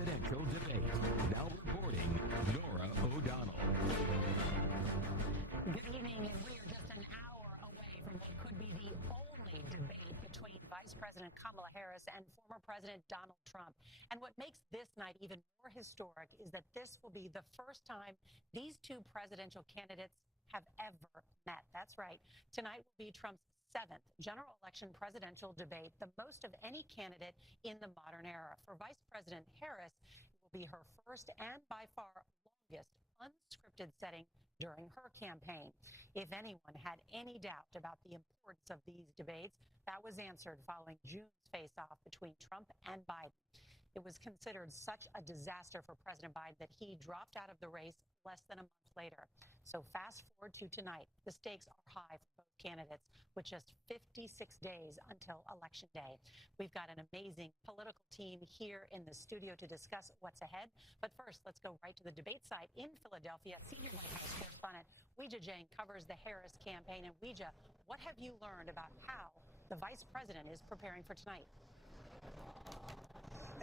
presidential debate. Now reporting, Nora O'Donnell. Good evening, and we are just an hour away from what could be the only debate between Vice President Kamala Harris and former President Donald Trump. And what makes this night even more historic is that this will be the first time these two presidential candidates have ever met. That's right. Tonight will be Trump's seventh general election presidential debate, the most of any candidate in the modern era. For Vice President Harris, it will be her first and by far longest unscripted setting during her campaign. If anyone had any doubt about the importance of these debates, that was answered following June's face-off between Trump and Biden. It was considered such a disaster for President Biden that he dropped out of the race less than a month later. So fast forward to tonight. The stakes are high for both candidates with just 56 days until Election Day. We've got an amazing political team here in the studio to discuss what's ahead. But first, let's go right to the debate site in Philadelphia. Senior White House correspondent Weijia Jiang covers the Harris campaign. And Weijia, what have you learned about how the vice president is preparing for tonight?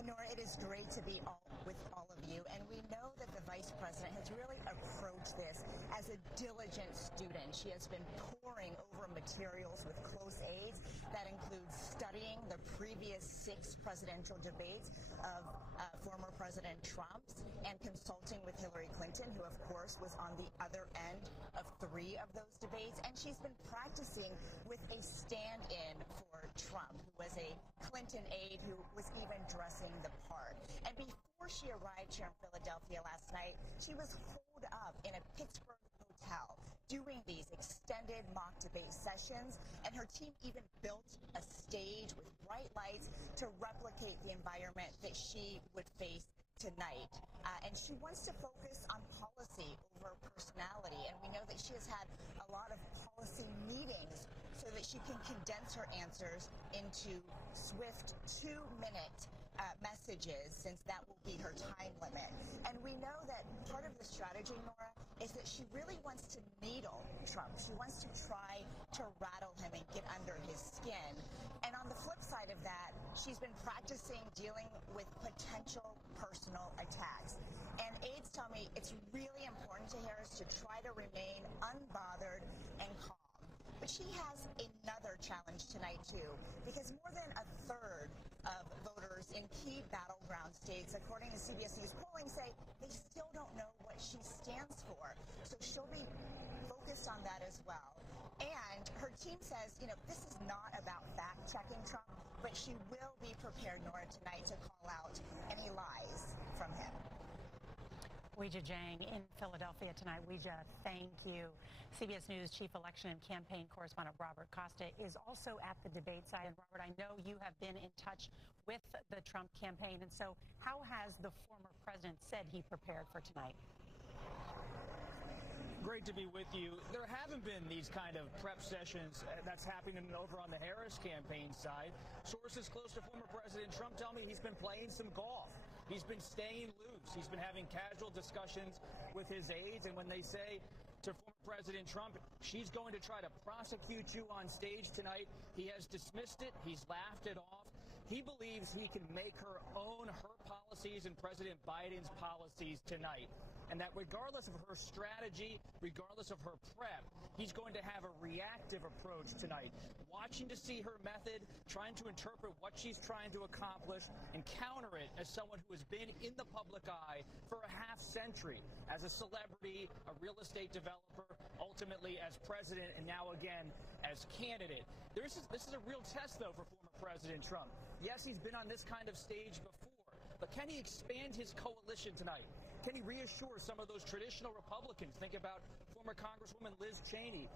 Nora, it is great to be with all of you, and we know that the vice president has really approached this as a diligent student. She has been poring over materials with close aides. That includes studying the previous 6 presidential debates of former President Trump's and consulting with Hillary Clinton, who, of course, was on the other end of 3 of those debates. And she's been practicing with a stand-in for Trump, who was a Clinton aide who was even dressing the part. And before she arrived here in Philadelphia last night, she was holed up in a Pittsburgh hotel doing these extended mock debate sessions, and her team even built a stage with bright lights to replicate the environment that she would face tonight. And she wants to focus on policy over personality. And we know that she has had a lot of policy meetings so that she can condense her answers into swift 2-minute messages, since that will be her time limit. And we know that part of the strategy, Nora, is that she really wants to needle Trump. She wants to try to rattle him and get under his skin. And on the flip side of that, she's been practicing dealing with potential personal attacks. And aides tell me it's really important to Harris to try to remain unbothered and calm. But she has another challenge tonight, too, because more than a third of voters in key battleground states, according to CBS News polling, say they still don't know what she stands for. So she'll be focused on that as well. And her team says, this is not about fact-checking Trump, but she will be prepared, Nora, tonight to call out any lies from him. Weijia Jiang in Philadelphia tonight. Weijia, thank you. CBS News chief election and campaign correspondent Robert Costa is also at the debate site. And Robert, I know you have been in touch with the Trump campaign. And so how has the former president said he prepared for tonight? Great to be with you. There haven't been these kind of prep sessions that's happening over on the Harris campaign side. Sources close to former President Trump tell me he's been playing some golf. He's been staying loose. He's been having casual discussions with his aides. And when they say to former President Trump, she's going to try to prosecute you on stage tonight, he has dismissed it. He's laughed it off. He believes he can make her own her policies and President Biden's policies tonight. And that regardless of her strategy, regardless of her prep, he's going to have a reactive approach tonight, watching to see her method, trying to interpret what she's trying to accomplish, and counter it as someone who has been in the public eye for a half-century, as a celebrity, a real estate developer, ultimately as president, and now again as candidate. This is a real test, though, for former President Trump. Yes, he's been on this kind of stage before, but can he expand his coalition tonight? Can he reassure some of those traditional Republicans? Think about former Congresswoman Liz Cheney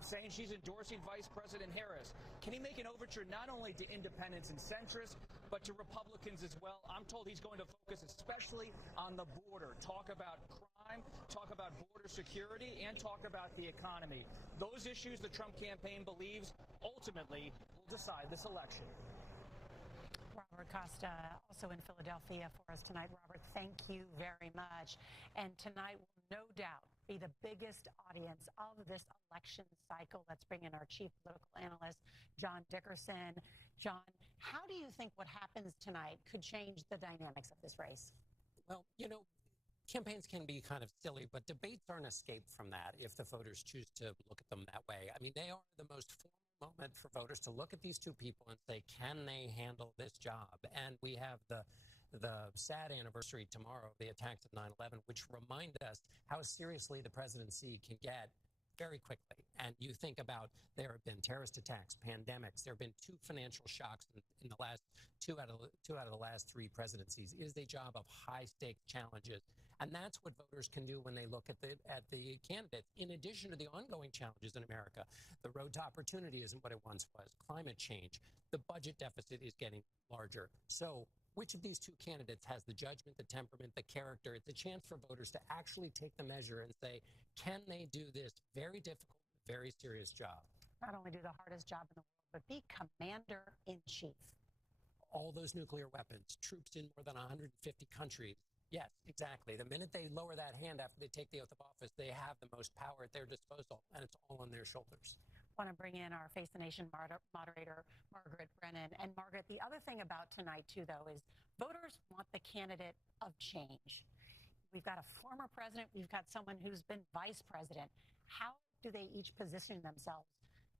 saying she's endorsing Vice President Harris. Can he make an overture not only to independents and centrists, but to Republicans as well? I'm told he's going to focus especially on the border, talk about crime, talk about border security, and talk about the economy. Those issues the Trump campaign believes ultimately will decide this election. Robert Costa, also in Philadelphia for us tonight. Robert, thank you very much. And tonight will no doubt be the biggest audience of this election cycle. Let's bring in our chief political analyst, John Dickerson. John, How do you think what happens tonight could change the dynamics of this race? Well, you know, campaigns can be kind of silly, but debates are an escape from that if the voters choose to look at them that way. I mean, they are the most formal moment for voters to look at these two people and say, can they handle this job? And we have the sad anniversary tomorrow of the attacks of 9/11, which remind us how seriously the presidency can get very quickly. And you think about, there have been terrorist attacks, pandemics, there have been 2 financial shocks in the last two out of the last 3 presidencies. It is a job of high stakes challenges. And that's what voters can do when they look at the candidates, in addition to the ongoing challenges in America. The road to opportunity isn't what it once was. Climate change, the budget deficit is getting larger. So which of these 2 candidates has the judgment, the temperament, the character? It's a chance for voters to actually take the measure and say, can they do this very difficult, very serious job? Not only do the hardest job in the world, but be commander-in-chief. All those nuclear weapons, troops in more than 150 countries. Yes, exactly. The minute they lower that hand after they take the oath of office, they have the most power at their disposal, and it's all on their shoulders. I want to bring in our Face the Nation moderator, Margaret Brennan. And Margaret, the other thing about tonight, too, though, is voters want the candidate of change. We've got a former president. We've got someone who's been vice president. How do they each position themselves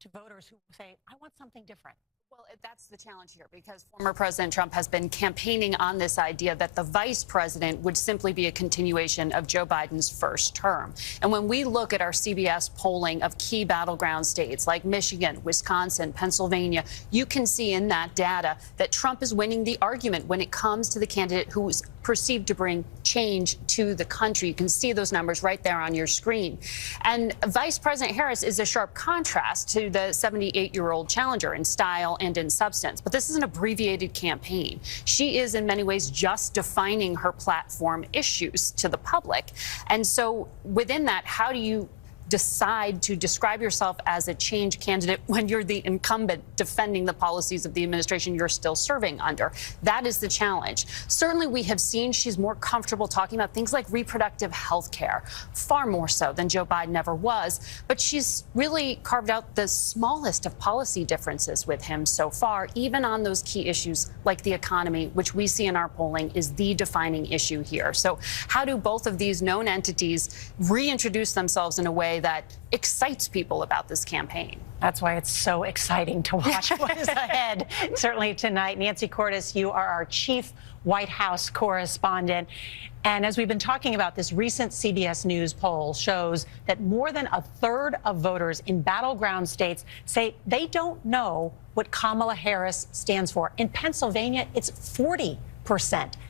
to voters who say, I want something different? Well, that's the challenge here, because former President Trump has been campaigning on this idea that the vice president would simply be a continuation of Joe Biden's first term. And when we look at our CBS polling of key battleground states like Michigan, Wisconsin, Pennsylvania, you can see in that data that Trump is winning the argument when it comes to the candidate who is perceived to bring change to the country. You can see those numbers right there on your screen. And Vice President Harris is a sharp contrast to the 78-year-old challenger in style and in substance. But this is an abbreviated campaign. She is in many ways just defining her platform issues to the public. And so within that, how do you decide to describe yourself as a change candidate when you're the incumbent defending the policies of the administration you're still serving under? That is the challenge. Certainly, we have seen she's more comfortable talking about things like reproductive health care, far more so than Joe Biden ever was. But she's really carved out the smallest of policy differences with him so far, even on those key issues like the economy, which we see in our polling is the defining issue here. So how do both of these known entities reintroduce themselves in a way that excites people about this campaign? That's why it's so exciting to watch what is ahead. Certainly tonight. Nancy Cordes, you are our chief White House correspondent. And as we've been talking about, this recent CBS News poll shows that more than a third of voters in battleground states say they don't know what Kamala Harris stands for. In Pennsylvania, it's 40%.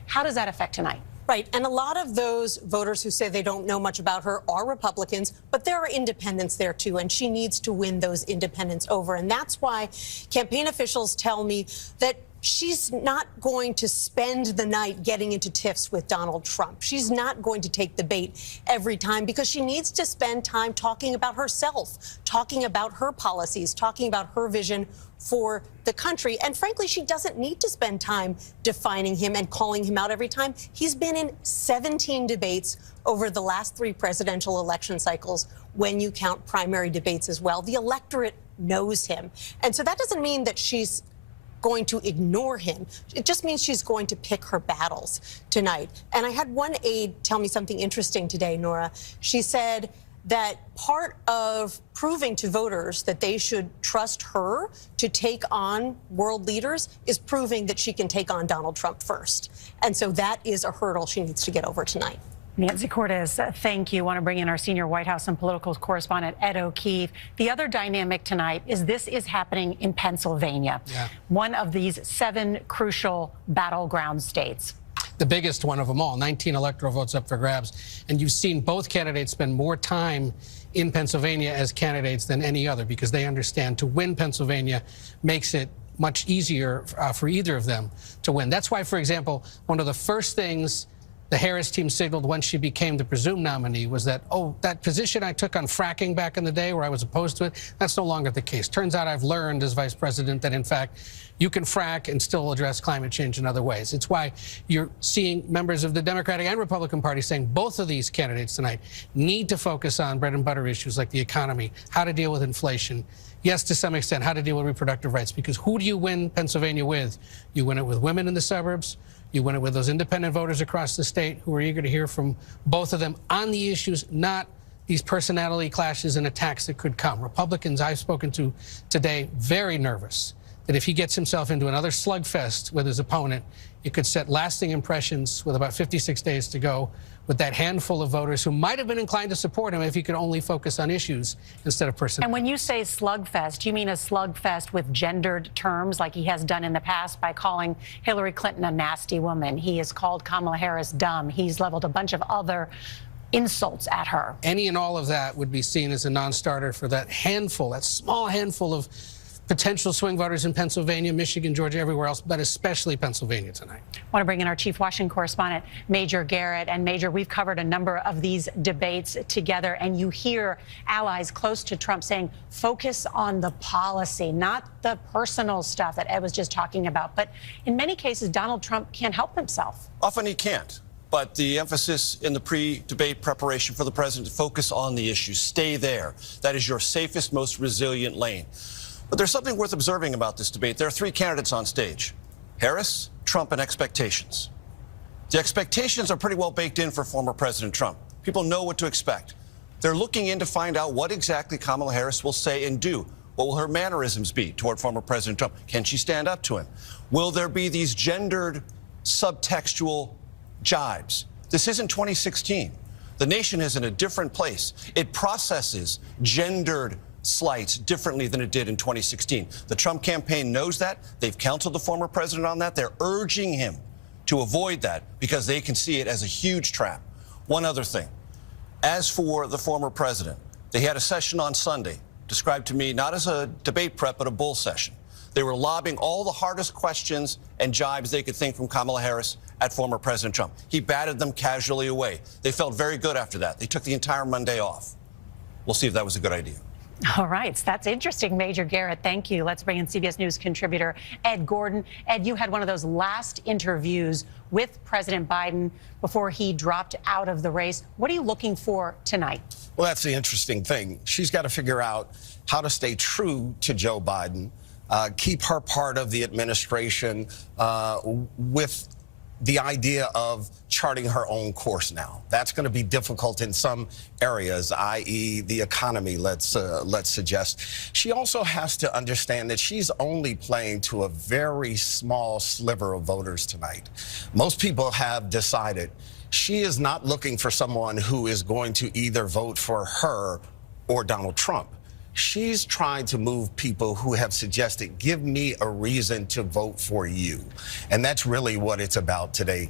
How does that affect tonight? Right. And a lot of those voters who say they don't know much about her are Republicans, but there are independents there, too. And she needs to win those independents over. And that's why campaign officials tell me that she's not going to spend the night getting into tiffs with Donald Trump. She's not going to take the bait every time, because she needs to spend time talking about herself, talking about her policies, talking about her vision for the country. And frankly, she doesn't need to spend time defining him and calling him out every time. He's been in 17 debates over the last 3 presidential election cycles, when you count primary debates as well. The electorate knows him. And so that doesn't mean that she's going to ignore him. It just means she's going to pick her battles tonight. And I had one aide tell me something interesting today, Nora. She said that part of proving to voters that they should trust her to take on world leaders is proving that she can take on Donald Trump first. And so that is a hurdle she needs to get over tonight. Nancy Cordes, thank you. I want to bring in our senior White House and political correspondent, Ed O'Keefe. The other dynamic tonight is this is happening in Pennsylvania, one of these 7 crucial battleground states. The biggest one of them all, 19 electoral votes up for grabs. And you've seen both candidates spend more time in Pennsylvania as candidates than any other, because they understand to win Pennsylvania makes it much easier for either of them to win. That's why, for example, one of the first things the Harris team signaled when she became the presumed nominee was that, oh, that position I took on fracking back in the day where I was opposed to it, that's no longer the case. Turns out I've learned as vice president that, in fact, you can frack and still address climate change in other ways. It's why you're seeing members of the Democratic and Republican Party saying both of these candidates tonight need to focus on bread and butter issues like the economy, how to deal with inflation, yes, to some extent, how to deal with reproductive rights. Because who do you win Pennsylvania with? You win it with women in the suburbs. You win it with those independent voters across the state who are eager to hear from both of them on the issues, not these personality clashes and attacks that could come. Republicans I've spoken to today, very nervous that if he gets himself into another slugfest with his opponent, it could set lasting impressions with about 56 days to go with that handful of voters who might have been inclined to support him if he could only focus on issues instead of personality. And when you say slugfest, you mean a slugfest with gendered terms like he has done in the past by calling Hillary Clinton a nasty woman. He has called Kamala Harris dumb. He's leveled a bunch of other insults at her. Any and all of that would be seen as a non-starter for that handful, that small handful of potential swing voters in Pennsylvania, Michigan, Georgia, everywhere else, but especially Pennsylvania tonight. I want to bring in our chief Washington correspondent, Major Garrett. And Major, we've covered a number of these debates together, and you hear allies close to Trump saying, focus on the policy, not the personal stuff that Ed was just talking about. But in many cases, Donald Trump can't help himself. Often he can't. But the emphasis in the pre-debate preparation for the president to focus on the issues, stay there. That is your safest, most resilient lane. But there's something worth observing about this debate. There are three candidates on stage: Harris, Trump, and expectations. The expectations are pretty well baked in for former President Trump. People know what to expect. They're looking in to find out what exactly Kamala Harris will say and do. What will her mannerisms be toward former President Trump? Can she stand up to him? Will there be these gendered, subtextual jibes? This isn't 2016. The nation is in a different place. It processes gendered slights differently than it did in 2016. The Trump campaign knows that. They've counseled the former president on that. They're urging him to avoid that because they can see it as a huge trap. One other thing. As for the former president, they had a session on Sunday, described to me not as a debate prep, but a bull session. They were lobbing all the hardest questions and jibes they could think from Kamala Harris at former President Trump. He batted them casually away. They felt very good after that. They took the entire Monday off. We'll see if that was a good idea. All right, so that's interesting, Major Garrett. Thank you. Let's bring in CBS News contributor Ed Gordon. Ed, you had one of those last interviews with President Biden before he dropped out of the race. What are you looking for tonight? Well, that's the interesting thing. She's got to figure out how to stay true to Joe Biden, keep her part of the administration with the idea of charting her own course now. That's going to be difficult in some areas, i.e. the economy, let's suggest. She also has to understand that she's only playing to a very small sliver of voters tonight. Most people have decided she is not looking for someone who is going to either vote for her or Donald Trump. She's trying to move people who have suggested, give me a reason to vote for you. And that's really what it's about today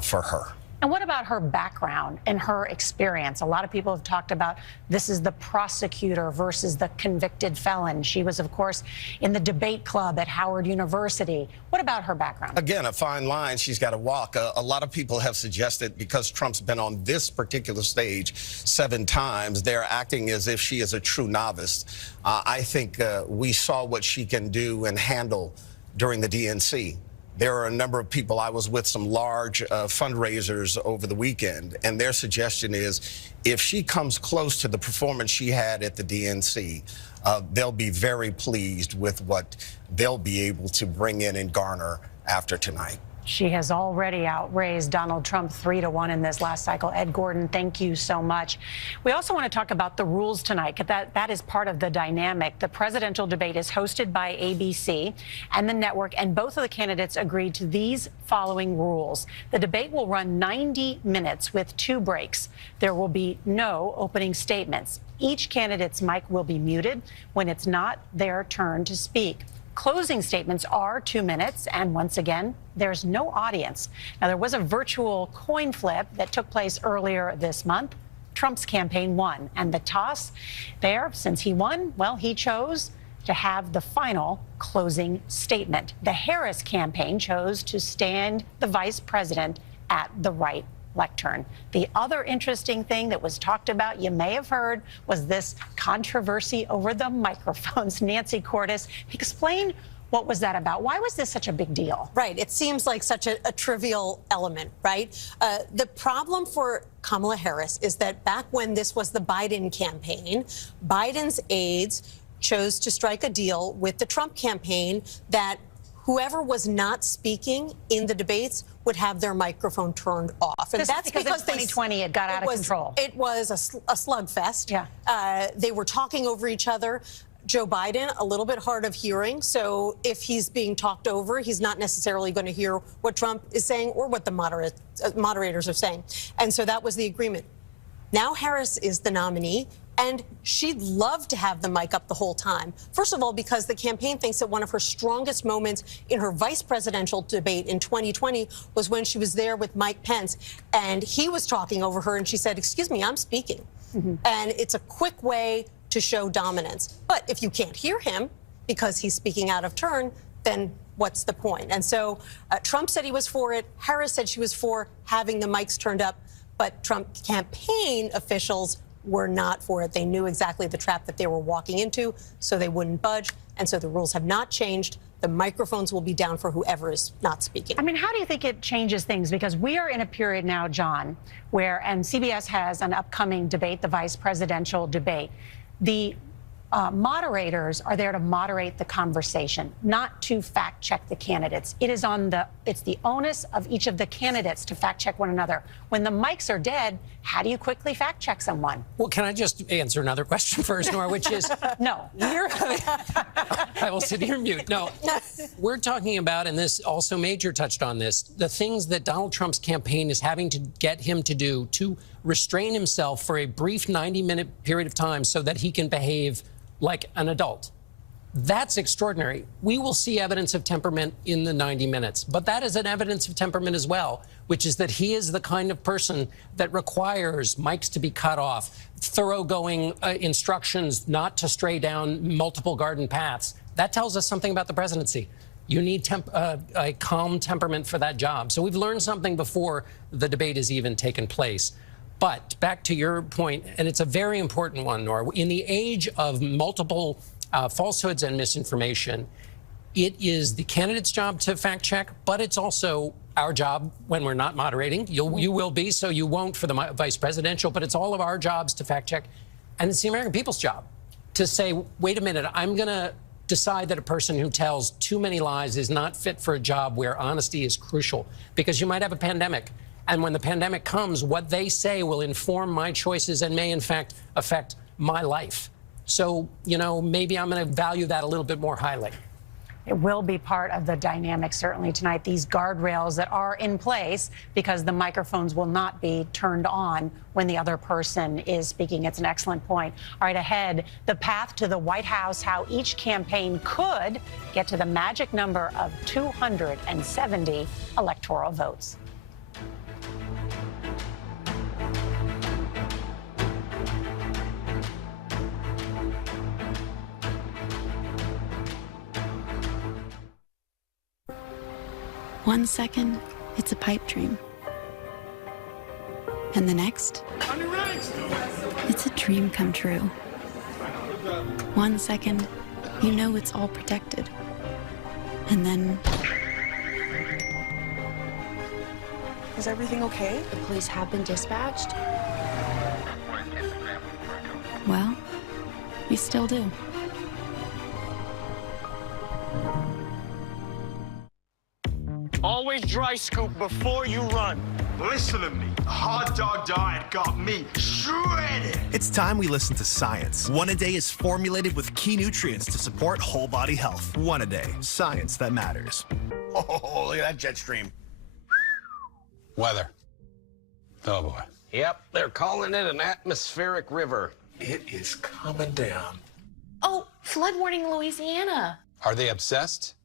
for her. And what about her background and her experience? A lot of people have talked about this is the prosecutor versus the convicted felon. She was, of course, in the debate club at Howard University. What about her background? Again, a fine line she's got to walk. A lot of people have suggested because Trump's been on this particular stage 7 times, they're acting as if she is a true novice. I think we saw what she can do and handle during the DNC. There are a number of people. I was with some large fundraisers over the weekend, and their suggestion is if she comes close to the performance she had at the DNC, they'll be very pleased with what they'll be able to bring in and garner after tonight. She has already outraised Donald Trump 3-1 in this last cycle. Ed Gordon, thank you so much. We also want to talk about the rules tonight, because that is part of the dynamic. The presidential debate is hosted by ABC and the network, and both of the candidates agreed to these following rules. The debate will run 90 minutes with 2 breaks. There will be no opening statements. Each candidate's mic will be muted when it's not their turn to speak. Closing statements are 2 minutes, and once again, there's no audience. Now, there was a virtual coin flip that took place earlier this month. Trump's campaign won, and the toss there, since he won, well, he chose to have the final closing statement. The Harris campaign chose to stand the vice president at the right lectern. The other interesting thing that was talked about, you may have heard, was this controversy over the microphones. Nancy Cordes, explain what was that about? Why was this such a big deal? Right. It seems like such a trivial element, right? The problem for Kamala Harris is that back when this was the Biden campaign, Biden's aides chose to strike a deal with the Trump campaign that whoever was not speaking in the debates would have their microphone turned off. And that's because in 2020 it got out of control. It was a slugfest. Yeah. They were talking over each other. Joe Biden, a little bit hard of hearing, so if he's being talked over, he's not necessarily going to hear what Trump is saying or what the moderators are saying. And so that was the agreement. Now Harris is the nominee, and she'd love to have the mic up the whole time. First of all, because the campaign thinks that one of her strongest moments in her vice presidential debate in 2020 was when she was there with Mike Pence, and he was talking over her, and she said, "Excuse me, I'm speaking." And it's a quick way to show dominance. But if you can't hear him because he's speaking out of turn, then what's the point? And so Trump said he was for it. Harris said she was for having the mics turned up. But Trump campaign officials were not for it. They knew exactly the trap that they were walking into, so they wouldn't budge. And so the rules have not changed. The microphones will be down for whoever is not speaking. I mean, how do you think it changes things? Because we are in a period now, John, where, and CBS has an upcoming debate, the vice presidential debate. The moderators are there to moderate the conversation, not to fact check the candidates. It's the onus of each of the candidates to fact check one another. When the mics are dead, how do you quickly fact check someone? Well, can I just answer another question first, Nora, which is no. I will sit here and mute. No, we're talking about, and this also Major touched on this, the things that Donald Trump's campaign is having to get him to do to restrain himself for a brief 90-minute period of time so that he can behave like an adult. That's extraordinary. We will see evidence of temperament in the 90 minutes, but that is an evidence of temperament as well, which is that he is the kind of person that requires mics to be cut off, thoroughgoing instructions not to stray down multiple garden paths. That tells us something about the presidency. You need a calm temperament for that job. So we've learned something before the debate has even taken place. But back to your point, and it's a very important one, Nora, in the age of multiple falsehoods and misinformation, it is the candidate's job to fact check, but it's also our job when we're not moderating. You will be, so you won't for the vice presidential, but it's all of our jobs to fact check. And it's the American people's job to say, wait a minute, I'm going to decide that a person who tells too many lies is not fit for a job where honesty is crucial, because you might have a pandemic. And when the pandemic comes, what they say will inform my choices and may, in fact, affect my life. So, you know, maybe I'm going to value that a little bit more highly. It will be part of the dynamic, certainly, tonight, these guardrails that are in place because the microphones will not be turned on when the other person is speaking. It's an excellent point. All right, ahead, the path to the White House, how each campaign could get to the magic number of 270 electoral votes. One second, it's a pipe dream. And the next, it's a dream come true. One second, you know it's all protected. And then... Is everything okay? The police have been dispatched. Well, we still do. Always dry scoop before you run. Listen to me. A hot dog diet got me shredded. It's time we listen to science. One-A-Day is formulated with key nutrients to support whole body health. One-A-Day, science that matters. Oh, look at that jet stream. Weather. Oh, boy. Yep, they're calling it an atmospheric river. It is coming down. Oh, flood warning in Louisiana. Are they obsessed?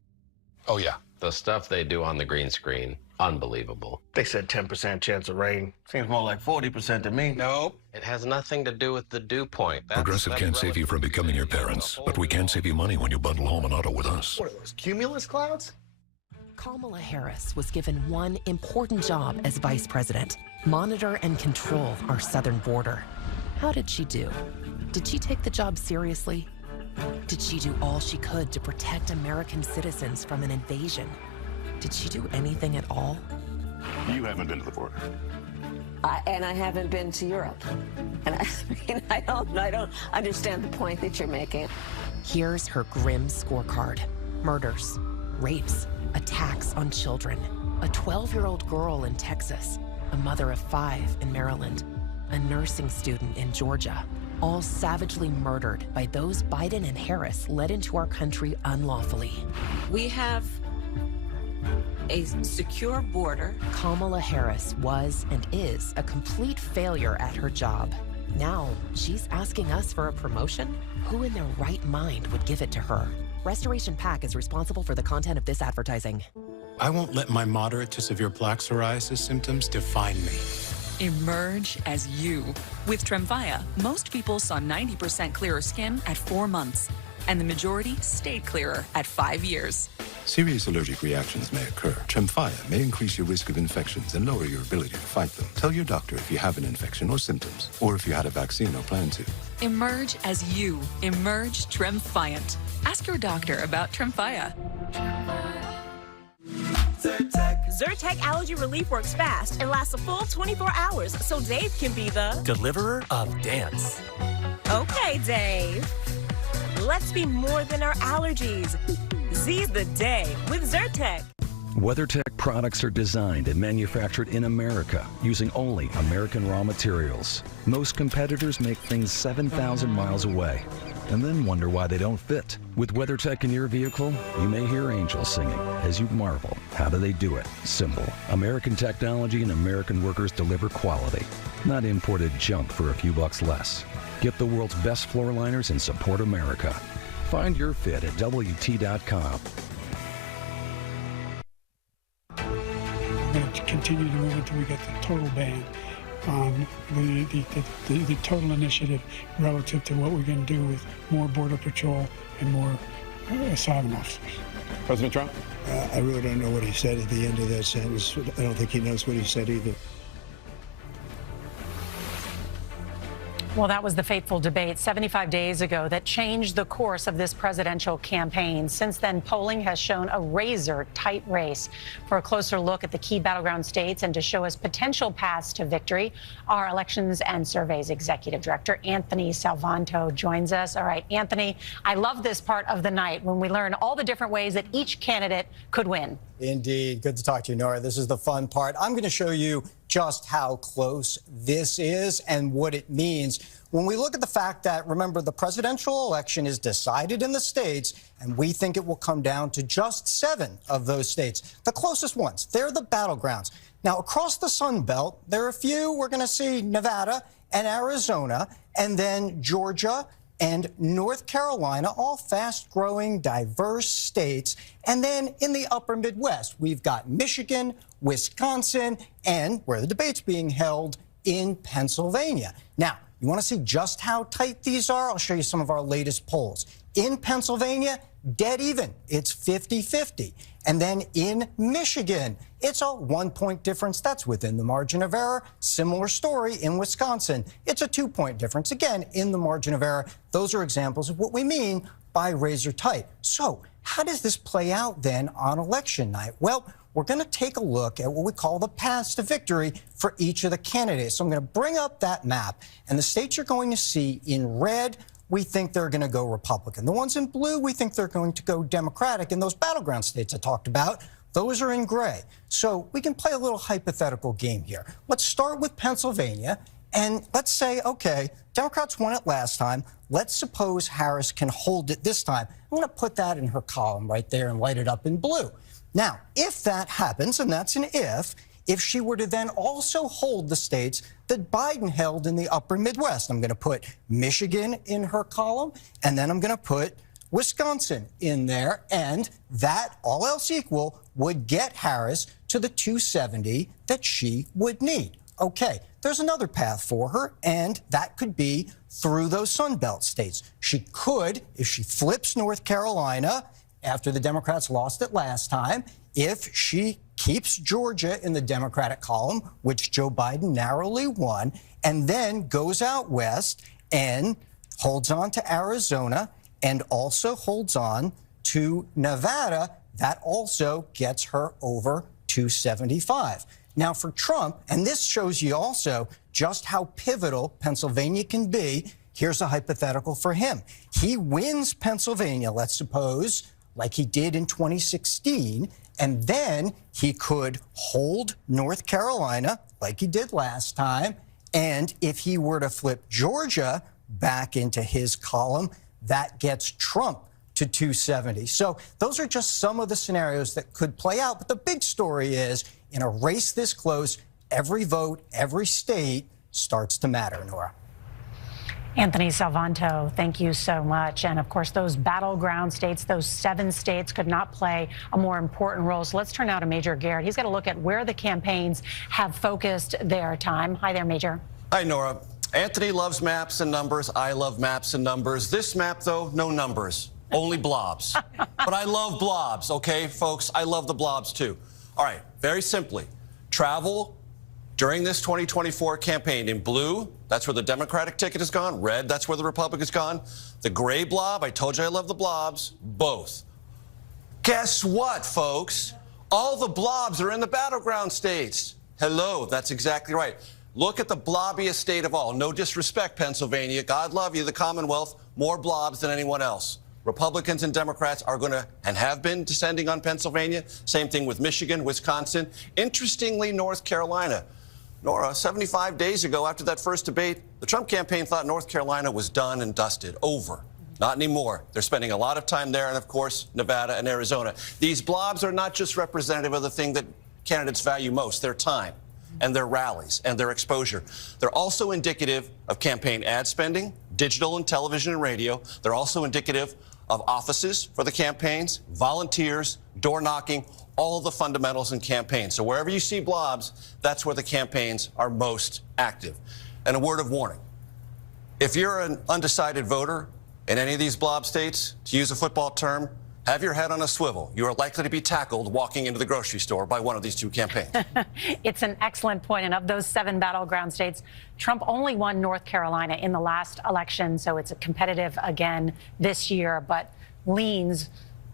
Oh, yeah. The stuff they do on the green screen, unbelievable. They said 10% chance of rain. Seems more like 40% to me. Nope. It has nothing to do with the dew point. Progressive can't save you from becoming your parents, but we can save you money when you bundle home and auto with us. What are those, cumulus clouds? Kamala Harris was given one important job as vice president: monitor and control our southern border. How did she do? Did she take the job seriously? Did she do all she could to protect American citizens from an invasion? Did she do anything at all? You haven't been to the border. And I haven't been to Europe. And I don't understand the point that you're making. Here's her grim scorecard: murders, rapes, attacks on children, a 12-year-old girl in Texas, a mother of 5 in Maryland, a nursing student in Georgia, all savagely murdered by those Biden and Harris led into our country unlawfully. We have a secure border. Kamala Harris was and is a complete failure at her job. Now, she's asking us for a promotion? Who in their right mind would give it to her? Restoration PAC is responsible for the content of this advertising. I won't let my moderate to severe plaque psoriasis symptoms define me. Emerge as you. With Tremfya, most people saw 90% clearer skin at 4 months, and the majority stayed clearer at 5 years. Serious allergic reactions may occur. Tremfya may increase your risk of infections and lower your ability to fight them. Tell your doctor if you have an infection or symptoms, or if you had a vaccine or plan to. Emerge as you. Emerge Tremfyant. Ask your doctor about Tremfya. Zyrtec allergy relief works fast and lasts a full 24 hours, so Dave can be the deliverer of dance. Okay, Dave. Let's be more than our allergies. Seize the day with Zyrtec. WeatherTech products are designed and manufactured in America using only American raw materials. Most competitors make things 7,000 miles away and then wonder why they don't fit. With WeatherTech in your vehicle, you may hear angels singing as you marvel. How do they do it? Simple. American technology and American workers deliver quality, not imported junk for a few bucks less. Get the world's best floor liners and support America. Find your fit at WT.com. We're going to continue to move until we get the total ban on the total initiative relative to what we're going to do with more Border Patrol and more asylum officers. President Trump? I really don't know what he said at the end of that sentence. I don't think he knows what he said either. Well, that was the fateful debate 75 days ago that changed the course of this presidential campaign. Since then, polling has shown a razor-tight race. For a closer look at the key battleground states and to show us potential paths to victory, our Elections and Surveys Executive Director, Anthony Salvanto, joins us. All right, Anthony, I love this part of the night when we learn all the different ways that each candidate could win. Indeed. Good to talk to you, Nora. This is the fun part. I'm going to show you just how close this is and what it means. When we look at the fact that, remember, the presidential election is decided in the states, and we think it will come down to just 7 of those states. The closest ones, they're the battlegrounds. Now, across the Sun Belt, there are a few. We're going to see Nevada and Arizona, and then Georgia and North Carolina, all fast-growing, diverse states. And then in the upper Midwest, we've got Michigan, Wisconsin, and where the debate's being held in Pennsylvania. Now, you want to see just how tight these are? I'll show you some of our latest polls. In Pennsylvania, dead even. It's 50-50. And then in Michigan, it's a 1-point difference. That's within the margin of error. Similar story in Wisconsin. It's a 2-point difference. Again, in the margin of error. Those are examples of what we mean by razor tight. So how does this play out then on election night? Well, we're going to take a look at what we call the paths to victory for each of the candidates. So I'm going to bring up that map. And the states you're going to see in red, we think they're going to go Republican. The ones in blue, we think they're going to go Democratic. And those battleground states I talked about, those are in gray. So we can play a little hypothetical game here. Let's start with Pennsylvania. And let's say, OK, Democrats won it last time. Let's suppose Harris can hold it this time. I'm going to put that in her column right there and light it up in blue. Now, if that happens, and that's an if she were to then also hold the states that Biden held in the upper Midwest, I'm going to put Michigan in her column, and then I'm going to put Wisconsin in there, and that, all else equal, would get Harris to the 270 that she would need. Okay, there's another path for her, and that could be through those Sun Belt states. She could, if she flips North Carolina after the Democrats lost it last time, if she keeps Georgia in the Democratic column, which Joe Biden narrowly won, and then goes out west and holds on to Arizona and also holds on to Nevada, that also gets her over 275. Now, for Trump, and this shows you also just how pivotal Pennsylvania can be, here's a hypothetical for him. He wins Pennsylvania, let's suppose, like he did in 2016, and then he could hold North Carolina, like he did last time, and if he were to flip Georgia back into his column, that gets Trump to 270. So those are just some of the scenarios that could play out. But the big story is, in a race this close, every vote, every state starts to matter, Nora. Anthony Salvanto, thank you so much. And of course, those battleground states, those 7 states could not play a more important role. So let's turn now to Major Garrett. He's got to look at where the campaigns have focused their time. Hi there, Major. Hi, Nora. Anthony loves maps and numbers. I love maps and numbers. This map, though, no numbers, only blobs. But I love blobs, okay, folks? I love the blobs, too. All right, very simply, travel during this 2024 campaign in blue, that's where the Democratic ticket has gone. Red, that's where the Republican has gone. The gray blob, I told you I love the blobs, both. Guess what, folks? All the blobs are in the battleground states. Hello, that's exactly right. Look at the blobbiest state of all. No disrespect, Pennsylvania. God love you, the Commonwealth, more blobs than anyone else. Republicans and Democrats are going to and have been descending on Pennsylvania. Same thing with Michigan, Wisconsin. Interestingly, North Carolina. Nora, 75 days ago, after that first debate, the Trump campaign thought North Carolina was done and dusted, over. Not anymore. They're spending a lot of time there, and of course, Nevada and Arizona. These blobs are not just representative of the thing that candidates value most, their time and their rallies and their exposure. They're also indicative of campaign ad spending, digital and television and radio. They're also indicative of offices for the campaigns, volunteers, door knocking, all the fundamentals in campaigns. So wherever you see blobs, that's where the campaigns are most active. And a word of warning. If you're an undecided voter in any of these blob states, to use a football term, have your head on a swivel. You are likely to be tackled walking into the grocery store by one of these 2 campaigns. It's an excellent point. And of those 7 battleground states, Trump only won North Carolina in the last election. So it's a competitive again this year, but leans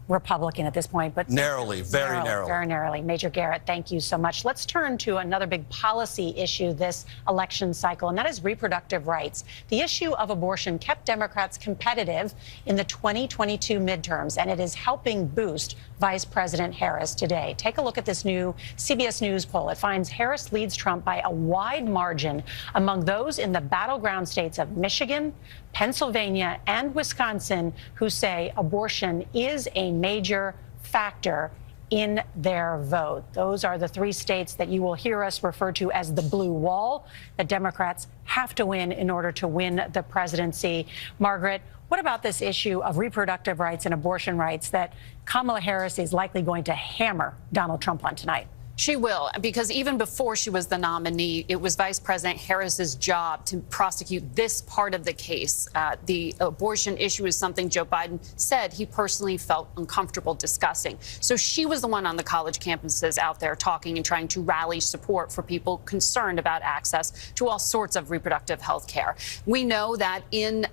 Republican at this point, but narrowly, very narrowly. Very narrowly. Major Garrett, thank you so much. Let's turn to another big policy issue this election cycle, and that is reproductive rights. The issue of abortion kept Democrats competitive in the 2022 midterms, and it is helping boost Vice President Harris today. Take a look at this new CBS News poll. It finds Harris leads Trump by a wide margin among those in the battleground states of Michigan, Pennsylvania, and Wisconsin who say abortion is a major factor in their vote. Those are the 3 states that you will hear us refer to as the blue wall that Democrats have to win in order to win the presidency. Margaret, what about this issue of reproductive rights and abortion rights that Kamala Harris is likely going to hammer Donald Trump on tonight? She will, because even before she was the nominee, it was Vice President Harris's job to prosecute this part of the case. The abortion issue is something Joe Biden said he personally felt uncomfortable discussing. So she was the one on the college campuses out there talking and trying to rally support for people concerned about access to all sorts of reproductive health care. We know that in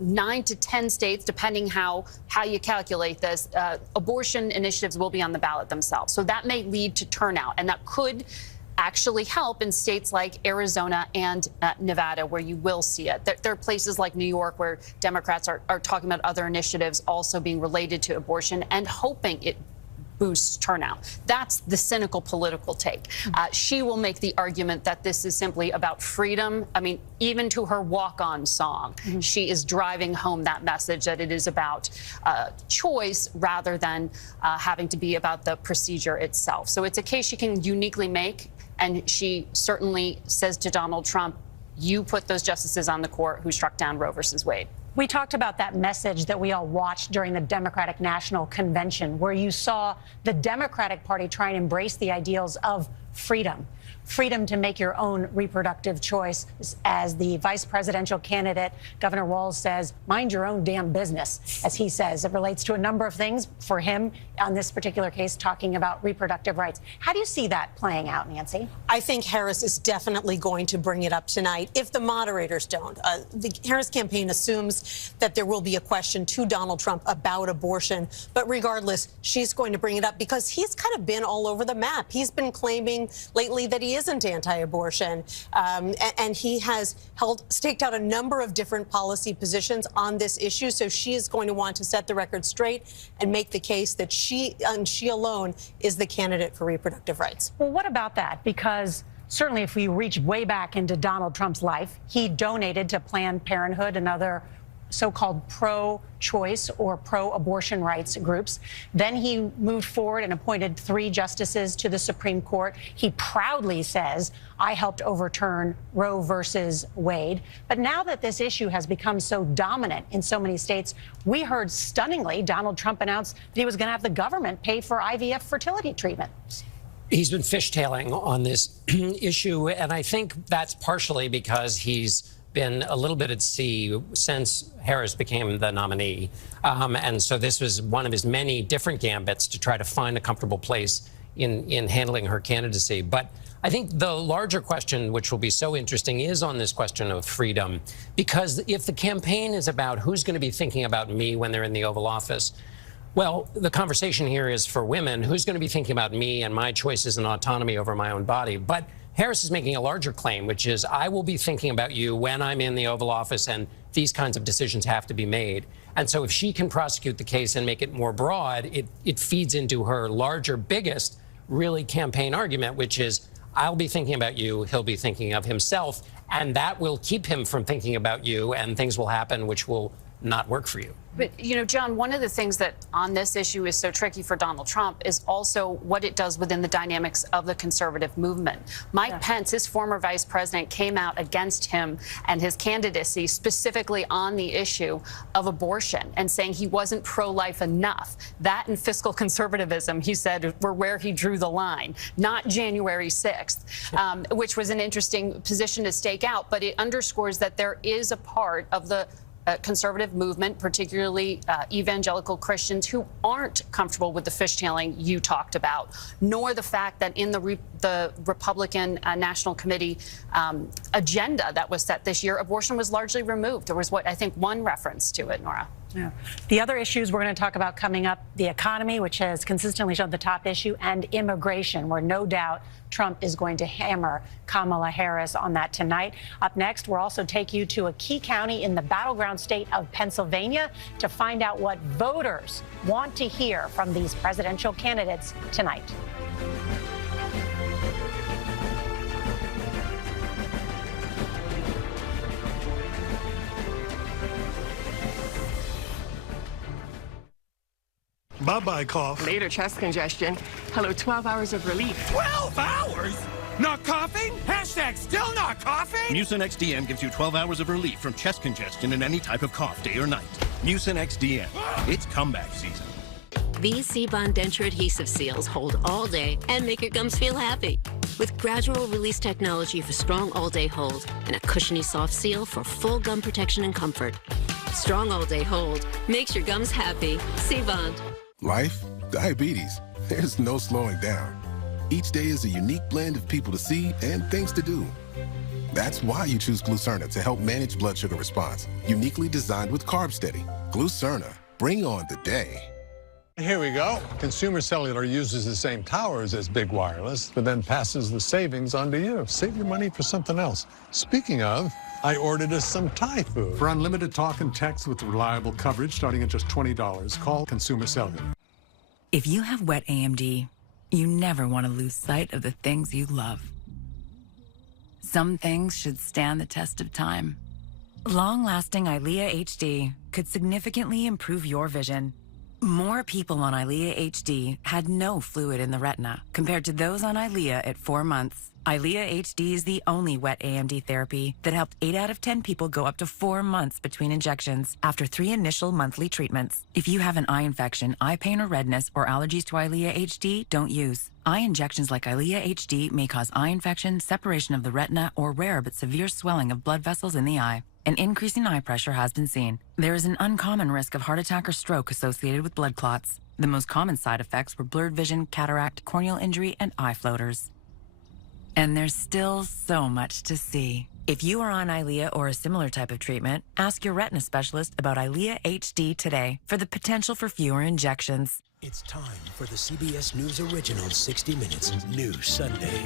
9 to 10 states, depending how you calculate this, abortion initiatives will be on the ballot themselves. So that may lead to turnout. And that could actually help in states like Arizona and Nevada, where you will see it. There are places like New York where Democrats are talking about other initiatives also being related to abortion and hoping it boosts turnout. That's the cynical political take. She will make the argument that this is simply about freedom. I mean, even to her walk-on song, she is driving home that message that it is about choice rather than having to be about the procedure itself. So it's a case she can uniquely make, and she certainly says to Donald Trump, you put those justices on the court who struck down Roe versus Wade. We talked about that message that we all watched during the Democratic National Convention, where you saw the Democratic Party try and embrace the ideals of freedom. freedom to make your own reproductive choice. As the vice presidential candidate, Governor Walz says, mind your own damn business, as he says. It relates to a number of things for him on this particular case, talking about reproductive rights. How do you see that playing out, Nancy? I think Harris is definitely going to bring it up tonight if the moderators don't. The Harris campaign assumes that there will be a question to Donald Trump about abortion. But regardless, she's going to bring it up because he's kind of been all over the map. He's been claiming lately that he isn't anti-abortion. And he has staked out a number of different policy positions on this issue. So she is going to want to set the record straight and make the case that she and she alone is the candidate for reproductive rights. Well, what about that? Because certainly if we reach way back into Donald Trump's life, he donated to Planned Parenthood and other so-called pro-choice or pro-abortion rights groups. Then he moved forward and appointed 3 justices to the Supreme Court. He proudly says, I helped overturn Roe versus Wade. But now that this issue has become so dominant in so many states, we heard stunningly Donald Trump announce that he was going to have the government pay for IVF fertility treatment. He's been fishtailing on this issue, and I think that's partially because he's been a little bit at sea since Harris became the nominee. And so this was one of his many different gambits to try to find a comfortable place in handling her candidacy. But I think the larger question, which will be so interesting, is on this question of freedom. Because if the campaign is about who's going to be thinking about me when they're in the Oval Office, well, the conversation here is for women, who's going to be thinking about me and my choices and autonomy over my own body. But Harris is making a larger claim, which is, I will be thinking about you when I'm in the Oval Office, and these kinds of decisions have to be made. And so if she can prosecute the case and make it more broad, it feeds into her larger, biggest, really campaign argument, which is, I'll be thinking about you, he'll be thinking of himself, and that will keep him from thinking about you, and things will happen which will not work for you. But, you know, John, one of the things that on this issue is so tricky for Donald Trump is also what it does within the dynamics of the conservative movement. Mike Pence, his former vice president, came out against him and his candidacy specifically on the issue of abortion and saying he wasn't pro-life enough. That and fiscal conservatism, he said, were where he drew the line, not January 6th, which was an interesting position to stake out. But it underscores that there is a part of the conservative movement, particularly evangelical Christians, who aren't comfortable with the fishtailing you talked about, nor the fact that in the Republican National Committee agenda that was set this year, abortion was largely removed. There was, I think, one reference to it, Nora. Yeah. The other issues we're going to talk about coming up, the economy, which has consistently shown the top issue, and immigration, where no doubt Trump is going to hammer Kamala Harris on that tonight. Up next, we'll also take you to a key county in the battleground state of Pennsylvania to find out what voters want to hear from these presidential candidates tonight. Bye-bye, cough. Later, chest congestion. Hello, 12 hours of relief. 12 hours? Not coughing? Hashtag still not coughing? Mucin XDN gives you 12 hours of relief from chest congestion and any type of cough, day or night. Mucin XDN. It's comeback season. These C-Bond denture adhesive seals hold all day and make your gums feel happy. With gradual release technology for strong all-day hold and a cushiony soft seal for full gum protection and comfort. Strong all-day hold makes your gums happy. C-Bond. Life, diabetes, there's no slowing down. Each day is a unique blend of people to see and things to do. That's why you choose Glucerna to help manage blood sugar response. Uniquely designed with Carb Steady. Glucerna, bring on the day. Here we go. Consumer Cellular uses the same towers as Big Wireless, but then passes the savings on to you. Save your money for something else. Speaking of, I ordered us some Thai food. For unlimited talk and text with reliable coverage starting at just $20, call Consumer Cellular. If you have wet AMD, you never want to lose sight of the things you love. Some things should stand the test of time. Long-lasting Eylea HD could significantly improve your vision. More people on Eylea HD had no fluid in the retina compared to those on Eylea at 4 months. EYLEA HD is the only wet AMD therapy that helped 8 out of 10 people go up to 4 months between injections after 3 initial monthly treatments. If you have an eye infection, eye pain or redness, or allergies to EYLEA HD, don't use. Eye injections like EYLEA HD may cause eye infection, separation of the retina, or rare but severe swelling of blood vessels in the eye. An increase in eye pressure has been seen. There is an uncommon risk of heart attack or stroke associated with blood clots. The most common side effects were blurred vision, cataract, corneal injury, and eye floaters. And there's still so much to see. If you are on EYLEA or a similar type of treatment, ask your retina specialist about EYLEA HD today for the potential for fewer injections. It's time for the CBS News Original 60 Minutes News Sunday.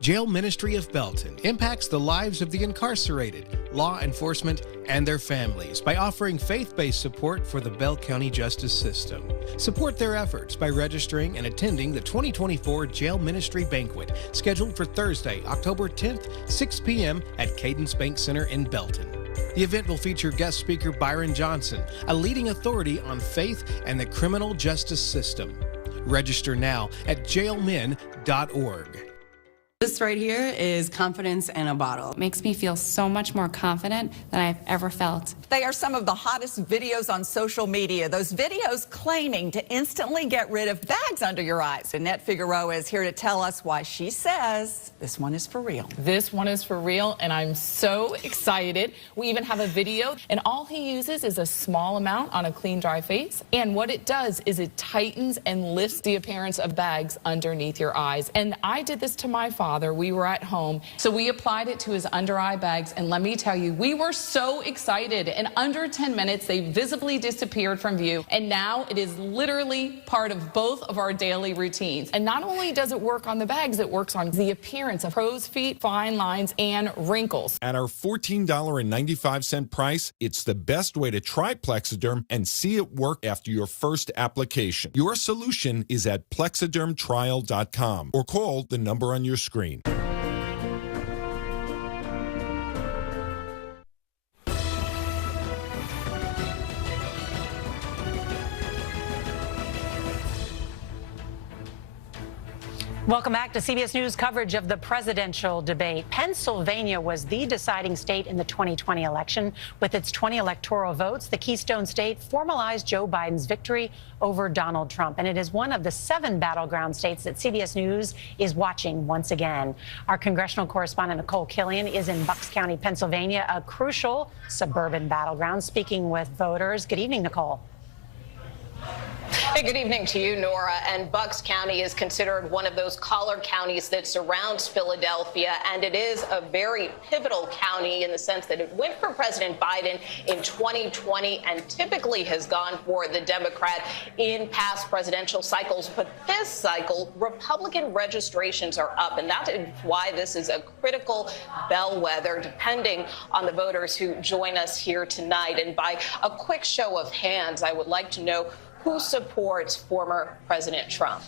Jail Ministry of Belton impacts the lives of the incarcerated, law enforcement, and their families by offering faith-based support for the Bell County justice system. Support their efforts by registering and attending the 2024 Jail Ministry Banquet, scheduled for Thursday, October 10th, 6 p.m. at Cadence Bank Center in Belton. The event will feature guest speaker Byron Johnson, a leading authority on faith and the criminal justice system. Register now at jailmin.org. This right here is confidence in a bottle. It makes me feel so much more confident than I've ever felt. They are some of the hottest videos on social media. Those videos claiming to instantly get rid of bags under your eyes. Annette Figueroa is here to tell us why she says this one is for real. This one is for real, and I'm so excited. We even have a video, and all he uses is a small amount on a clean, dry face. And what it does is it tightens and lifts the appearance of bags underneath your eyes. And I did this to my father. We were at home, so we applied it to his under eye bags, and let me tell you, we were so excited. In under 10 minutes, they visibly disappeared from view, and now it is literally part of both of our daily routines. And not only does it work on the bags, it works on the appearance of crow's feet, fine lines, and wrinkles. At our $14.95 price, it's the best way to try Plexiderm and see it work after your first application. Your solution is at plexidermtrial.com or call the number on your screen. Welcome back to CBS News coverage of the presidential debate. Pennsylvania was the deciding state in the 2020 election. With its 20 electoral votes, the Keystone State formalized Joe Biden's victory over Donald Trump. And it is one of the 7 battleground states that CBS News is watching once again. Our congressional correspondent, Nicole Killian, is in Bucks County, Pennsylvania, a crucial suburban battleground, speaking with voters. Good evening, Nicole. Hey, good evening to you, Nora. And Bucks County is considered one of those collar counties that surrounds Philadelphia, and it is a very pivotal county in the sense that it went for President Biden in 2020 and typically has gone for the Democrat in past presidential cycles. But this cycle, Republican registrations are up, and that is why this is a critical bellwether, depending on the voters who join us here tonight. And by a quick show of hands, I would like to know who supports former President Trump?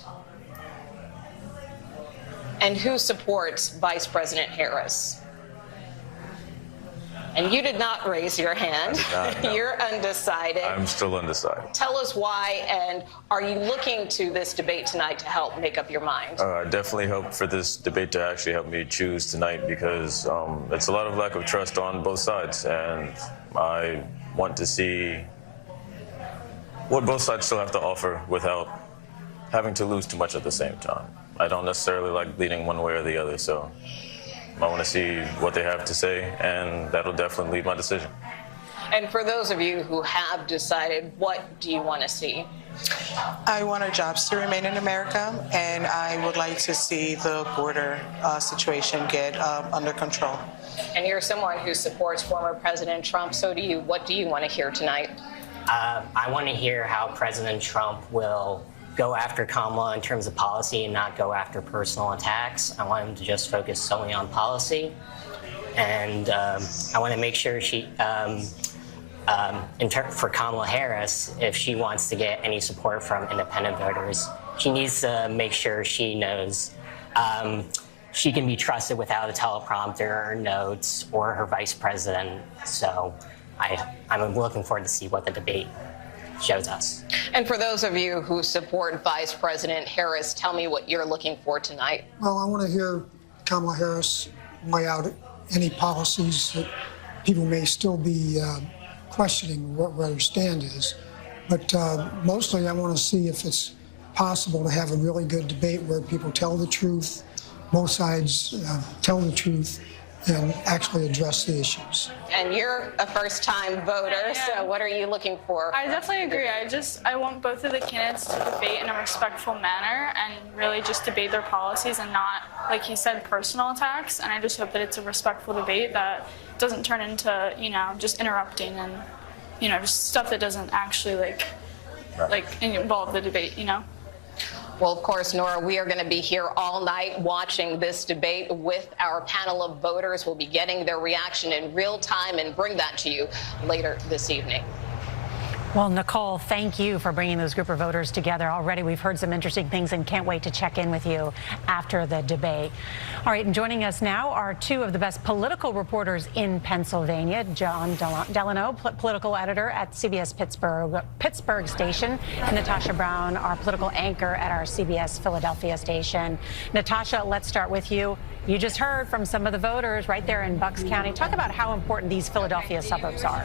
And who supports Vice President Harris? And you did not raise your hand. No. You're undecided. I'm still undecided. Tell us why, and are you looking to this debate tonight to help make up your mind? I definitely hope for this debate to actually help me choose tonight, because it's a lot of lack of trust on both sides, and I want to see what both sides still have to offer without having to lose too much at the same time. I don't necessarily like leaning one way or the other, so I want to see what they have to say, and that'll definitely lead my decision. And for those of you who have decided, what do you want to see? I want our jobs to remain in America, and I would like to see the border situation get under control. And you're someone who supports former President Trump, so do you. What do you want to hear tonight? I want to hear how President Trump will go after Kamala in terms of policy and not go after personal attacks. I want him to just focus solely on policy. And I want to make sure she, for Kamala Harris, if she wants to get any support from independent voters, she needs to make sure she knows she can be trusted without a teleprompter or notes or her vice president. So I'm looking forward to see what the debate shows us. And for those of you who support Vice President Harris, tell me what you're looking for tonight. Well, I want to hear Kamala Harris lay out any policies that people may still be questioning what her stand is. But mostly I want to see if it's possible to have a really good debate where people tell the truth, both sides tell the truth, and actually address the issues. And you're a first-time voter, so what are you looking for? I definitely agree. I want both of the candidates to debate in a respectful manner and really just debate their policies and not, like he said, personal attacks. And I just hope that it's a respectful debate that doesn't turn into, just interrupting and, just stuff that doesn't actually involve the debate, Well, of course, Nora, we are going to be here all night watching this debate with our panel of voters. We'll be getting their reaction in real time and bring that to you later this evening. Well, Nicole, thank you for bringing those group of voters together. Already we've heard some interesting things and can't wait to check in with you after the debate. All right, and joining us now are two of the best political reporters in Pennsylvania, John Delano, political editor at CBS Pittsburgh station, and Natasha Brown, our political anchor at our CBS Philadelphia station. Natasha, let's start with you. You just heard from some of the voters right there in Bucks County. Talk about how important these Philadelphia suburbs are.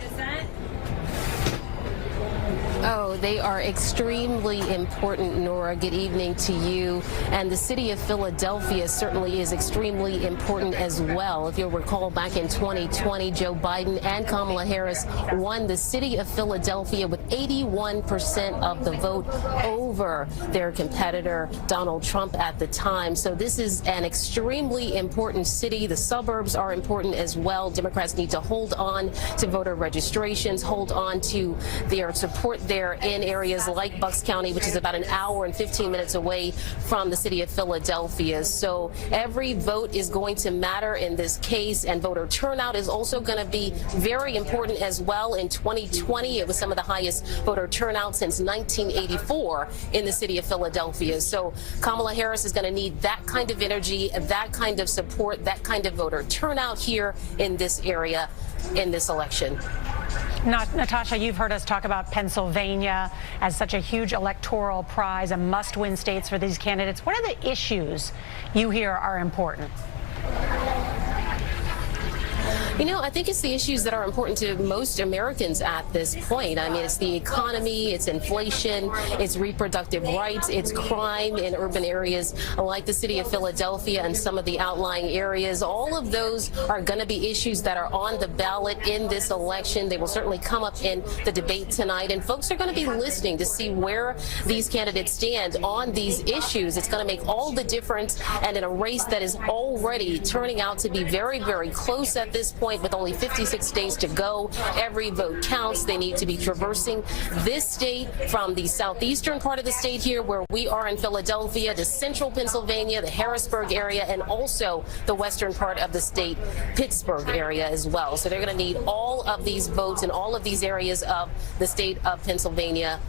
Oh, they are extremely important, Nora. Good evening to you. And the city of Philadelphia certainly is extremely important as well. If you'll recall, back in 2020, Joe Biden and Kamala Harris won the city of Philadelphia with 81% of the vote over their competitor, Donald Trump, at the time. So this is an extremely important city. The suburbs are important as well. Democrats need to hold on to voter registrations, hold on to their support there in areas like Bucks County, which is about an hour and 15 minutes away from the city of Philadelphia. So every vote is going to matter in this case, and voter turnout is also going to be very important as well. In 2020, it was some of the highest voter turnout since 1984 in the city of Philadelphia. So Kamala Harris is going to need that kind of energy, that kind of support, that kind of voter turnout here in this area in this election. Natasha, you've heard us talk about Pennsylvania as such a huge electoral prize, a must-win states for these candidates. What are the issues you hear are important? I think it's the issues that are important to most Americans at this point. I mean, it's the economy, it's inflation, it's reproductive rights, it's crime in urban areas like the city of Philadelphia and some of the outlying areas. All of those are going to be issues that are on the ballot in this election. They will certainly come up in the debate tonight, and folks are going to be listening to see where these candidates stand on these issues. It's going to make all the difference, and in a race that is already turning out to be very, very close at this point, with only 56 days to go. Every vote counts. They need to be traversing this state from the southeastern part of the state here where we are in Philadelphia to central Pennsylvania, the Harrisburg area, and also the western part of the state, Pittsburgh area as well. So they're going to need all of these votes in all of these areas of the state of Pennsylvania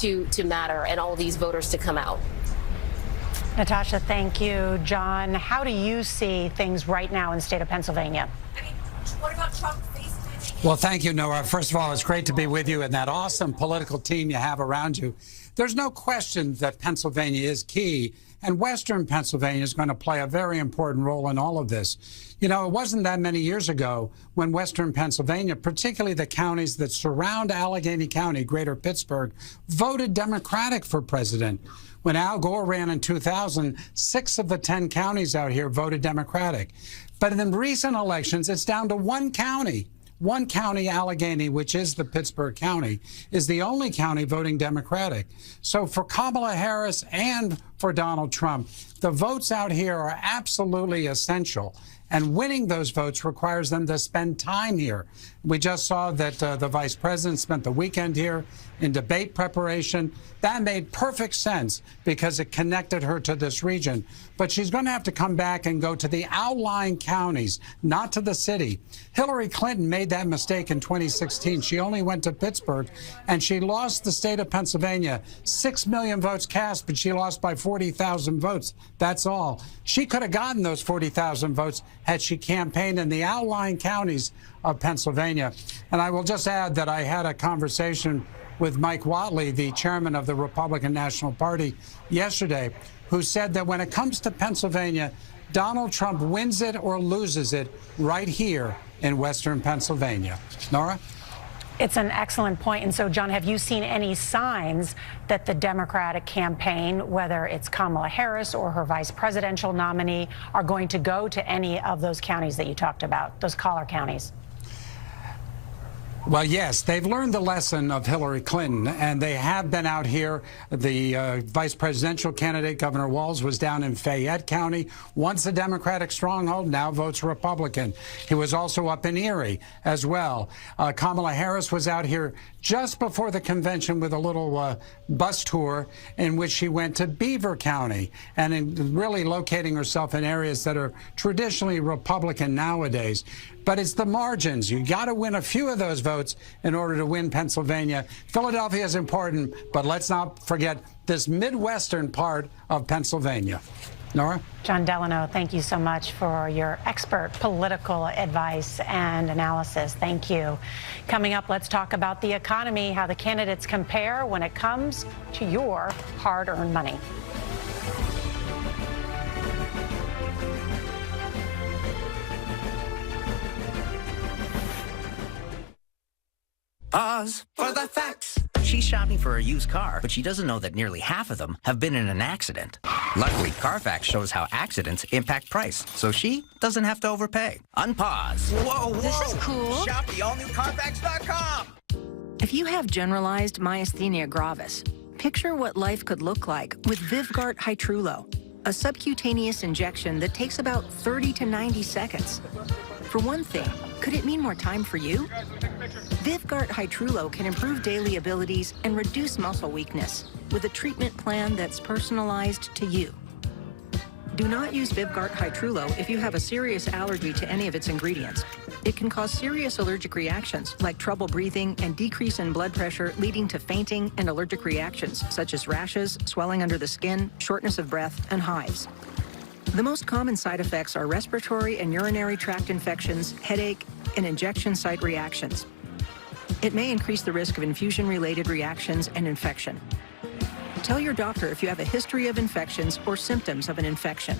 to matter, and all of these voters to come out. Natasha, thank you. John, how do you see things right now in the state of Pennsylvania? What about Trump? Well, thank you, Nora. First of all, it's great to be with you and that awesome political team you have around you. There's no question that Pennsylvania is key, and Western Pennsylvania is going to play a very important role in all of this. It wasn't that many years ago when Western Pennsylvania, particularly the counties that surround Allegheny County, greater Pittsburgh, voted Democratic for president. When Al Gore ran in 2000, 6 of the 10 counties out here voted Democratic. But in the recent elections, it's down to one county. One county, Allegheny, which is the Pittsburgh County, is the only county voting Democratic. So for Kamala Harris and for Donald Trump, the votes out here are absolutely essential. And winning those votes requires them to spend time here. We just saw that the vice president spent the weekend here in debate preparation. That made perfect sense because it connected her to this region. But she's going to have to come back and go to the outlying counties, not to the city. Hillary Clinton made that mistake in 2016. She only went to Pittsburgh, and she lost the state of Pennsylvania. 6 million votes cast, but she lost by 40,000 votes. That's all. She could have gotten those 40,000 votes had she campaigned in the outlying counties of Pennsylvania. And I will just add that I had a conversation with Mike Whatley, the chairman of the Republican National Party, yesterday, who said that when it comes to Pennsylvania, Donald Trump wins it or loses it right here in Western Pennsylvania. Nora? It's an excellent point. And so, John, have you seen any signs that the Democratic campaign, whether it's Kamala Harris or her vice presidential nominee, are going to go to any of those counties that you talked about, those collar counties? Well, yes, they've learned the lesson of Hillary Clinton, and they have been out here. The vice presidential candidate, Governor Walz, was down in Fayette County, once a Democratic stronghold, now votes Republican. He was also up in Erie as well. Kamala Harris was out here just before the convention with a little bus tour in which she went to Beaver County and really locating herself in areas that are traditionally Republican nowadays. But it's the margins. You got to win a few of those votes in order to win Pennsylvania. Philadelphia is important, but let's not forget this Midwestern part of Pennsylvania. Nora? John Delano, thank you so much for your expert political advice and analysis. Thank you. Coming up, let's talk about the economy, how the candidates compare when it comes to your hard-earned money. Pause for the facts. She's shopping for a used car, but she doesn't know that nearly half of them have been in an accident. Luckily, Carfax shows how accidents impact price, so she doesn't have to overpay. Unpause. Whoa, whoa. This is cool. Shop the all-new Carfax.com. If you have generalized myasthenia gravis, picture what life could look like with Vyvgart Hytrulo, a subcutaneous injection that takes about 30 to 90 seconds. For one thing, could it mean more time for you? Vyvgart Hytrulo can improve daily abilities and reduce muscle weakness with a treatment plan that's personalized to you. Do not use Vyvgart Hytrulo if you have a serious allergy to any of its ingredients. It can cause serious allergic reactions like trouble breathing and decrease in blood pressure, leading to fainting and allergic reactions such as rashes, swelling under the skin, shortness of breath, and hives. The most common side effects are respiratory and urinary tract infections, headache, and injection site reactions. It may increase the risk of infusion-related reactions and infection. Tell your doctor if you have a history of infections or symptoms of an infection.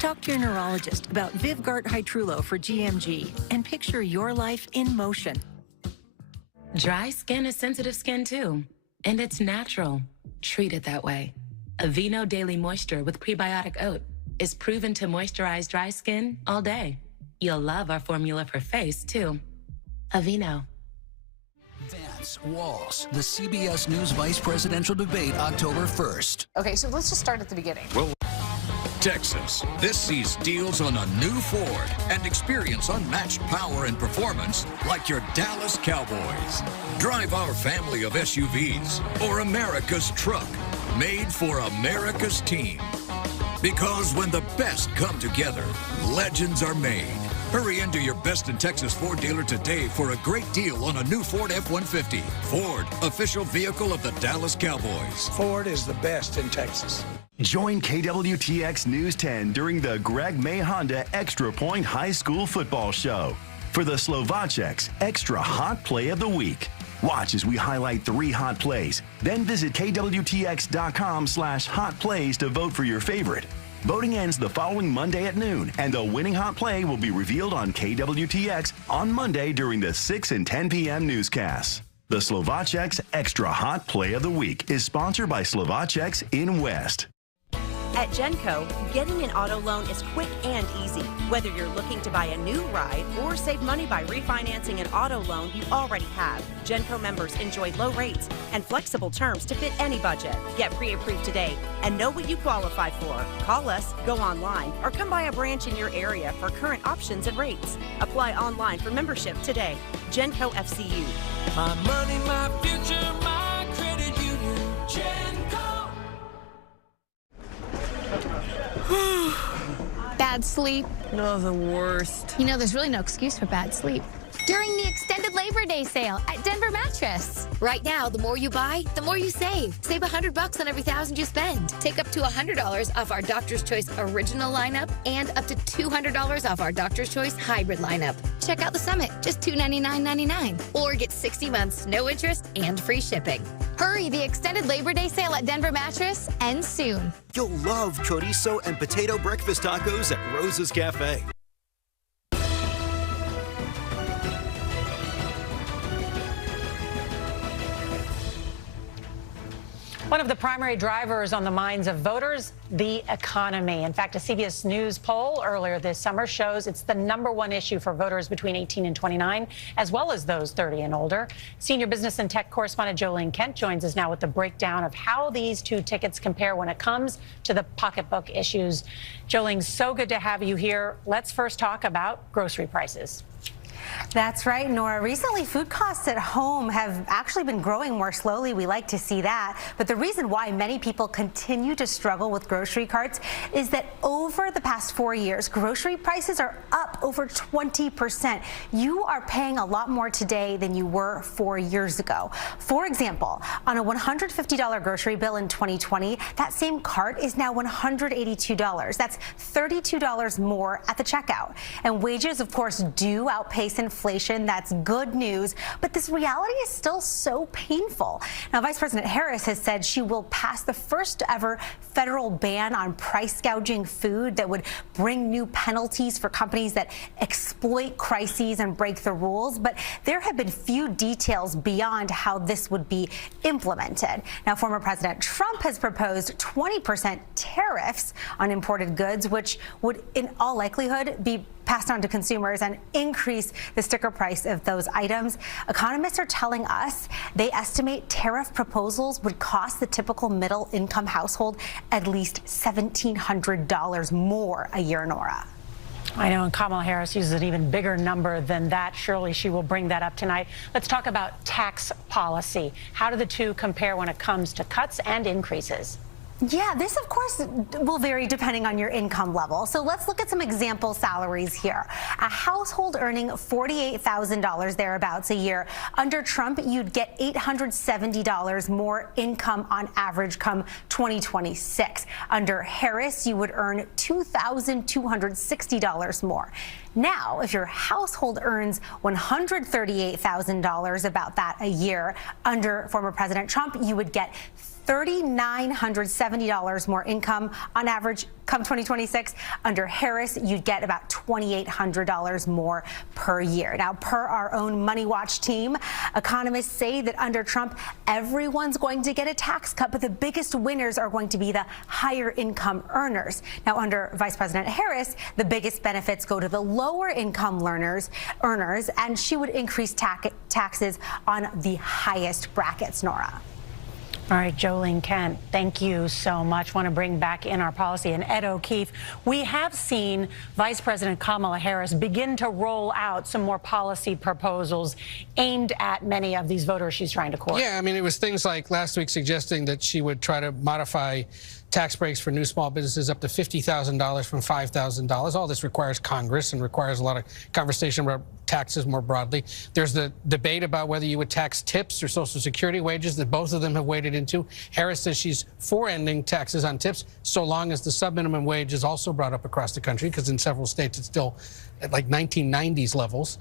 Talk to your neurologist about Vyvgart Hytrulo for GMG and picture your life in motion. Dry skin is sensitive skin too, and it's natural. Treat it that way. Aveeno Daily Moisture with prebiotic oat is proven to moisturize dry skin all day. You'll love our formula for face too. Aveeno. Vance Walz, the CBS News Vice Presidential Debate, October 1st. Okay, so let's just start at the beginning. Well, Texas, this sees deals on a new Ford and experience unmatched power and performance like your Dallas Cowboys. Drive our family of SUVs or America's truck, made for America's team. Because when the best come together, legends are made. Hurry into your Best in Texas Ford dealer today for a great deal on a new Ford F-150. Ford, official vehicle of the Dallas Cowboys. Ford is the best in Texas. Join KWTX News 10 during the Greg May Honda Extra Point High School Football Show for the Slovaceks Extra Hot Play of the Week. Watch as we highlight 3 hot plays. Then visit KWTX.com/hot plays to vote for your favorite. Voting ends the following Monday at noon, and the winning hot play will be revealed on KWTX on Monday during the 6 and 10 p.m. newscasts. The Slovaceks Extra Hot Play of the Week is sponsored by Slovaceks in West. At Genco, getting an auto loan is quick and easy. Whether you're looking to buy a new ride or save money by refinancing an auto loan you already have, Genco members enjoy low rates and flexible terms to fit any budget. Get pre-approved today and know what you qualify for. Call us, go online, or come by a branch in your area for current options and rates. Apply online for membership today. Genco FCU. My money, my future, my credit union. Genco. Bad sleep. No, the worst. You know, there's really no excuse for bad sleep. during the extended Labor Day sale at Denver Mattress. Right now, the more you buy, the more you save. Save $100 on every $1,000 you spend. Take up to $100 off our Doctor's Choice Original lineup and up to $200 off our Doctor's Choice Hybrid lineup. Check out the Summit, just $299.99. Or get 60 months, no interest, and free shipping. Hurry, the extended Labor Day sale at Denver Mattress ends soon. You'll love chorizo and potato breakfast tacos at Rosa's Cafe. One of the primary drivers on the minds of voters, the economy. In fact, a CBS News poll earlier this summer shows it's the #1 issue for voters between 18 and 29, as well as those 30 and older. Senior business and tech correspondent Jolene Kent joins us now with the breakdown of how these two tickets compare when it comes to the pocketbook issues. Jolene, so good to have you here. Let's first talk about grocery prices. That's right, Nora. Recently, food costs at home have actually been growing more slowly. We like to see that. But the reason why many people continue to struggle with grocery carts is that over the past 4 years, grocery prices are up over 20%. You are paying a lot more today than you were 4 years ago. For example, on a $150 grocery bill in 2020, that same cart is now $182. That's $32 more at the checkout. And wages, of course, do outpace inflation. That's good news, but this reality is still so painful. Now, Vice President Harris has said she will pass the first ever federal ban on price gouging food that would bring new penalties for companies that exploit crises and break the rules. But there have been few details beyond how this would be implemented. Now, former President Trump has proposed 20% tariffs on imported goods, which would in all likelihood be passed on to consumers and increase the sticker price of those items. Economists are telling us they estimate tariff proposals would cost the typical middle-income household at least $1,700 more a year, Nora. I know, and Kamala Harris uses an even bigger number than that. Surely she will bring that up tonight. Let's talk about tax policy. How do the two compare when it comes to cuts and increases? Yeah, this, of course, will vary depending on your income level. So let's look at some example salaries here. A household earning $48,000 thereabouts a year. Under Trump, you'd get $870 more income on average come 2026. Under Harris, you would earn $2,260 more. Now, if your household earns $138,000, about that a year, under former President Trump, you would get $3,970 more income on average come 2026. Under Harris, you'd get about $2,800 more per year. Now, per our own Money Watch team, economists say that under Trump, everyone's going to get a tax cut, but the biggest winners are going to be the higher income earners. Now, under Vice President Harris, the biggest benefits go to the lower income earners, and she would increase taxes on the highest brackets, Nora. All right, Jolene Kent, thank you so much. Want to bring back in our policy. And Ed O'Keefe, we have seen Vice President Kamala Harris begin to roll out some more policy proposals aimed at many of these voters she's trying to court. Yeah, I mean, it was things like last week suggesting that she would try to modify tax breaks for new small businesses up to $50,000 from $5,000. All this requires Congress and requires a lot of conversation about taxes more broadly. There's the debate about whether you would tax tips or Social Security wages that both of them have waded into. Harris says she's for ending taxes on tips so long as the subminimum wage is also brought up across the country, because in several states it's still at like 1990s levels.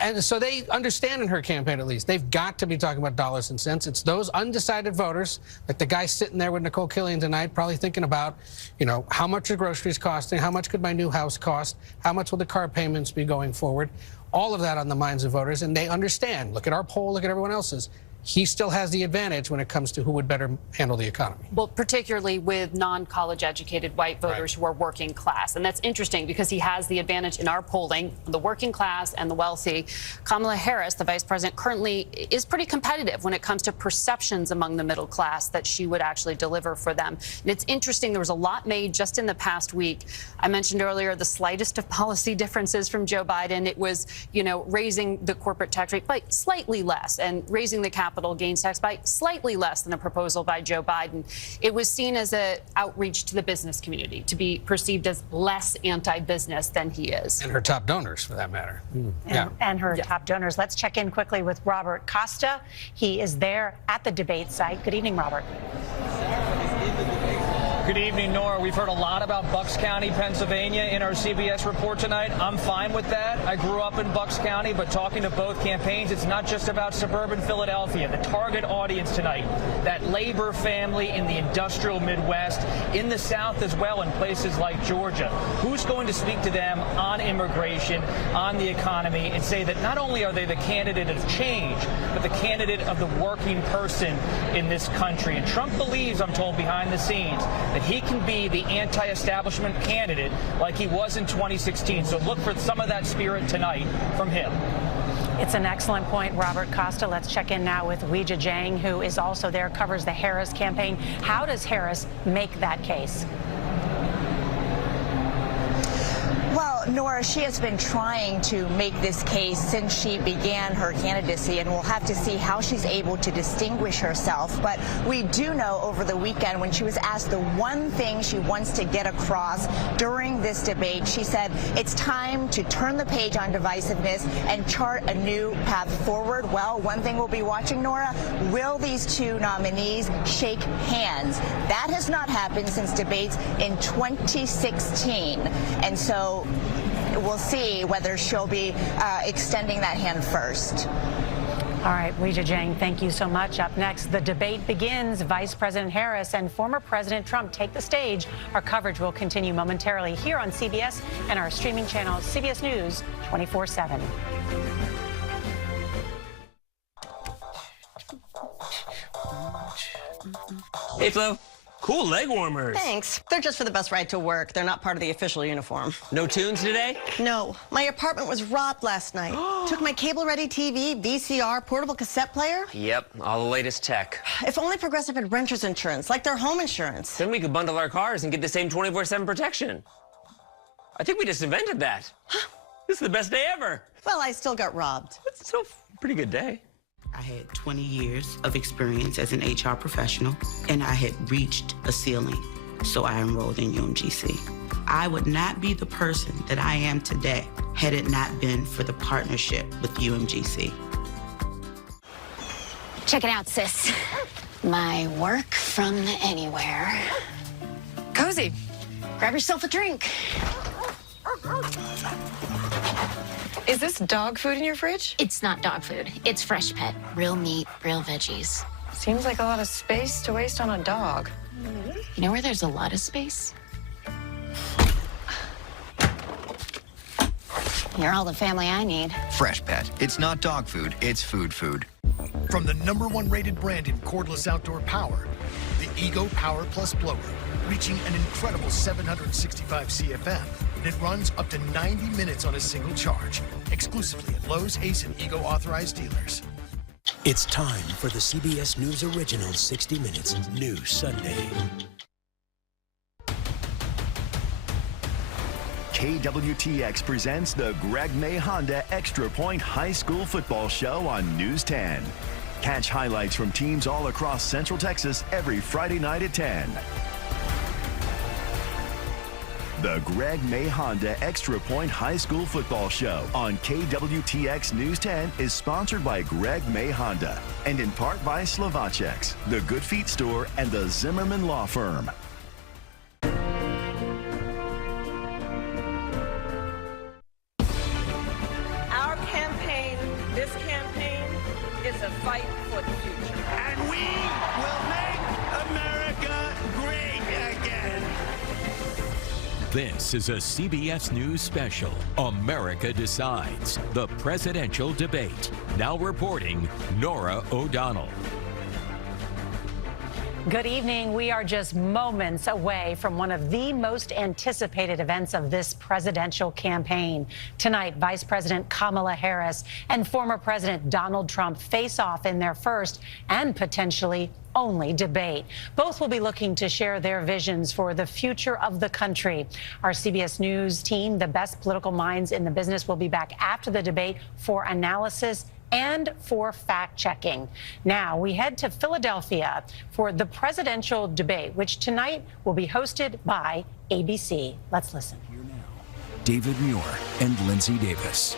And so they understand in her campaign, at least, they've got to be talking about dollars and cents. It's those undecided voters, like the guy sitting there with Nicole Killian tonight, probably thinking about, you know, how much are groceries costing? How much could my new house cost? How much will the car payments be going forward? All of that on the minds of voters, and they understand. Look at our poll, look at everyone else's. He still has the advantage when it comes to who would better handle the economy. Well, particularly with non-college educated white voters who are working class. And that's interesting because he has the advantage in our polling, the working class and the wealthy. Kamala Harris, the vice president, currently is pretty competitive when it comes to perceptions among the middle class that she would actually deliver for them. And it's interesting, there was a lot made just in the past week. I mentioned earlier the slightest of policy differences from Joe Biden. It was, you know, raising the corporate tax rate by slightly less and raising the capital capital gains tax by slightly less than a proposal by Joe Biden. It was seen as an outreach to the business community, to be perceived as less anti-business than he is. And her top donors, for that matter. And her top donors. Let's check in quickly with Robert Costa. He is there at the debate site. Good evening, Robert. Good evening, Nora. We've heard a lot about Bucks County, Pennsylvania in our CBS report tonight. I'm fine with that. I grew up in Bucks County, but talking to both campaigns, it's not just about suburban Philadelphia. The target audience tonight, that labor family in the industrial Midwest, in the South as well, in places like Georgia. Who's going to speak to them on immigration, on the economy, and say that not only are they the candidate of change, but the candidate of the working person in this country? And Trump believes, I'm told behind the scenes, that he can be the anti-establishment candidate like he was in 2016. So look for some of that spirit tonight from him. It's an excellent point, Robert Costa. Let's check in now with Weijia Jiang, who is also there, covers the Harris campaign. How does Harris make that case? Well, Nora, she has been trying to make this case since she began her candidacy, and we'll have to see how she's able to distinguish herself. But we do know over the weekend, when she was asked the one thing she wants to get across during this debate, she said it's time to turn the page on divisiveness and chart a new path forward. Well, one thing we'll be watching, Nora, will these two nominees shake hands? That has not happened since debates in 2016. And so we'll see whether she'll be extending that hand first. All right, Weijia Jiang, thank you so much. Up next, the debate begins. Vice President Harris and former President Trump take the stage. Our coverage will continue momentarily here on CBS and our streaming channel, CBS News 24/7. Hey, Flo. Cool leg warmers. Thanks. They're just for the bus ride to work. They're not part of the official uniform. No tunes today? No. My apartment was robbed last night. Took my cable-ready TV, VCR, portable cassette player. Yep, all the latest tech. If only Progressive had renter's insurance, like their home insurance. Then we could bundle our cars and get the same 24/7 protection. I think we just invented that. This is the best day ever. Well, I still got robbed. It's still a pretty good day. I had 20 years of experience as an HR professional, and I had reached a ceiling, so I enrolled in UMGC. I would not be the person that I am today had it not been for the partnership with UMGC. Check it out, sis. My work from anywhere. Cozy. Grab yourself a drink. Is this dog food in your fridge? It's not dog food. It's Fresh Pet. Real meat, real veggies. Seems like a lot of space to waste on a dog. You know where there's a lot of space? You're all the family I need. Fresh Pet. It's not dog food, it's food. From the #1 rated brand in cordless outdoor power, the Ego Power Plus blower, reaching an incredible 765 CFM. It runs up to 90 minutes on a single charge, exclusively at Lowe's, Ace, and Ego authorized dealers. It's time for the CBS News original 60 Minutes News Sunday. KWTX presents the Greg May Honda Extra Point High School Football Show on News 10. Catch highlights from teams all across Central Texas every Friday night at 10. The Greg May Honda Extra Point High School Football Show on KWTX News 10 is sponsored by Greg May Honda and in part by Slovacek's, the Good Feet Store, and the Zimmerman Law Firm. Our campaign, this campaign, is a fight for the future. And we will make America great again. This is a CBS News special, America Decides, the presidential debate. Now reporting, Nora O'Donnell. Good evening. We are just moments away from one of the most anticipated events of this presidential campaign. Tonight, Vice President Kamala Harris and former President Donald Trump face off in their first and potentially only debate. Both will be looking to share their visions for the future of the country. Our CBS News team, the best political minds in the business, will be back after the debate for analysis and for fact-checking. Now we head to Philadelphia for the presidential debate, which tonight will be hosted by ABC. Let's listen. David Muir and Lindsay Davis.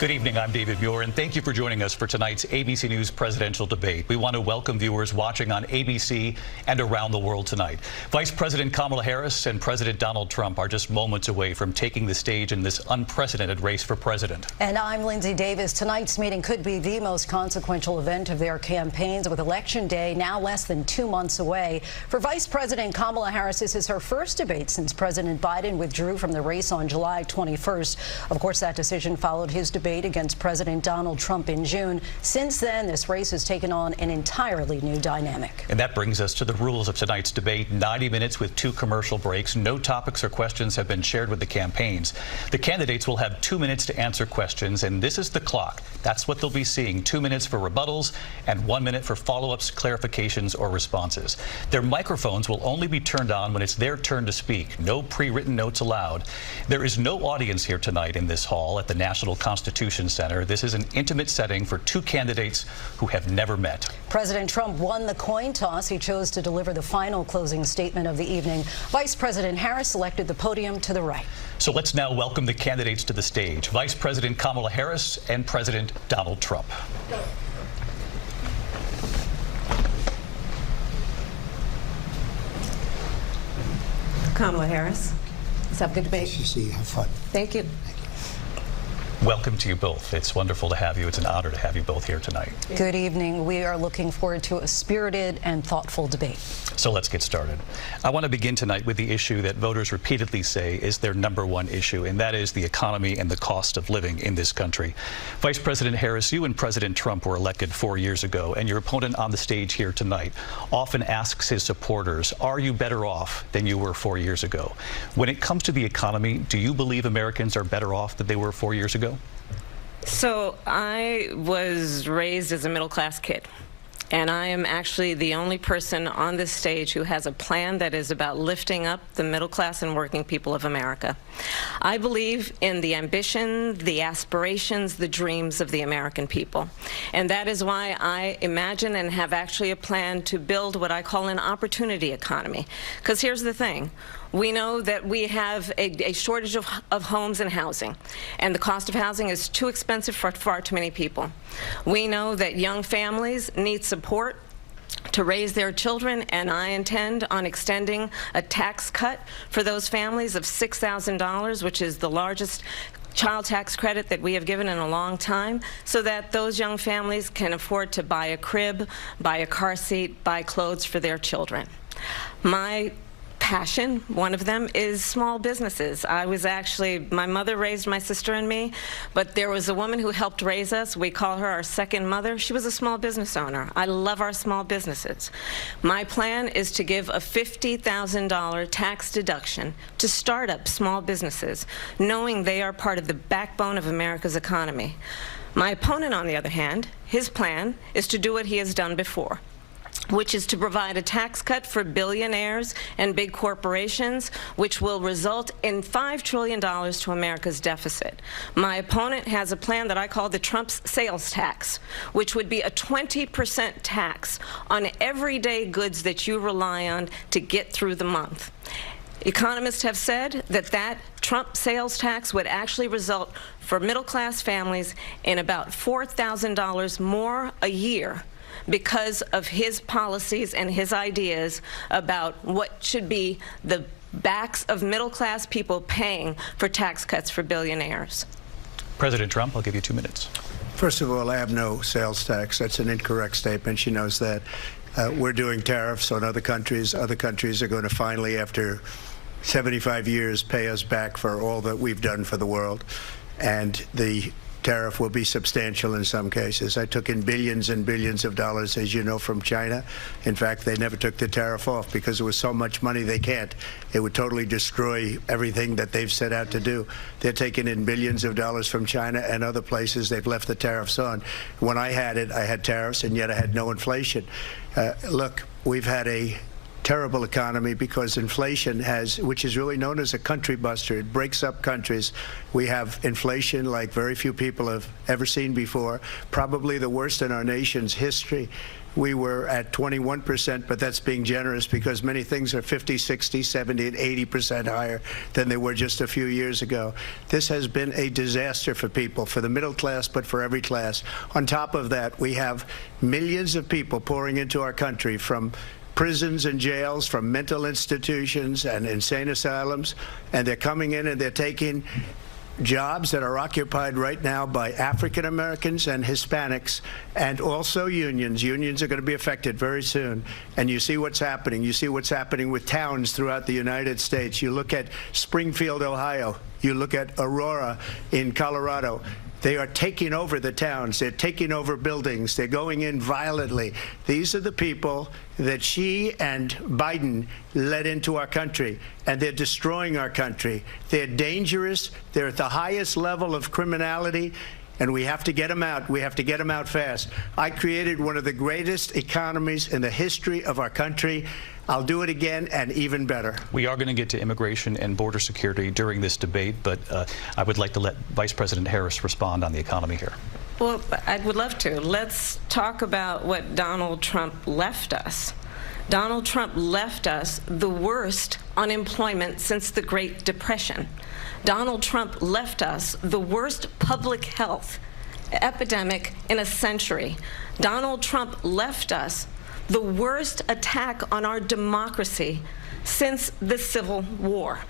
Good evening, I'm David Muir, and thank you for joining us for tonight's ABC News presidential debate. We want to welcome viewers watching on ABC and around the world tonight. Vice President Kamala Harris and President Donald Trump are just moments away from taking the stage in this unprecedented race for president. And I'm Lindsay Davis. Tonight's meeting could be the most consequential event of their campaigns, with Election Day now less than 2 months away. For Vice President Kamala Harris, this is her first debate since President Biden withdrew from the race on July 21st. Of course, that decision followed his debate against President Donald Trump in June. Since then, this race has taken on an entirely new dynamic. And that brings us to the rules of tonight's debate. 90 minutes with 2 commercial breaks. No topics or questions have been shared with the campaigns. The candidates will have 2 minutes to answer questions, and this is the clock. That's what they'll be seeing. 2 minutes for rebuttals and 1 minute for follow-ups, clarifications, or responses. Their microphones will only be turned on when it's their turn to speak. No pre-written notes allowed. There is no audience here tonight in this hall at the National Constitution Center. This is an intimate setting for 2 candidates who have never met. President Trump won the coin toss. He chose to deliver the final closing statement of the evening. Vice President Harris selected the podium to the right. So let's now welcome the candidates to the stage. Vice President Kamala Harris and President Donald Trump. Kamala Harris. Let's have a good debate. Nice to see you. Have fun. Thank you. Welcome to you both. It's wonderful to have you. It's an honor to have you both here tonight. Good evening. We are looking forward to a spirited and thoughtful debate. So let's get started. I want to begin tonight with the issue that voters repeatedly say is their #1 issue, and that is the economy and the cost of living in this country. Vice President Harris, you and President Trump were elected 4 years ago, and your opponent on the stage here tonight often asks his supporters, are you better off than you were 4 years ago? When it comes to the economy, do you believe Americans are better off than they were 4 years ago? So I was raised as a middle-class kid, and I am actually the only person on this stage who has a plan that is about lifting up the middle class and working people of America. I believe in the ambition, the aspirations, the dreams of the American people. And that is why I imagine and have actually a plan to build what I call an opportunity economy. Because here's the thing. We know that we have a shortage of homes and housing, and the cost of housing is too expensive for far too many people. We know that young families need support to raise their children, and I intend on extending a tax cut for those families of $6,000, which is the largest child tax credit that we have given in a long time, so that those young families can afford to buy a crib, buy a car seat, buy clothes for their children. My passion, one of them, is small businesses. My mother raised my sister and me, but there was a woman who helped raise us. We call her our second mother. She was a small business owner. I love our small businesses. My plan is to give a $50,000 tax deduction to start-up small businesses, knowing they are part of the backbone of America's economy. My opponent, on the other hand, his plan is to do what he has done before, which is to provide a tax cut for billionaires and big corporations, which will result in $5 trillion to America's deficit. My opponent has a plan that I call the Trump's sales tax, which would be a 20% tax on everyday goods that you rely on to get through the month. Economists have said that Trump sales tax would actually result for middle-class families in about $4,000 more a year, because of his policies and his ideas about what should be the backs of middle-class people paying for tax cuts for billionaires. President Trump, I'll give you 2 minutes. First of all, I have no sales tax. That's an incorrect statement. She knows that. We're doing tariffs on other countries. Other countries are going to finally, after 75 years, pay us back for all that we've done for the world. And the tariff will be substantial in some cases. I took in billions and billions of dollars, as you know, from China. In fact, they never took the tariff off because there was so much money they can't. It would totally destroy everything that they've set out to do. They're taking in billions of dollars from China and other places. They've left the tariffs on. When I had it, I had tariffs, and yet I had no inflation. Look, we've had a terrible economy because inflation has, which is really known as a country buster. It breaks up countries. We have inflation like very few people have ever seen before, probably the worst in our nation's history. We were at 21%, but that's being generous because many things are 50, 60, 70, and 80% higher than they were just a few years ago. This has been a disaster for people, for the middle class, but for every class. On top of that, we have millions of people pouring into our country from prisons and jails, from mental institutions and insane asylums, and they're coming in and they're taking jobs that are occupied right now by African Americans and Hispanics, and also unions. Unions are going to be affected very soon. And you see what's happening. You see what's happening with towns throughout the United States. You look at Springfield, Ohio. You look at Aurora in Colorado. They are taking over the towns. They're taking over buildings. They're going in violently. These are the people that she and Biden led into our country, and they're destroying our country. They're dangerous. They're at the highest level of criminality, and we have to get them out. We have to get them out fast. I created one of the greatest economies in the history of our country. I'll do it again and even better. We are going to get to immigration and border security during this debate, but I would like to let Vice President Harris respond on the economy here. Well, I would love to. Let's talk about what Donald Trump left us. Donald Trump left us the worst unemployment since the Great Depression. Donald Trump left us the worst public health epidemic in a century. Donald Trump left us the worst attack on our democracy since the Civil War.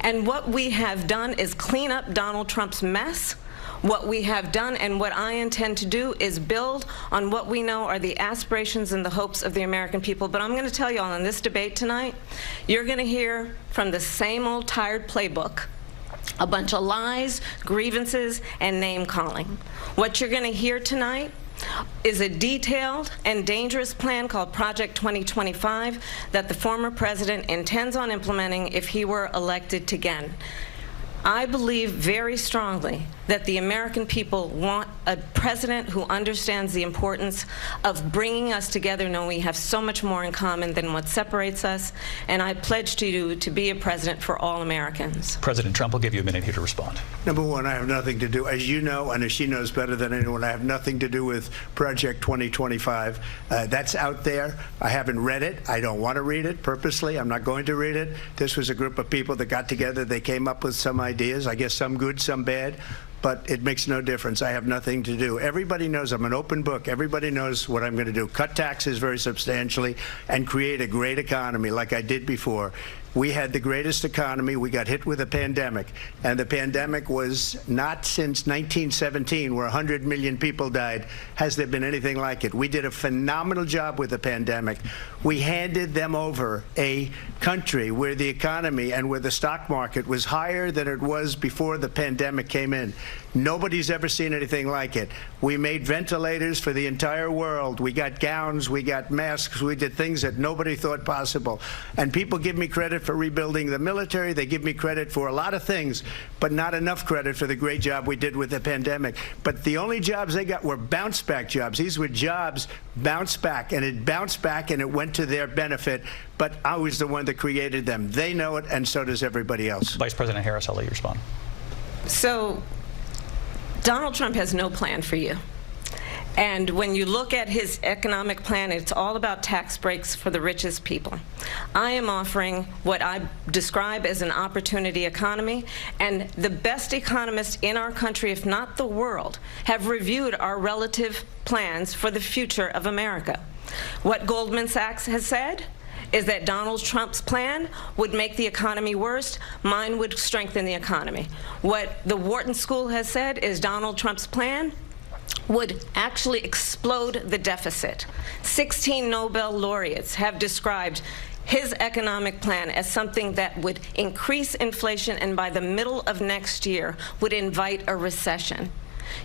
And what we have done is clean up Donald Trump's mess. What we have done and what I intend to do is build on what we know are the aspirations and the hopes of the American people. But I'm going to tell you all in this debate tonight, you're going to hear from the same old tired playbook, a bunch of lies, grievances, and name-calling. What you're going to hear tonight is a detailed and dangerous plan called Project 2025 that the former president intends on implementing if he were elected again. I believe very strongly that the American people want a president who understands the importance of bringing us together, knowing we have so much more in common than what separates us, and I pledge to you to be a president for all Americans. President Trump will give you a minute here to respond. Number one, I have nothing to do, as you know, and as she knows better than anyone, I have nothing to do with Project 2025. That's out there. I haven't read it. I don't want to read it purposely. I'm not going to read it. This was a group of people that got together. They came up with some ideas, I guess some good, some bad, but it makes no difference. I have nothing to do. Everybody knows I'm an open book. Everybody knows what I'm going to do. Cut taxes very substantially and create a great economy like I did before. We had the greatest economy. We got hit with a pandemic, and the pandemic was not since 1917, where 100 million people died, has there been anything like it. We did a phenomenal job with the pandemic. We handed them over a country where the economy and where the stock market was higher than it was before the pandemic came in. Nobody's ever seen anything like it. We made ventilators for the entire world. We got gowns, we got masks, we did things that nobody thought possible. And people give me credit for rebuilding the military. They give me credit for a lot of things, but not enough credit for the great job we did with the pandemic. But the only jobs they got were bounce back jobs. These were jobs bounced back, and it bounced back and it went to their benefit. But I was the one that created them. They know it, and so does everybody else. Vice President Harris, I'll let you respond. So Donald Trump has no plan for you. And when you look at his economic plan, it's all about tax breaks for the richest people. I am offering what I describe as an opportunity economy, and the best economists in our country, if not the world, have reviewed our relative plans for the future of America. What Goldman Sachs has said is that Donald Trump's plan would make the economy worse. Mine would strengthen the economy. What the Wharton School has said is Donald Trump's plan would actually explode the deficit. 16 Nobel laureates have described his economic plan as something that would increase inflation and by the middle of next year would invite a recession.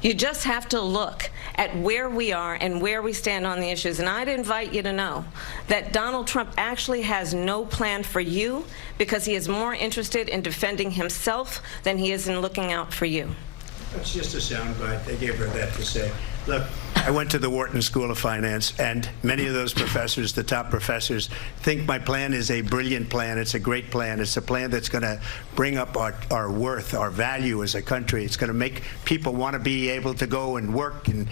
You just have to look at where we are and where we stand on the issues. And I'd invite you to know that Donald Trump actually has no plan for you because he is more interested in defending himself than he is in looking out for you. That's just a soundbite. They gave her that to say. Look, I went to the Wharton School of Finance, and many of those professors, the top professors, think my plan is a brilliant plan. It's a great plan. It's a plan that's going to bring up our worth, our value as a country. It's going to make people want to be able to go and work and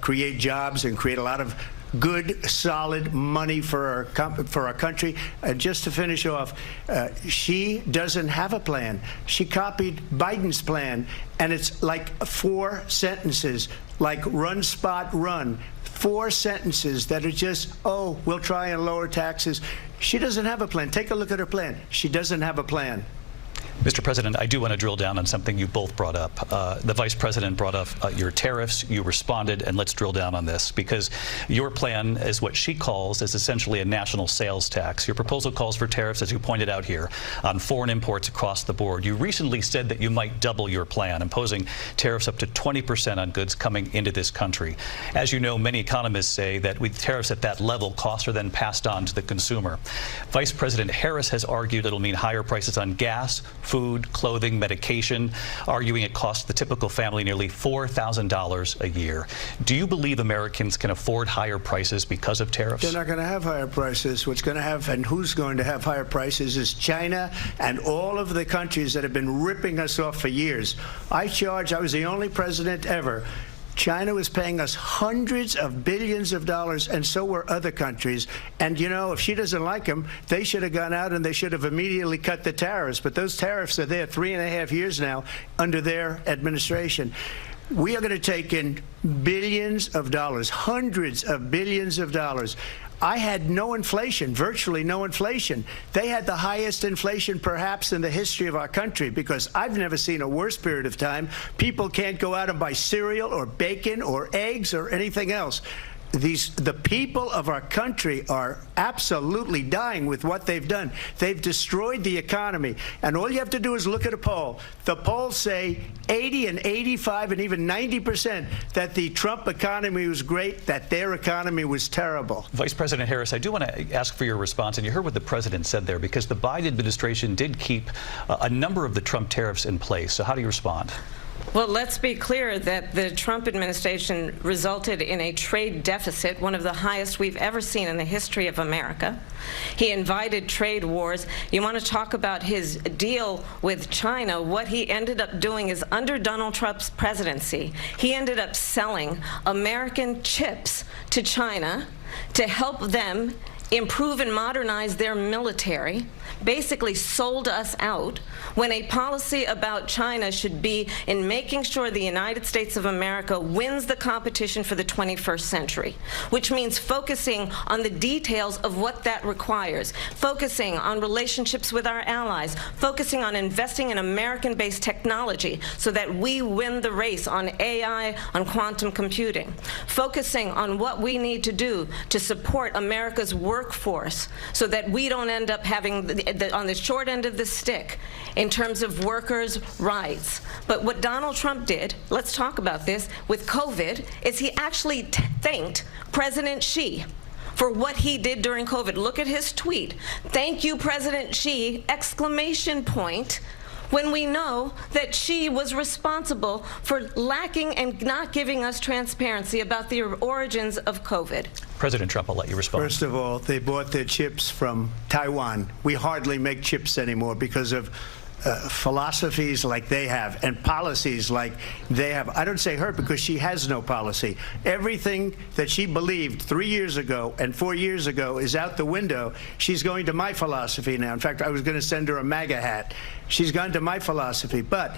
create jobs and create a lot of good, solid money for our country. And just to finish off, she doesn't have a plan. She copied Biden's plan, and it's like 4 sentences, like run, spot, run. 4 sentences that are just, oh, we'll try and lower taxes. She doesn't have a plan. Take a look at her plan. She doesn't have a plan. Mr. President, I do want to drill down on something you both brought up. The Vice President brought up your tariffs. You responded, and let's drill down on this, because your plan is what she calls is essentially a national sales tax. Your proposal calls for tariffs, as you pointed out here, on foreign imports across the board. You recently said that you might double your plan, imposing tariffs up to 20% on goods coming into this country. As you know, many economists say that with tariffs at that level, costs are then passed on to the consumer. Vice President Harris has argued it'll mean higher prices on gas, food, clothing, medication, arguing it costs the typical family nearly $4,000 a year. Do you believe Americans can afford higher prices because of tariffs? They're not going to have higher prices. What's going to have, and who's going to have higher prices, is China and all of the countries that have been ripping us off for years. I was the only president ever. China was paying us hundreds of billions of dollars, and so were other countries. And, you know, if she doesn't like them, they should have gone out and they should have immediately cut the tariffs. But those tariffs are there 3.5 years now under their administration. We are going to take in billions of dollars, hundreds of billions of dollars. I had no inflation, virtually no inflation. They had the highest inflation perhaps in the history of our country, because I've never seen a worse period of time. People can't go out and buy cereal or bacon or eggs or anything else. The people of our country are absolutely dying with what they've done. They've destroyed the economy. And all you have to do is look at a poll. The polls say 80 and 85 and even 90% that the Trump economy was great, that their economy was terrible. Vice President Harris, I do want to ask for your response. And you heard what the president said there, because the Biden administration did keep a number of the Trump tariffs in place. So how do you respond? Well, let's be clear that the Trump administration resulted in a trade deficit, one of the highest we've ever seen in the history of America. He invited trade wars. You want to talk about his deal with China? What he ended up doing is, under Donald Trump's presidency, he ended up selling American chips to China to help them improve and modernize their military, basically sold us out, when a policy about China should be in making sure the United States of America wins the competition for the 21st century, which means focusing on the details of what that requires, focusing on relationships with our allies, focusing on investing in American-based technology so that we win the race on AI, on quantum computing, focusing on what we need to do to support America's workforce so that we don't end up having on the short end of the stick in terms of workers' rights. But what Donald Trump did, let's talk about this, with COVID, is he actually thanked President Xi for what he did during COVID. Look at his tweet. "Thank you, President Xi," exclamation point, when we know that Xi was responsible for lacking and not giving us transparency about the origins of COVID. President Trump, I'll let you respond. First of all, they bought their chips from Taiwan. We hardly make chips anymore because of philosophies like they have and policies like they have. I don't say her, because she has no policy. Everything that she believed 3 years ago and 4 years ago is out the window. She's going to my philosophy now. In fact, I was going to send her a MAGA hat. She's gone to my philosophy. But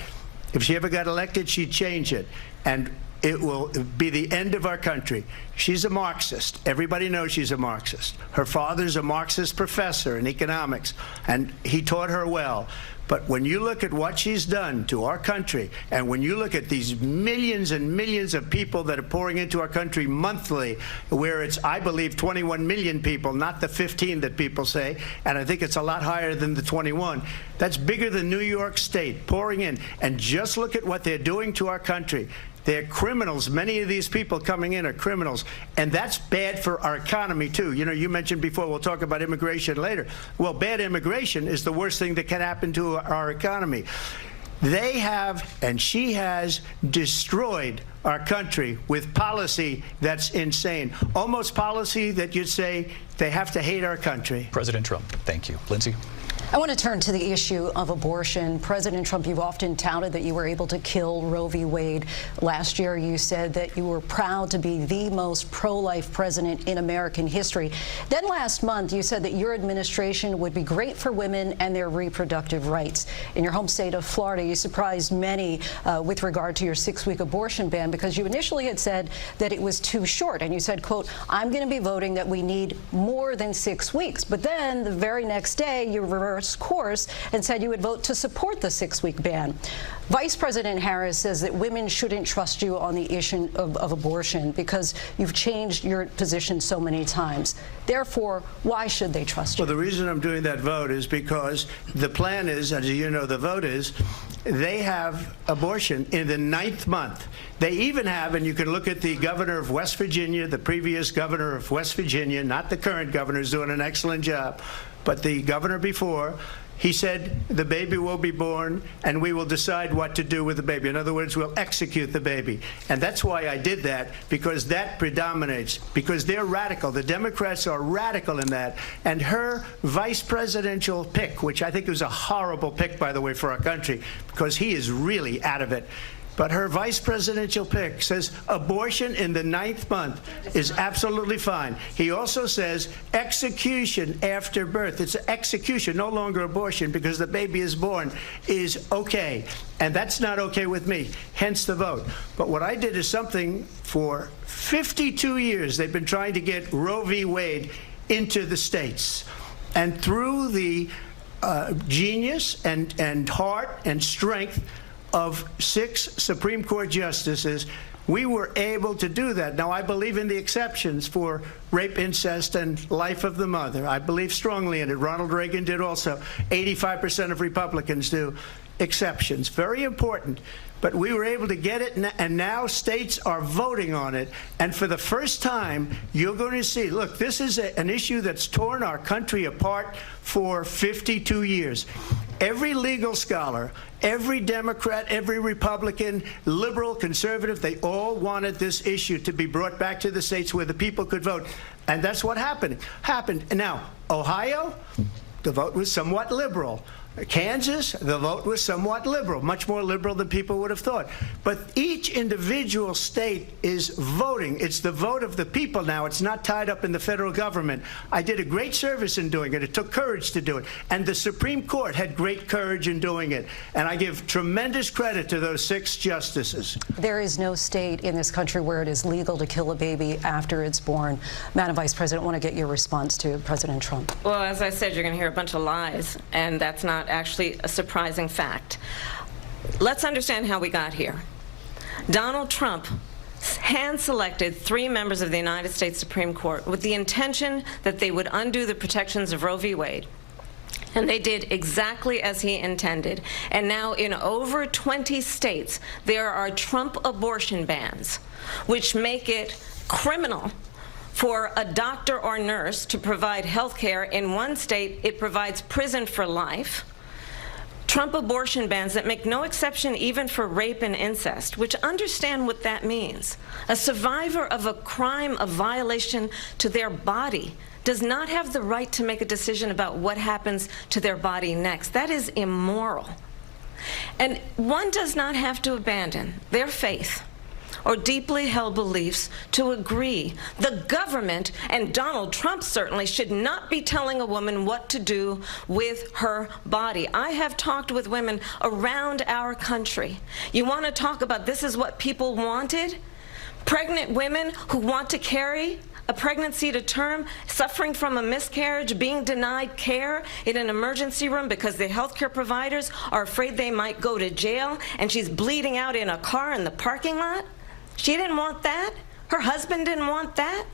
if she ever got elected, she'd change it. And it will be the end of our country. She's a Marxist. Everybody knows she's a Marxist. Her father's a Marxist professor in economics, and he taught her well. But when you look at what she's done to our country, and when you look at these millions and millions of people that are pouring into our country monthly, where it's, I believe, 21 million people, not the 15 that people say, and I think it's a lot higher than the 21. That's bigger than New York State pouring in. And just look at what they're doing to our country. They're criminals. Many of these people coming in are criminals. And that's bad for our economy, too. You know, you mentioned before, we'll talk about immigration later. Well, bad immigration is the worst thing that can happen to our economy. They have, and she has, destroyed our country with policy that's insane. Almost policy that you'd say they have to hate our country. President Trump, thank you. Lindsay? I want to turn to the issue of abortion. President Trump, you've often touted that you were able to kill Roe v. Wade. Last year, you said that you were proud to be the most pro-life president in American history. Then last month, you said that your administration would be great for women and their reproductive rights. In your home state of Florida, you surprised many with regard to your 6-week abortion ban because you initially had said that it was too short. And you said, quote, I'm going to be voting that we need more than 6 weeks. But then the very next day, you reversed course and said you would vote to support the 6-week ban. Vice President Harris says that women shouldn't trust you on the issue of abortion because you've changed your position so many times. Therefore, why should they trust you? Well, the reason I'm doing that vote is because the plan is, as you know, the vote is, they have abortion in the 9th month. They even have, and you can look at the governor of West Virginia, the previous governor of West Virginia, not the current governor, who's doing an excellent job, but the governor before, he said the baby will be born and we will decide what to do with the baby. In other words, we'll execute the baby. And that's why I did that, because that predominates, because they're radical. The Democrats are radical in that. And her vice presidential pick, which I think was a horrible pick, by the way, for our country, because he is really out of it. But her vice presidential pick says abortion in the 9th month is absolutely fine. He also says execution after birth. It's execution, no longer abortion, because the baby is born, is okay. And that's not okay with me, hence the vote. But what I did is something for 52 years. They've been trying to get Roe v. Wade into the states. And through the genius and heart and strength of 6 Supreme Court justices, we were able to do that. Now, I believe in the exceptions for rape, incest, and life of the mother. I believe strongly in it. Ronald Reagan did also. 85% of Republicans do. Exceptions. Very important. But we were able to get it, and now states are voting on it. And for the first time, you're going to see, look, this is an issue that's torn our country apart for 52 years. Every legal scholar, every Democrat, every Republican, liberal, conservative, they all wanted this issue to be brought back to the states where the people could vote. And that's what happened. And now, Ohio, the vote was somewhat liberal. Kansas, the vote was somewhat liberal, much more liberal than people would have thought. But each individual state is voting. It's the vote of the people now. It's not tied up in the federal government. I did a great service in doing it. It took courage to do it. And the Supreme Court had great courage in doing it. And I give tremendous credit to those 6 justices. There is no state in this country where it is legal to kill a baby after it's born. Madam Vice President, I want to get your response to President Trump. Well, as I said, you're going to hear a bunch of lies, and that's not actually a surprising fact. Let's understand how we got here. Donald Trump hand-selected 3 members of the United States Supreme Court with the intention that they would undo the protections of Roe v. Wade. And they did exactly as he intended. And now in over 20 states, there are Trump abortion bans, which make it criminal for a doctor or nurse to provide health care. In one state, it provides prison for life. Trump abortion bans that make no exception even for rape and incest, which understand what that means. A survivor of a crime of violation to their body does not have the right to make a decision about what happens to their body next. That is immoral. And one does not have to abandon their faith or deeply held beliefs to agree. The government, and Donald Trump certainly, should not be telling a woman what to do with her body. I have talked with women around our country. You want to talk about this is what people wanted? Pregnant women who want to carry a pregnancy to term, suffering from a miscarriage, being denied care in an emergency room because the healthcare providers are afraid they might go to jail, and she's bleeding out in a car in the parking lot. She didn't want that. Her husband didn't want that.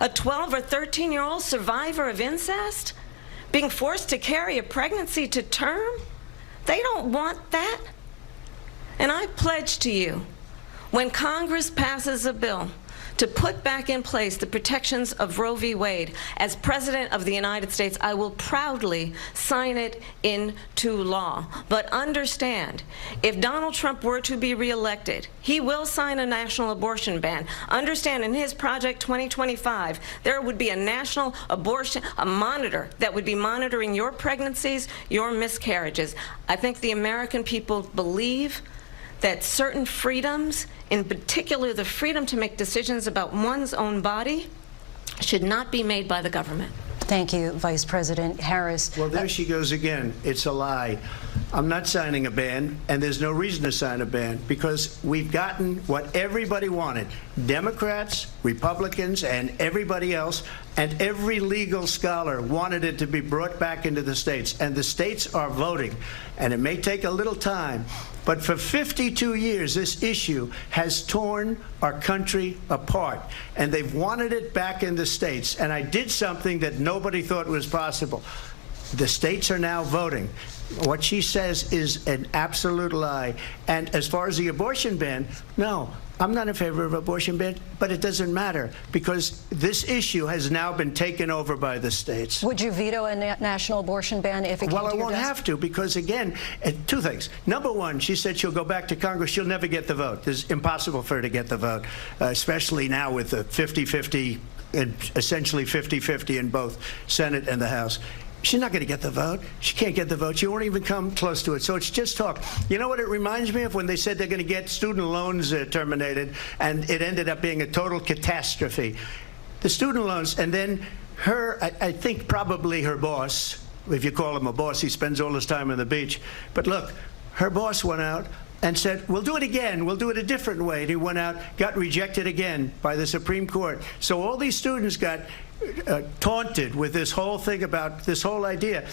A 12 or 13-year-old survivor of incest being forced to carry a pregnancy to term. They don't want that. And I pledge to you, when Congress passes a bill to put back in place the protections of Roe v. Wade. As President of the United States, I will proudly sign it into law. But understand, if Donald Trump were to be reelected, he will sign a national abortion ban. Understand, in his Project 2025, there would be a national abortion, a monitor that would be monitoring your pregnancies, your miscarriages. I think the American people believe that certain freedoms, in particular the freedom to make decisions about one's own body, should not be made by the government. Thank you, Vice President Harris. Well, there she goes again. It's a lie. I'm not signing a ban, and there's no reason to sign a ban, because we've gotten what everybody wanted. Democrats, Republicans, and everybody else, and every legal scholar wanted it to be brought back into the states, and the states are voting. And it may take a little time, but for 52 years, this issue has torn our country apart, and they've wanted it back in the states. And I did something that nobody thought was possible. The states are now voting. What she says is an absolute lie. And as far as the abortion ban, no, I'm not in favor of abortion ban, but it doesn't matter, because this issue has now been taken over by the states. Would you veto a national abortion ban if it came to your desk? Well, I won't have to, because, again, two things. Number one, she said she'll go back to Congress. She'll never get the vote. It's impossible for her to get the vote, especially now with the 50-50, essentially 50-50 in both Senate and the House. She's not going to get the vote. She can't get the vote. She won't even come close to it. So it's just talk. You know what it reminds me of? When they said they're going to get student loans terminated, and it ended up being a total catastrophe. The student loans, and then her, I think probably her boss, if you call him a boss, he spends all his time on the beach. But look, her boss went out and said, we'll do it again. We'll do it a different way. And he went out, got rejected again by the Supreme Court. So all these students got taunted with this whole thing about this whole idea,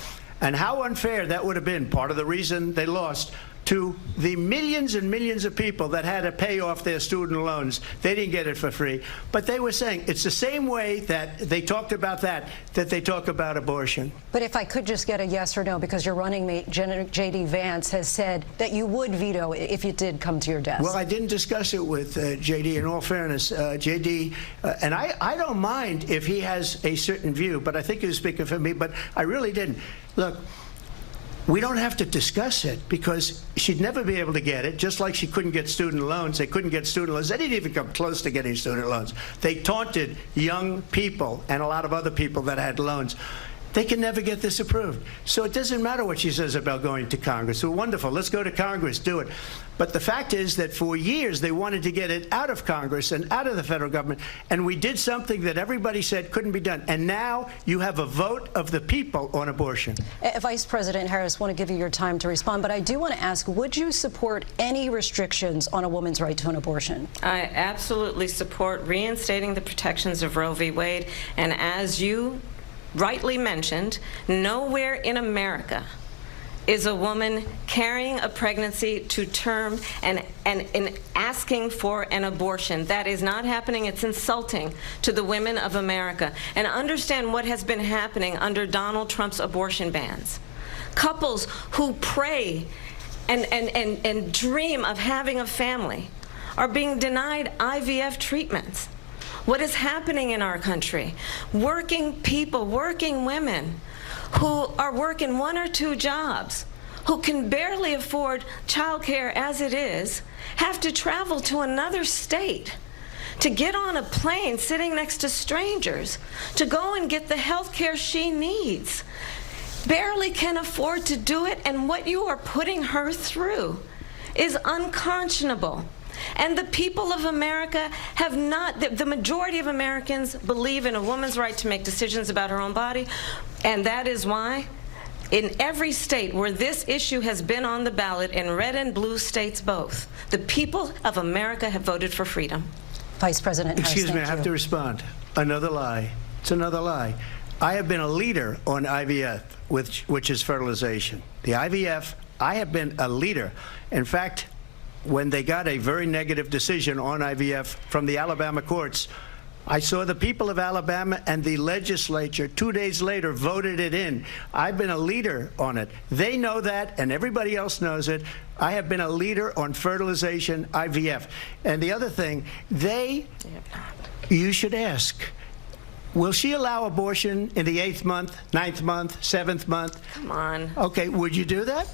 and how unfair that would have been. Part of the reason they lost to the millions and millions of people that had to pay off their student loans. They didn't get it for free. But they were saying it's the same way that they talked about that they talk about abortion. But if I could just get a yes or no, because your running mate, J.D. Vance, has said that you would veto it if it did come to your desk. Well, I didn't discuss it with J.D. In all fairness, J.D., and I don't mind if he has a certain view, but I think he was speaking for me, but I really didn't. Look, we don't have to discuss it, because she'd never be able to get it, just like she couldn't get student loans. They couldn't get student loans. They didn't even come close to getting student loans. They taunted young people and a lot of other people that had loans. They can never get this approved. So it doesn't matter what she says about going to Congress. So wonderful. Let's go to Congress. Do it. But the fact is that for years they wanted to get it out of Congress and out of the federal government. And we did something that everybody said couldn't be done. And now you have a vote of the people on abortion. Vice President Harris, I want to give you your time to respond, but I do want to ask, would you support any restrictions on a woman's right to an abortion? I absolutely support reinstating the protections of Roe v. Wade. And as you rightly mentioned, nowhere in America is a woman carrying a pregnancy to term and asking for an abortion. That is not happening. It's insulting to the women of America. And understand what has been happening under Donald Trump's abortion bans. Couples who pray and dream of having a family are being denied IVF treatments. What is happening in our country? Working people, working women who are working 1 or 2 jobs, who can barely afford childcare as it is, have to travel to another state to get on a plane sitting next to strangers to go and get the health care she needs. Barely can afford to do it, and what you are putting her through is unconscionable. And the people of America have not, the majority of Americans believe in a woman's right to make decisions about her own body, and that is why in every state where this issue has been on the ballot, in red and blue states both, the people of America have voted for freedom. Vice President Harris, excuse me, I have to respond. Another lie. It's another lie. I have been a leader on IVF, which is fertilization. The IVF, I have been a leader. In fact, when they got a very negative decision on IVF from the Alabama courts, I saw the people of Alabama and the legislature 2 days later voted it in. I've been a leader on it. They know that, and everybody else knows it. I have been a leader on fertilization, IVF. And the other thing, they You should ask, will she allow abortion in the 8th month, 9th month, 7th month? Come on. Okay, would you do that?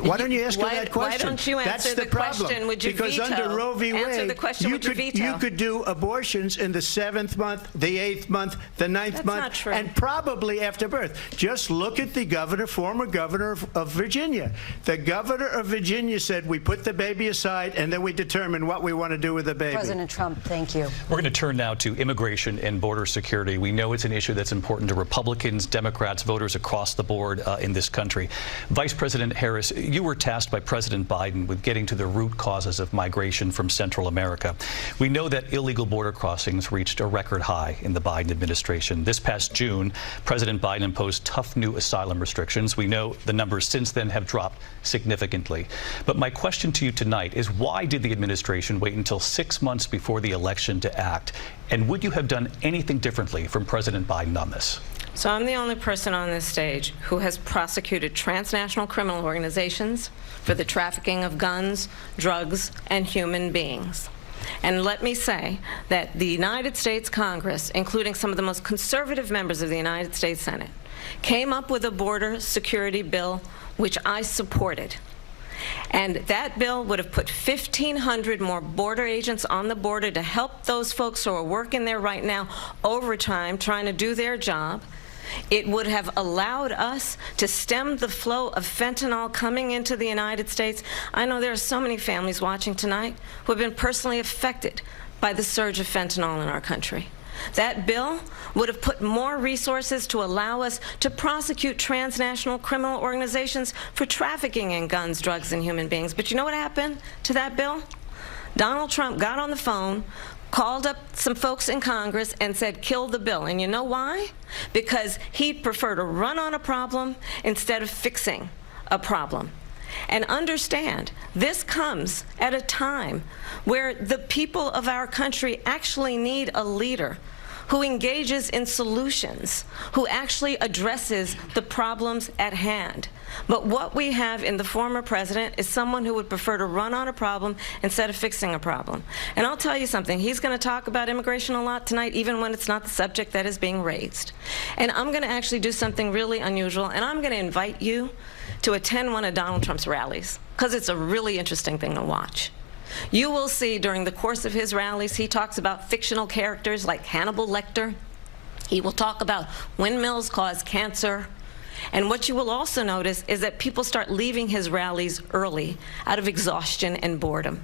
Why don't you ask her that question? Why don't you answer the question? Would you because veto? under Roe v. Answer Wade, the question. Would you veto? you could do abortions in the 7th month, the 8th month, the 9th That's month, not true. and probably after birth. Just look at the governor, former governor of Virginia. The governor of Virginia said, we put the baby aside and then we determine what we want to do with the baby. President Trump, thank you. We're going to turn now to immigration and border security. We know it's an issue that's important to Republicans, Democrats, voters across the board in this country. Vice President Harris, you were tasked by President Biden with getting to the root causes of migration from Central America. We know that illegal border crossings reached a record high in the Biden administration. This past June, President Biden imposed tough new asylum restrictions. We know the numbers since then have dropped significantly. But my question to you tonight is, why did the administration wait until 6 months before the election to act? And would you have done anything differently from President Biden on this? So I'm the only person on this stage who has prosecuted transnational criminal organizations for the trafficking of guns, drugs, and human beings. And let me say that the United States Congress, including some of the most conservative members of the United States Senate, came up with a border security bill which I supported. And that bill would have put 1,500 more border agents on the border to help those folks who are working there right now overtime trying to do their job. It would have allowed us to stem the flow of fentanyl coming into the United States. I know there are so many families watching tonight who have been personally affected by the surge of fentanyl in our country. That bill would have put more resources to allow us to prosecute transnational criminal organizations for trafficking in guns, drugs, and human beings. But you know what happened to that bill? Donald Trump got on the phone, called up some folks in Congress and said, kill the bill. And you know why? Because he'd prefer to run on a problem instead of fixing a problem. And understand, this comes at a time where the people of our country actually need a leader who engages in solutions, who actually addresses the problems at hand. But what we have in the former president is someone who would prefer to run on a problem instead of fixing a problem. And I'll tell you something, he's going to talk about immigration a lot tonight, even when it's not the subject that is being raised. And I'm going to actually do something really unusual, and I'm going to invite you to attend one of Donald Trump's rallies, because it's a really interesting thing to watch. You will see during the course of his rallies, he talks about fictional characters like Hannibal Lecter. He will talk about windmills cause cancer. And what you will also notice is that people start leaving his rallies early out of exhaustion and boredom.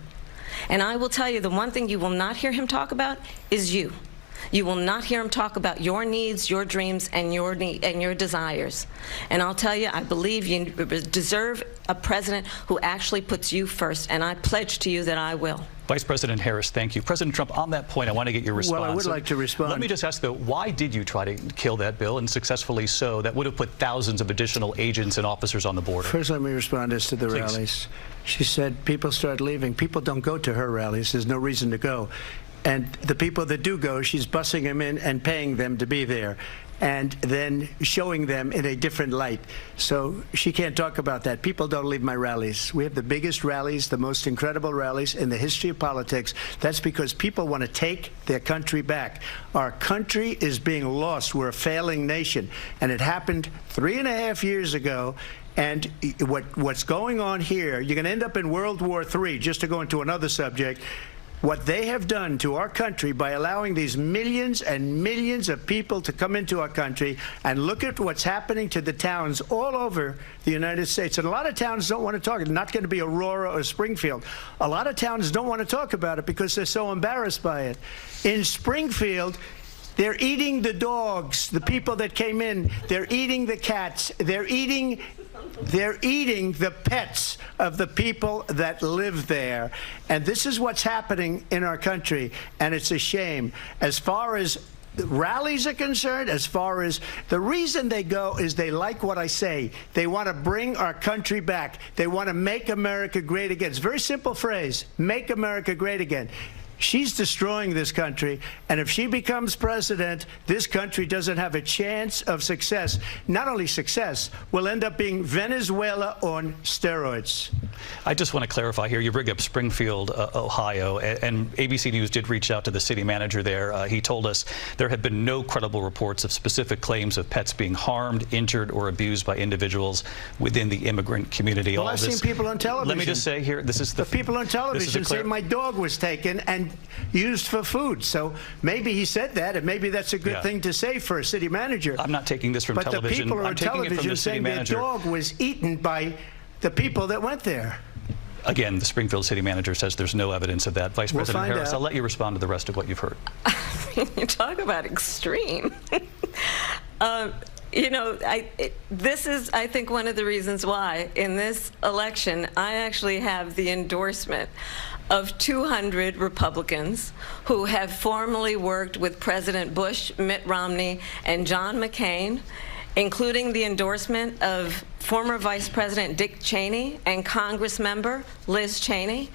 And I will tell you, the one thing you will not hear him talk about is you. You will not hear him talk about your needs, your dreams, and your desires. And I'll tell you, I believe you deserve a president who actually puts you first, and I pledge to you that I will. Vice President Harris, thank you. President Trump, on that point, I want to get your response. Well, I would like to respond. Let me just ask, though, why did you try to kill that bill, and successfully so, that would have put thousands of additional agents and officers on the border? First, let me respond as to the rallies. She said people start leaving. People don't go to her rallies. There's no reason to go. And the people that do go, she's bussing them in and paying them to be there, and then showing them in a different light. So she can't talk about that. People don't leave my rallies. We have the biggest rallies, the most incredible rallies in the history of politics. That's because people want to take their country back. Our country is being lost. We're a failing nation. And it happened 3.5 years ago. And what's going on here, you're going to end up in World War III, just to go into another subject. What they have done to our country by allowing these millions and millions of people to come into our country, and look at what's happening to the towns all over the United States. And a lot of towns don't want to talk. It's not going to be Aurora or Springfield. A lot of towns don't want to talk about it because they're so embarrassed by it. In Springfield, they're eating the dogs, the people that came in. They're eating the cats. They're eating the pets of the people that live there. And this is what's happening in our country, and it's a shame. As far as rallies are concerned, as far as the reason they go is they like what I say. They want to bring our country back. They want to make America great again. It's a very simple phrase, make America great again. She's destroying this country, and if she becomes president, this country doesn't have a chance of success. Not only success, we'll end up being Venezuela on steroids. I just want to clarify here. You bring up Springfield, Ohio, and ABC News did reach out to the city manager there. He told us there have been no credible reports of specific claims of pets being harmed, injured, or abused by individuals within the immigrant community. Well, I've seen people on television. Let me just say here, this is the people on television say my dog was taken and used for food. So maybe he said that, and maybe that's a good thing to say for a city manager. I'm not taking this from television. But the people on television saying their dog was eaten by the people that went there. Again, the Springfield city manager says there's no evidence of that. Vice President Harris, I'll let you respond to the rest of what you've heard. You talk about extreme. You know, this is, I think, one of the reasons why in this election I actually have the endorsement of 200 Republicans who have formally worked with President Bush, Mitt Romney, and John McCain, including the endorsement of former Vice President Dick Cheney and Congress member Liz Cheney.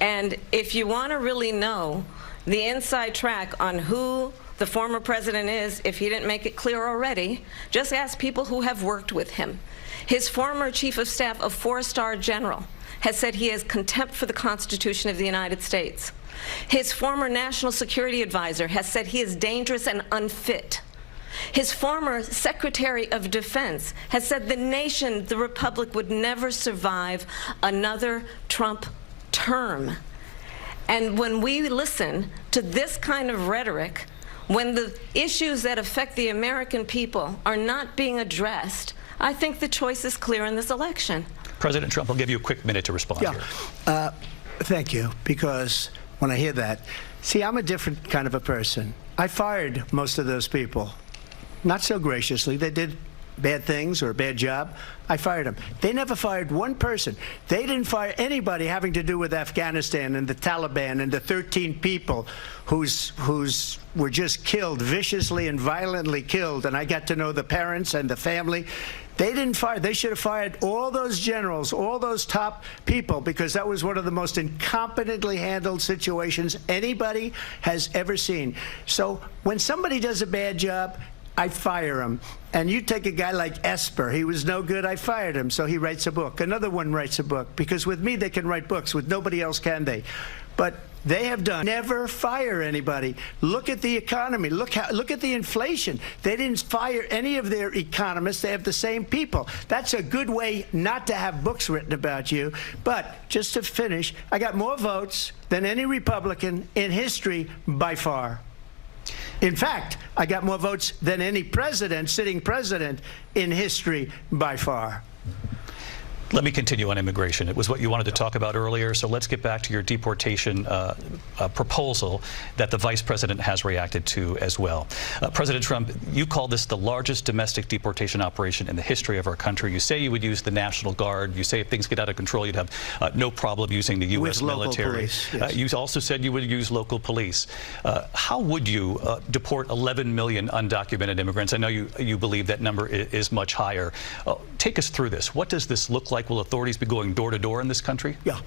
And if you want to really know the inside track on who the former president is, if he didn't make it clear already, just ask people who have worked with him. His former chief of staff, a 4-star general, has said he has contempt for the Constitution of the United States. His former national security advisor has said he is dangerous and unfit. His former Secretary of Defense has said the nation, the Republic, would never survive another Trump term. And when we listen to this kind of rhetoric, when the issues that affect the American people are not being addressed, I think the choice is clear in this election. President Trump, I'll give you a quick minute to respond here. Thank you, because when I hear that, see, I'm a different kind of a person. I fired most of those people. Not so graciously. They did bad things or a bad job. I fired them. They never fired one person. They didn't fire anybody having to do with Afghanistan and the Taliban and the 13 people who's were just killed, viciously and violently killed. And I got to know the parents and the family. They didn't fire. They should have fired all those generals, all those top people, because that was one of the most incompetently handled situations anybody has ever seen. So when somebody does a bad job, I fire him. And you take a guy like Esper. He was no good. I fired him. So he writes a book. Another one writes a book. Because with me, they can write books. With nobody else can they. But they have done never fire anybody. Look at the economy. Look at the inflation. They didn't fire any of their economists. They have the same people. That's a good way not to have books written about you. But just to finish, I got more votes than any Republican in history by far. In fact, I got more votes than any president, sitting president, in history by far. Let me continue on immigration. It was what you wanted to talk about earlier, so let's get back to your deportation proposal that the vice president has reacted to as well. President Trump, you call this the largest domestic deportation operation in the history of our country. You say you would use the National Guard. You say if things get out of control, you'd have no problem using the U.S. military. Police, yes. You also said you would use local police. How would you deport 11 million undocumented immigrants? I know you believe that number is much higher. Take us through this. What does this look like? Will authorities be going door to door in this country? Yeah,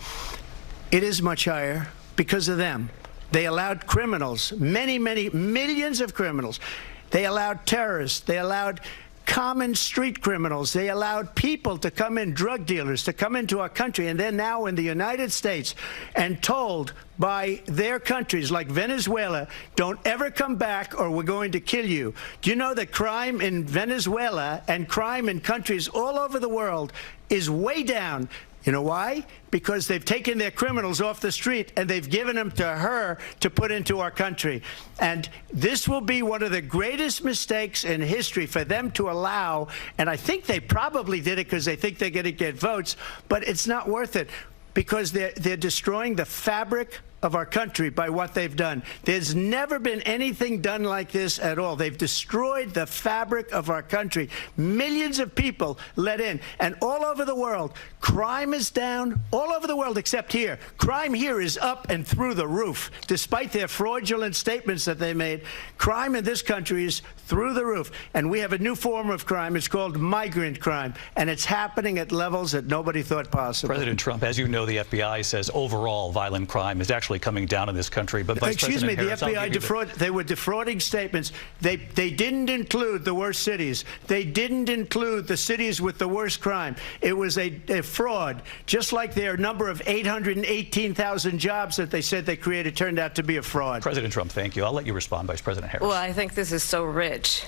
it is much higher because of them. They allowed criminals, many millions of criminals. They allowed terrorists. They allowed common street criminals. They allowed people to come in, drug dealers, to come into our country, and they're now in the United States and told by their countries like Venezuela, don't ever come back or we're going to kill you. Do you know that crime in Venezuela and crime in countries all over the world is way down? You know why? Because they've taken their criminals off the street and they've given them to her to put into our country. And this will be one of the greatest mistakes in history for them to allow. And I think they probably did it because they think they're going to get votes, but it's not worth it because they're destroying the fabric of our country by what they've done. There's never been anything done like this at all. They've destroyed the fabric of our country. Millions of people let in. And all over the world, crime is down. All over the world except here. Crime here is up and through the roof. Despite their fraudulent statements that they made, crime in this country is through the roof. And we have a new form of crime. It's called migrant crime. And it's happening at levels that nobody thought possible. President Trump, as you know, the FBI says overall violent crime is actually actually coming down in this country. But Vice Excuse President me, Harris, the FBI they were defrauding statements. They didn't include the worst cities. They didn't include the cities with the worst crime. It was a fraud, just like their number of 818,000 jobs that they said they created turned out to be a fraud. President Trump, thank you. I'll let you respond, Vice President Harris. Well, I think this is so rich,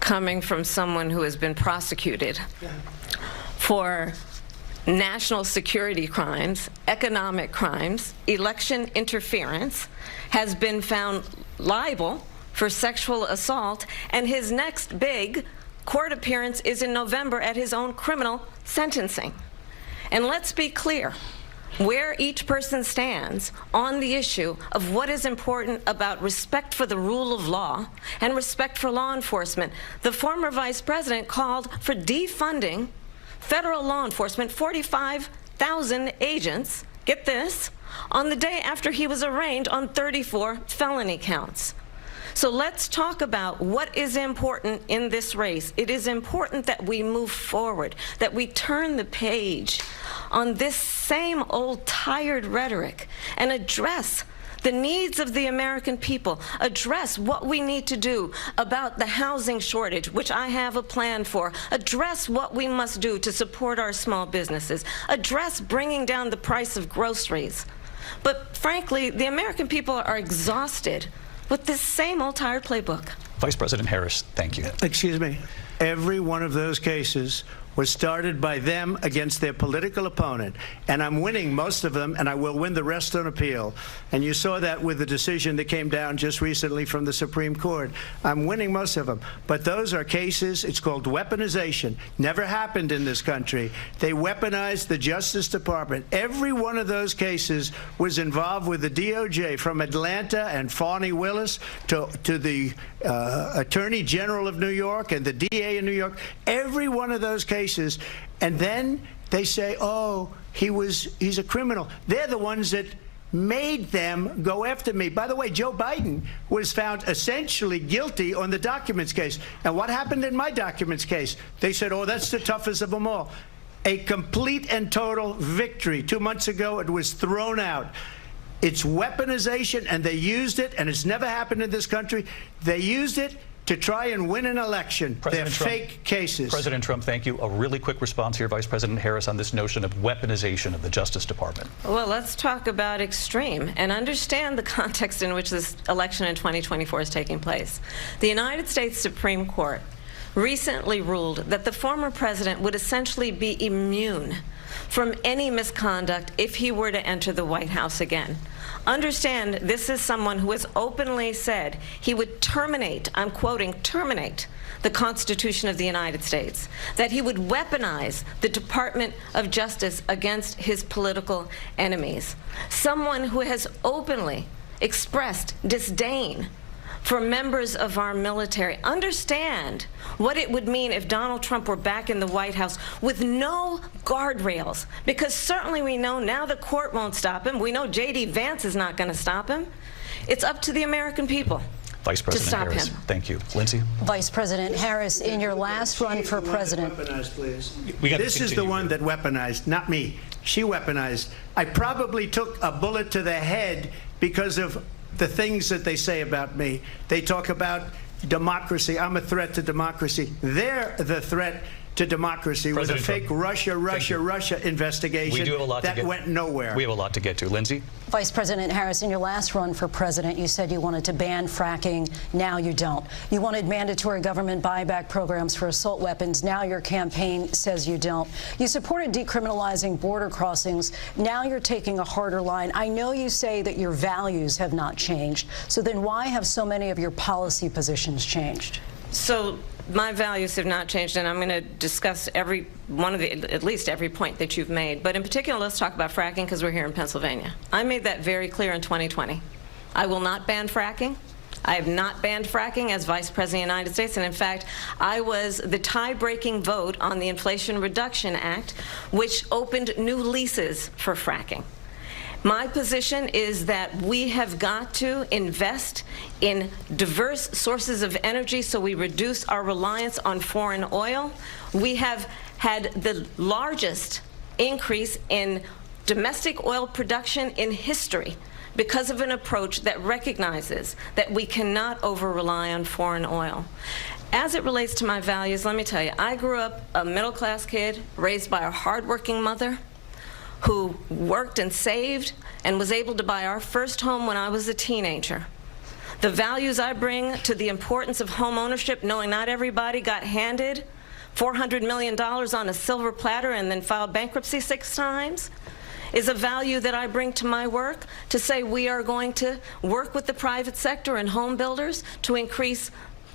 coming from someone who has been prosecuted for national security crimes, economic crimes, election interference, has been found liable for sexual assault, and his next big court appearance is in November at his own criminal sentencing. And let's be clear where each person stands on the issue of what is important about respect for the rule of law and respect for law enforcement. The former vice president called for defunding federal law enforcement, 45,000 agents, get this, on the day after he was arraigned on 34 felony counts. So let's talk about what is important in this race. It is important that we move forward, that we turn the page on this same old tired rhetoric and address the needs of the American people, address what we need to do about the housing shortage, which I have a plan for, address what we must do to support our small businesses, address bringing down the price of groceries. But frankly, the American people are exhausted with this same old tired playbook. Vice President Harris, thank you. Excuse me. Every one of those cases was started by them against their political opponent. And I'm winning most of them, and I will win the rest on appeal. And you saw that with the decision that came down just recently from the Supreme Court. I'm winning most of them. But those are cases, it's called weaponization. Never happened in this country. They weaponized the Justice Department. Every one of those cases was involved with the DOJ, from Atlanta and Fani Willis to the Attorney General of New York and the DA in New York. Every one of those cases. And then they say, oh, he's a criminal. They're the ones that made them go after me. By the way, Joe Biden was found essentially guilty on the documents case. And what happened in my documents case? They said, oh, that's the toughest of them all. A complete and total victory. 2 months ago, it was thrown out. It's weaponization, and they used it, and it's never happened in this country. They used it to try and win an election. They're fake cases. President Trump, thank you. A really quick response here, Vice President Harris, on this notion of weaponization of the Justice Department. Well, let's talk about extreme and understand the context in which this election in 2024 is taking place. The United States Supreme Court recently ruled that the former president would essentially be immune from any misconduct if he were to enter the White House again. Understand, this is someone who has openly said he would terminate, I'm quoting, terminate the Constitution of the United States, that he would weaponize the Department of Justice against his political enemies. Someone who has openly expressed disdain for members of our military. Understand what it would mean if Donald Trump were back in the White House with no guardrails, because certainly we know now the court won't stop him. We know J.D. Vance is not going to stop him. It's up to the American people Vice President to stop Harris, him. Thank you. Lindsay? Vice President Harris, in your last run for president. This is the one that weaponized, not me. She weaponized. I probably took a bullet to the head because of the things that they say about me. They talk about democracy. I'm a threat to democracy. They're the threat to democracy with a fake Russia investigation that went nowhere. We have a lot to get to. Lindsay? Vice President Harris, in your last run for president, you said you wanted to ban fracking. Now you don't. You wanted mandatory government buyback programs for assault weapons. Now your campaign says you don't. You supported decriminalizing border crossings. Now you're taking a harder line. I know you say that your values have not changed. So then why have so many of your policy positions changed? So my values have not changed, and I'm going to discuss every one of at least every point that you've made. But in particular, let's talk about fracking, because we're here in Pennsylvania. I made that very clear in 2020. I will not ban fracking. I have not banned fracking as Vice President of the United States, and in fact, I was the tie-breaking vote on the Inflation Reduction Act, which opened new leases for fracking. My position is that we have got to invest in diverse sources of energy so we reduce our reliance on foreign oil. We have had the largest increase in domestic oil production in history, because of an approach that recognizes that we cannot over-rely on foreign oil. As it relates to my values, let me tell you, I grew up a middle-class kid raised by a hardworking mother who worked and saved and was able to buy our first home when I was a teenager. The values I bring to the importance of home ownership, knowing not everybody got handed $400 million on a silver platter and then filed bankruptcy 6 times, is a value that I bring to my work, to say we are going to work with the private sector and home builders to increase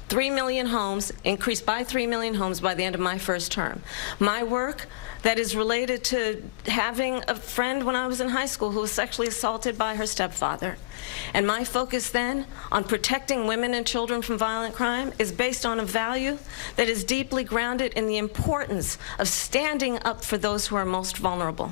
3 million homes, increase by 3 million homes by the end of my first term. My work that is related to having a friend when I was in high school who was sexually assaulted by her stepfather. And my focus then on protecting women and children from violent crime is based on a value that is deeply grounded in the importance of standing up for those who are most vulnerable.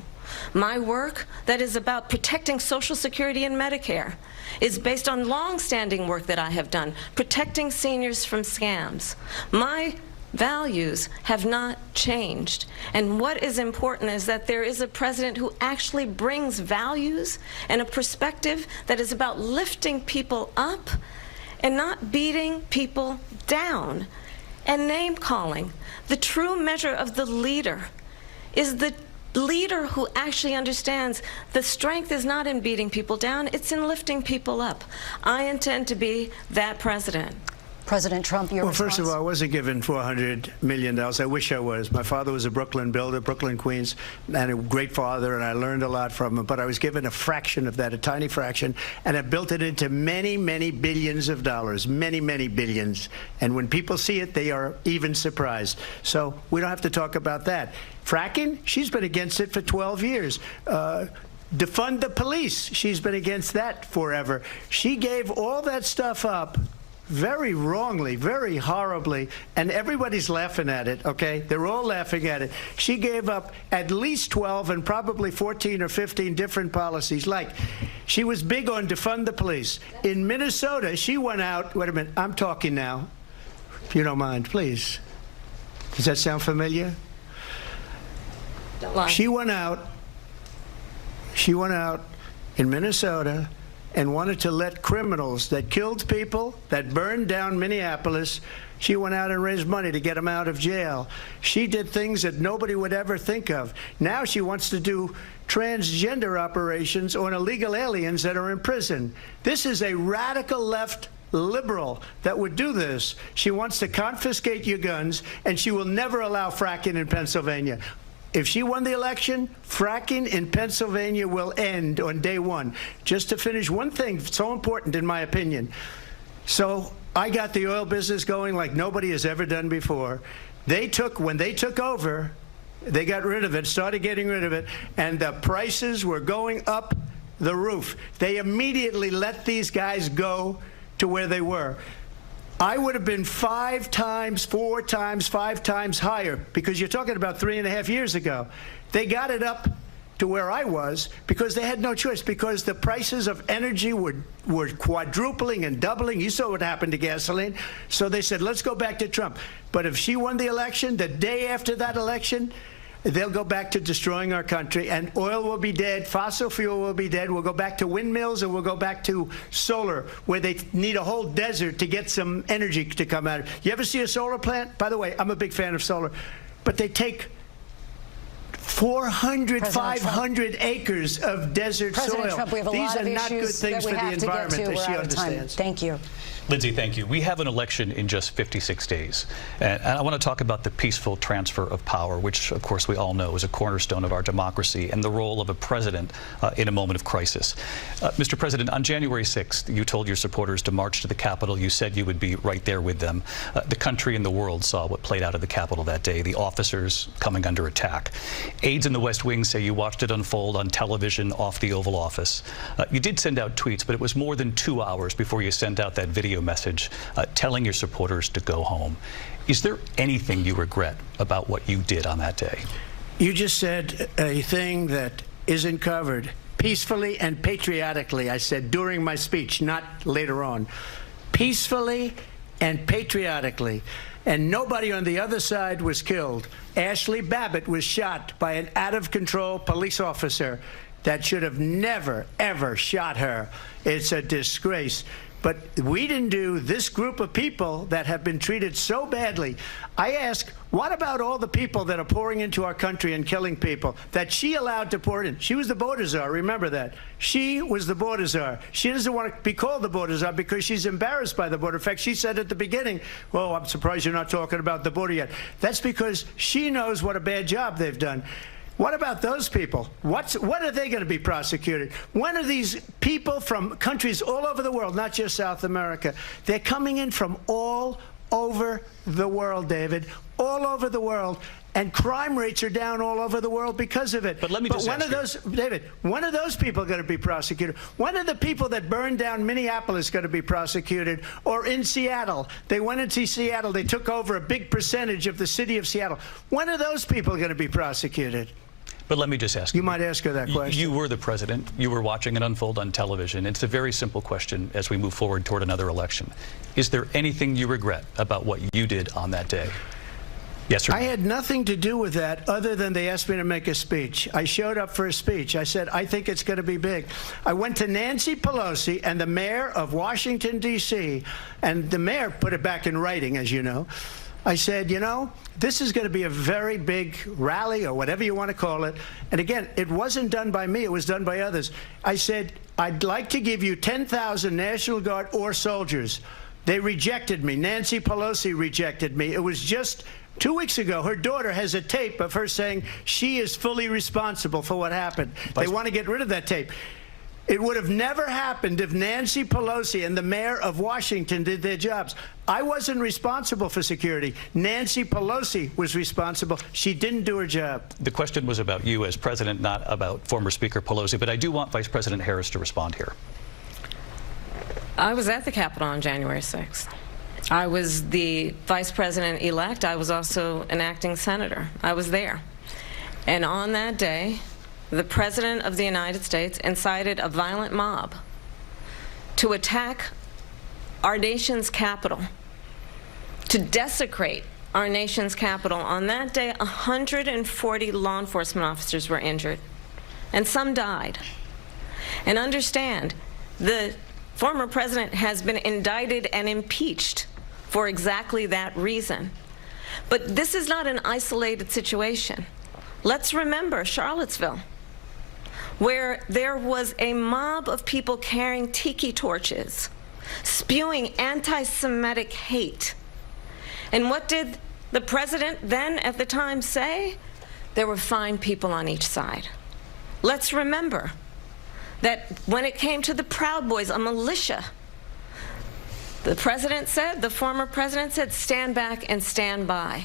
My work that is about protecting Social Security and Medicare is based on long-standing work that I have done, protecting seniors from scams. My values have not changed. And what is important is that there is a president who actually brings values and a perspective that is about lifting people up and not beating people down and name-calling. The true measure of the leader is the leader who actually understands the strength is not in beating people down, it's in lifting people up. I intend to be that president. President Trump, your response? First of all, I wasn't given $400 million. I wish I was. My father was a Brooklyn builder, Brooklyn, Queens, and a great father, and I learned a lot from him. But I was given a fraction of that, a tiny fraction, and I built it into many, many billions of dollars, many, many billions. And when people see it, they are even surprised. So we don't have to talk about that. Fracking, she's been against it for 12 years. Defund the police, she's been against that forever. She gave all that stuff up very wrongly, very horribly, and everybody's laughing at it, okay? They're all laughing at it. She gave up at least 12 and probably 14 or 15 different policies. Like, she was big on defund the police. In Minnesota, she went out, wait a minute, I'm talking now, if you don't mind, please. Does that sound familiar? Don't lie. She went out in Minnesota and wanted to let criminals that killed people, that burned down Minneapolis, she went out and raised money to get them out of jail. She did things that nobody would ever think of. Now she wants to do transgender operations on illegal aliens that are in prison. This is a radical left liberal that would do this. She wants to confiscate your guns, and she will never allow fracking in Pennsylvania. If she won the election, fracking in Pennsylvania will end on day one. Just to finish, one thing so important in my opinion. So I got the oil business going like nobody has ever done before. When they took over, they got rid of it, started getting rid of it, and the prices were going up the roof. They immediately let these guys go to where they were. I would have been 5 times, 4 times, 5 times higher, because you're talking about 3.5 years ago. They got it up to where I was because they had no choice, because the prices of energy were quadrupling and doubling. You saw what happened to gasoline. So they said, let's go back to Trump. But if she won the election, the day after that election, they'll go back to destroying our country, and oil will be dead, fossil fuel will be dead, we'll go back to windmills, and we'll go back to solar, where they need a whole desert to get some energy to come out. You ever see a solar plant? By the way, I'm a big fan of solar, but they take 400, 500 acres of desert soil. Trump, we have a These lot are of not good issues things that we for the have to get environment, to. as We're she out of time. understands. Thank you. Lindsay, thank you. We have an election in just 56 days. And I want to talk about the peaceful transfer of power, which, of course, we all know is a cornerstone of our democracy, and the role of a president in a moment of crisis. Mr. President, on January 6th, you told your supporters to march to the Capitol. You said you would be right there with them. The country and the world saw what played out at the Capitol that day, the officers coming under attack. Aides in the West Wing say you watched it unfold on television off the Oval Office. You did send out tweets, but it was more than 2 hours before you sent out that video message telling your supporters to go home. Is there anything you regret about what you did on that day? You just said a thing that isn't covered. Peacefully and patriotically, I said during my speech, not later on. Peacefully and patriotically. And nobody on the other side was killed. Ashley Babbitt was shot by an out-of-control police officer. that should have never, ever shot her. It's a disgrace. But we didn't do this group of people that have been treated so badly. I ask, what about all the people that are pouring into our country and killing people that she allowed to pour in? She was the border czar, remember that. She was the border czar. She doesn't want to be called the border czar because she's embarrassed by the border. In fact, she said at the beginning, oh, I'm surprised you're not talking about the border yet. That's because she knows what a bad job they've done. What about those people? When are they going to be prosecuted? When are these people from countries all over the world, not just South America? They're coming in from all over the world, David, all over the world. And crime rates are down all over the world because of it. But let me just when are those, David, when are those people going to be prosecuted? When are the people that burned down Minneapolis going to be prosecuted? Or in Seattle? They went into Seattle. They took over a big percentage of the city of Seattle. When are those people going to be prosecuted? But let me just ask you. You might ask her that question. You were the president. You were watching it unfold on television. It's a very simple question as we move forward toward another election. Is there anything you regret about what you did on that day? Yes or no? I had nothing to do with that other than they asked me to make a speech. I showed up for a speech. I said, I think it's going to be big. I went to Nancy Pelosi and the mayor of Washington, D.C., and the mayor put it back in writing, as you know. I said, you know, this is going to be a very big rally or whatever you want to call it. And again, it wasn't done by me. It was done by others. I said, I'd like to give you 10,000 National Guard or soldiers. They rejected me. Nancy Pelosi rejected me. It was just 2 weeks ago. Her daughter has a tape of her saying she is fully responsible for what happened. They want to get rid of that tape. It would have never happened if Nancy Pelosi and the mayor of Washington did their jobs. I wasn't responsible for security. Nancy Pelosi was responsible. She didn't do her job. The question was about you as president, not about former Speaker Pelosi, but I do want Vice President Harris to respond here. I was at the Capitol on January 6th. I was the vice president-elect. I was also an acting senator. I was there. And on that day, the President of the United States incited a violent mob to attack our nation's capital, to desecrate our nation's capital. On that day, 140 law enforcement officers were injured, and some died. And understand, the former president has been indicted and impeached for exactly that reason. But this is not an isolated situation. Let's remember Charlottesville, where there was a mob of people carrying tiki torches, spewing anti-Semitic hate. And what did the president then at the time say? There were fine people on each side. Let's remember that when it came to the Proud Boys, a militia, the president said, the former president said, stand back and stand by.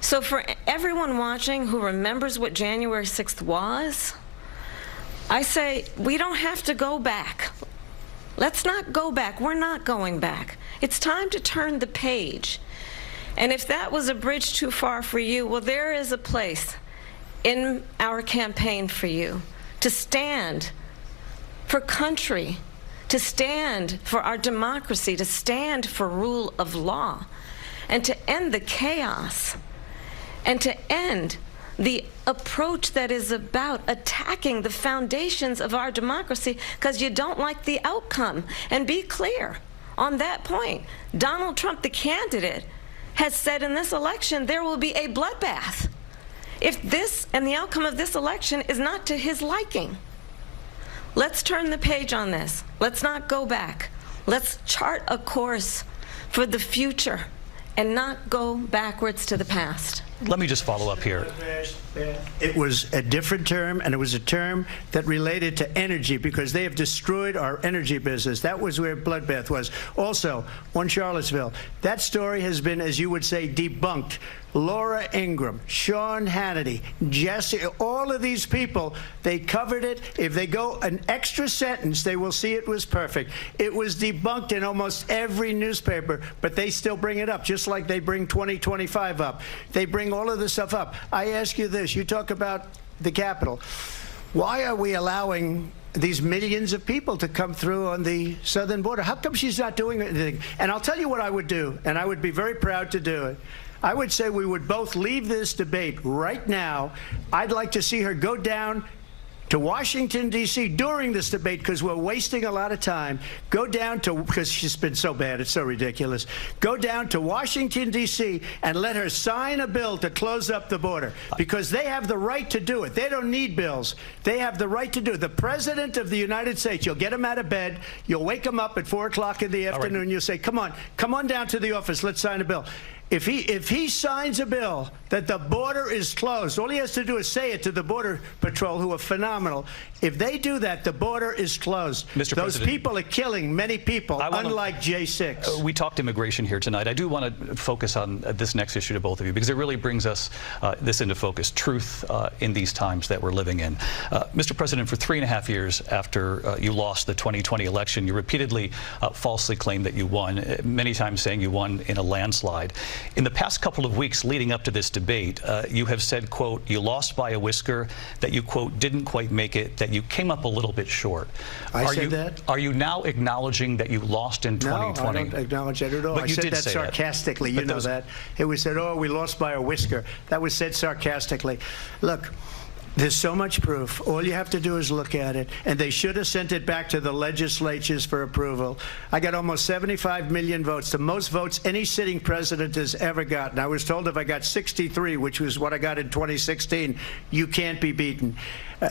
So for everyone watching who remembers what January 6th was, I say, we don't have to go back. Let's not go back. We're not going back. It's time to turn the page. And if that was a bridge too far for you, well, there is a place in our campaign for you to stand for country, to stand for our democracy, to stand for rule of law, and to end the chaos, and to end the approach that is about attacking the foundations of our democracy because you don't like the outcome. And be clear on that point. Donald Trump, the candidate, has said in this election there will be a bloodbath if this and the outcome of this election is not to his liking. Let's turn the page on this. Let's not go back. Let's chart a course for the future and not go backwards to the past. Let me just follow up here. It was a different term, and it was a term that related to energy because they have destroyed our energy business. That was where bloodbath was. Also, on Charlottesville, that story has been, as you would say, debunked. Laura Ingraham, Sean Hannity, Jesse, all of these people, they covered it. If they go an extra sentence, they will see it was perfect. It was debunked in almost every newspaper, but they still bring it up, just like they bring 2025 up. They bring all of this stuff up. I ask you this. You talk about the Capitol. Why are we allowing these millions of people to come through on the southern border? How come she's not doing anything? And I'll tell you what I would do, and I would be very proud to do it. I would say we would both leave this debate right now. I'd like to see her go down to Washington, D.C. during this debate, because we're wasting a lot of time. Go down to, because she's been so bad, it's so ridiculous. Go down to Washington, D.C. and let her sign a bill to close up the border, because they have the right to do it. They don't need bills. They have the right to do it. The President of the United States, you'll get him out of bed, you'll wake him up at 4 o'clock in the afternoon, you'll say, come on down to the office, let's sign a bill. If he signs a bill that the border is closed, all he has to do is say it to the Border Patrol, who are phenomenal. If they do that, the border is closed. Mr. Those President, people are killing many people, unlike J6. We talked immigration here tonight. I do want to focus on this next issue to both of you, because it really brings us this into focus, truth in these times that we're living in. Mr. President, for 3.5 years after you lost the 2020 election, you repeatedly falsely claimed that you won, many times saying you won in a landslide. In the past couple of weeks leading up to this debate, you have said, quote, you lost by a whisker, that you, quote, didn't quite make it, that you came up a little bit short. I said that? Are you now acknowledging that you lost in 2020? No, I don't acknowledge that at all. But I you said did that say sarcastically. That. You know that. It was said, oh, we lost by a whisker. That was said sarcastically. Look, there's so much proof. All you have to do is look at it. And they should have sent it back to the legislatures for approval. I got almost 75 million votes, the most votes any sitting president has ever gotten. I was told if I got 63, which was what I got in 2016, you can't be beaten.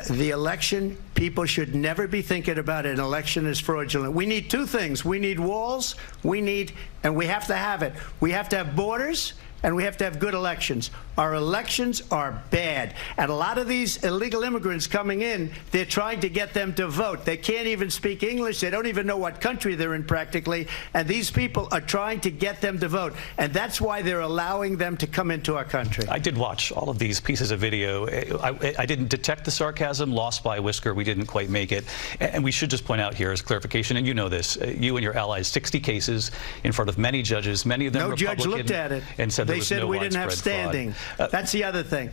The election, people should never be thinking about an election as fraudulent. We need two things. We need walls, and we have to have it. We have to have borders, and we have to have good elections. Our elections are bad. And a lot of these illegal immigrants coming in, they're trying to get them to vote. They can't even speak English. They don't even know what country they're in practically. And these people are trying to get them to vote. And that's why they're allowing them to come into our country. I did watch all of these pieces of video. I didn't detect the sarcasm, lost by a whisker. We didn't quite make it. And we should just point out here as clarification, and you know this, you and your allies, 60 cases in front of many judges, many of them Republican. No judge looked at it. And said they said we didn't have standing. That's the other thing.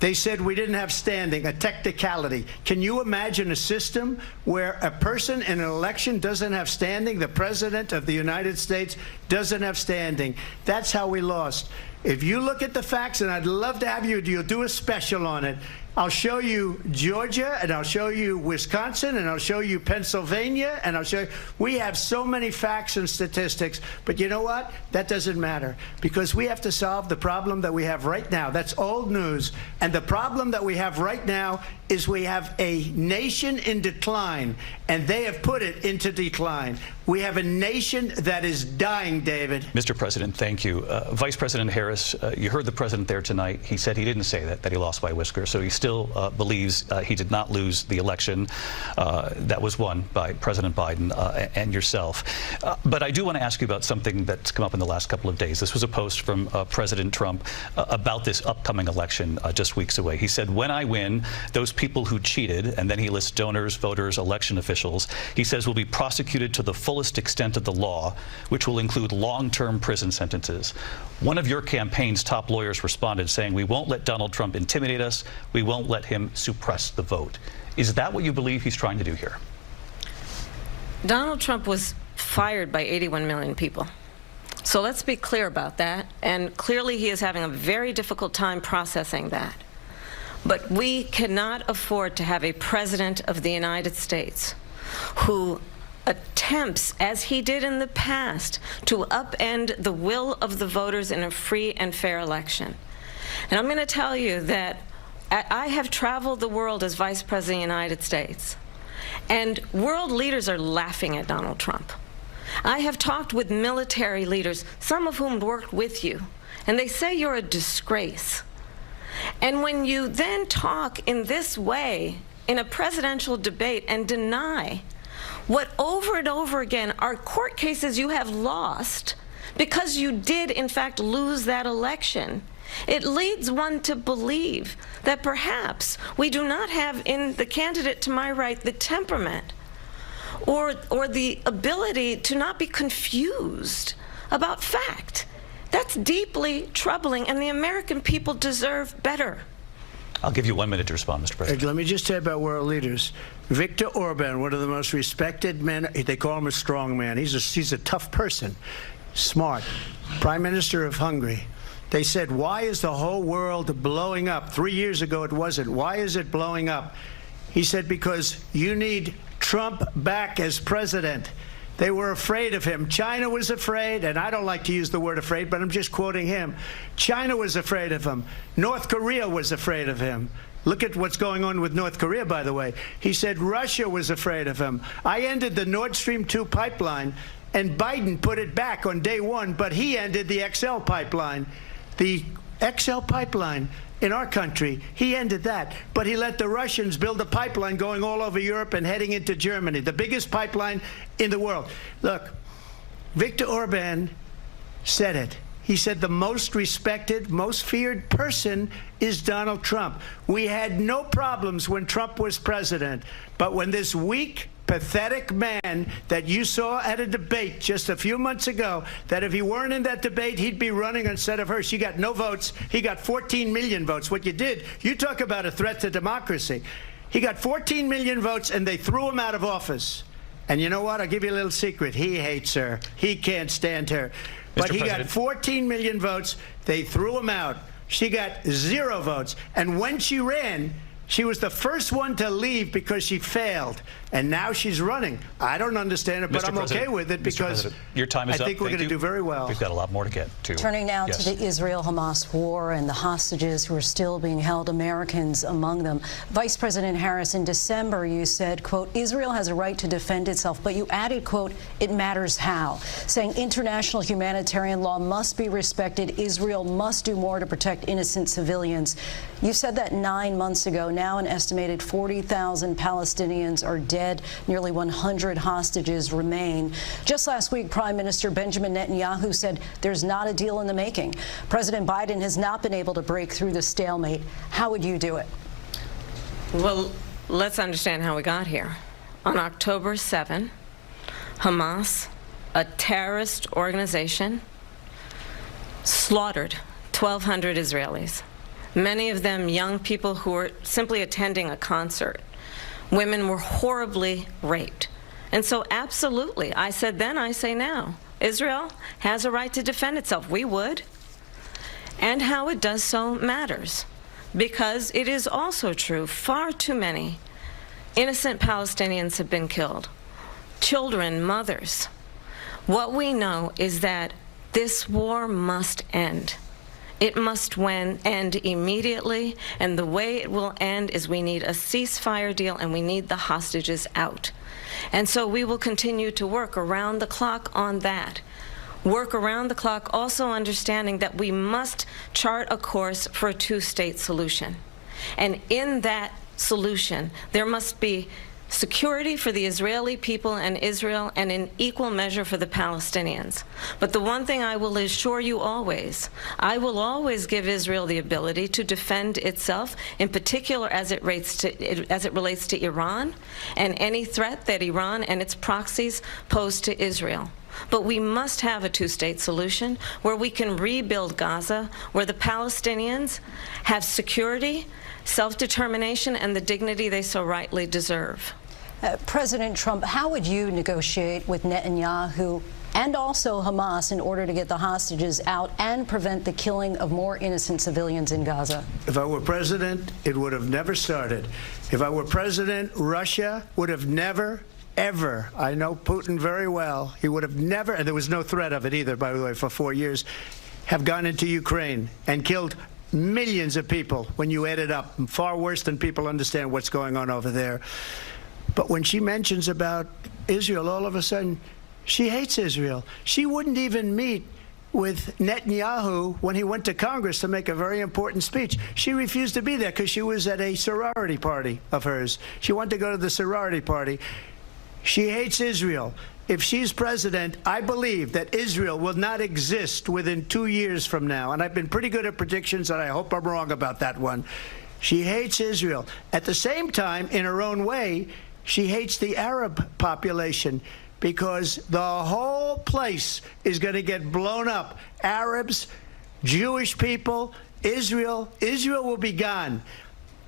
They said we didn't have standing, a technicality. Can you imagine a system where a person in an election doesn't have standing? The President of the United States doesn't have standing. That's how we lost. If you look at the facts, and I'd love to have you'll do a special on it, I'll show you Georgia, and I'll show you Wisconsin, and I'll show you Pennsylvania, and I'll show you. We have so many facts and statistics, but you know what? That doesn't matter, because we have to solve the problem that we have right now. That's old news. And the problem that we have right now is we have a nation in decline, and they have put it into decline. We have a nation that is dying, David. Mr. President, thank you. Vice President Harris, you heard the president there tonight. He said he didn't say that he lost by a whisker, so he still believes he did not lose the election that was won by President Biden and yourself. But I do want to ask you about something that's come up in the last couple of days. This was a post from President Trump about this upcoming election just weeks away. He said, when I win, those people who cheated, and then he lists donors, voters, election officials, he says will be prosecuted to the fullest extent of the law, which will include long-term prison sentences. One of your campaign's top lawyers responded saying, we won't let Donald Trump intimidate us, we won't let him suppress the vote. Is that what you believe he's trying to do here? Donald Trump was fired by 81 million people. So let's be clear about that. And clearly he is having a very difficult time processing that. But we cannot afford to have a president of the United States who attempts, as he did in the past, to upend the will of the voters in a free and fair election. And I'm going to tell you that I have traveled the world as Vice President of the United States, and world leaders are laughing at Donald Trump. I have talked with military leaders, some of whom worked with you, and they say you're a disgrace. And when you then talk in this way in a presidential debate and deny what over and over again are court cases you have lost because you did in fact lose that election, it leads one to believe that perhaps we do not have in the candidate to my right the temperament or the ability to not be confused about fact. That's deeply troubling, and the American people deserve better. I'll give you 1 minute to respond, Mr. President. Let me just say about world leaders. Viktor Orban, one of the most respected men, they call him a strong man. He's a tough person, smart. Prime Minister of Hungary. They said, why is the whole world blowing up? 3 years ago it wasn't. Why is it blowing up? He said, because you need Trump back as president. They were afraid of him. China was afraid, and I don't like to use the word afraid, but I'm just quoting him. China was afraid of him. North Korea was afraid of him. Look at what's going on with North Korea, by the way. He said Russia was afraid of him. I ended the Nord Stream 2 pipeline, and Biden put it back on day one, but he ended the XL pipeline. The XL pipeline in our country, he ended that. But he let the Russians build a pipeline going all over Europe and heading into Germany, the biggest pipeline in the world. Look, Viktor Orban said it. He said the most respected, most feared person is Donald Trump. We had no problems when Trump was president, but when this weak, pathetic man that you saw at a debate just a few months ago, that if he weren't in that debate, he'd be running instead of her. She got no votes. He got 14 million votes. What you did, you talk about a threat to democracy. He got 14 million votes, and they threw him out of office. And you know what? I'll give you a little secret. He hates her. He can't stand her. But he got 14 million votes. They threw him out. She got 0 votes. And when she ran, she was the first one to leave because she failed. And now she's running. I don't understand it, but I'm okay with it because your time is I think we're going to do very well. We've got a lot more to get to. Turning now to the Israel-Hamas war and the hostages who are still being held, Americans among them. Vice President Harris, in December, you said, quote, Israel has a right to defend itself, but you added, quote, it matters how, saying international humanitarian law must be respected. Israel must do more to protect innocent civilians. You said that 9 months ago. Now an estimated 40,000 Palestinians are dead. Nearly 100 hostages remain. Just last week, Prime Minister Benjamin Netanyahu said there's not a deal in the making. President Biden has not been able to break through the stalemate. How would you do it? Well, let's understand how we got here. On October 7, Hamas, a terrorist organization, slaughtered 1,200 Israelis. Many of them young people who were simply attending a concert. Women were horribly raped. And so absolutely, I said then, I say now, Israel has a right to defend itself. We would. And how it does so matters. Because it is also true, far too many innocent Palestinians have been killed. Children, mothers. What we know is that this war must end. It must end immediately, and the way it will end is we need a ceasefire deal and we need the hostages out. And so we will continue to work around the clock on that. Work around the clock, also understanding that we must chart a course for a two-state solution. And in that solution, there must be security for the Israeli people and Israel, and in equal measure for the Palestinians. But the one thing I will assure you always, I will always give Israel the ability to defend itself, in particular as it relates to Iran and any threat that Iran and its proxies pose to Israel. But we must have a two-state solution where we can rebuild Gaza, where the Palestinians have security, self-determination, and the dignity they so rightly deserve. President Trump, how would you negotiate with Netanyahu and also Hamas in order to get the hostages out and prevent the killing of more innocent civilians in Gaza? If I were president, it would have never started. If I were president, Russia would have never, ever, I know Putin very well, he would have never, and there was no threat of it either, by the way, for 4 years, have gone into Ukraine and killed millions of people when you add it up, far worse than people understand what's going on over there. But when she mentions about Israel, all of a sudden, she hates Israel. She wouldn't even meet with Netanyahu when he went to Congress to make a very important speech. She refused to be there because she was at a sorority party of hers. She wanted to go to the sorority party. She hates Israel. If she's president, I believe that Israel will not exist within 2 years from now. And I've been pretty good at predictions, and I hope I'm wrong about that one. She hates Israel. At the same time, in her own way, she hates the Arab population because the whole place is going to get blown up. Arabs, Jewish people, Israel will be gone.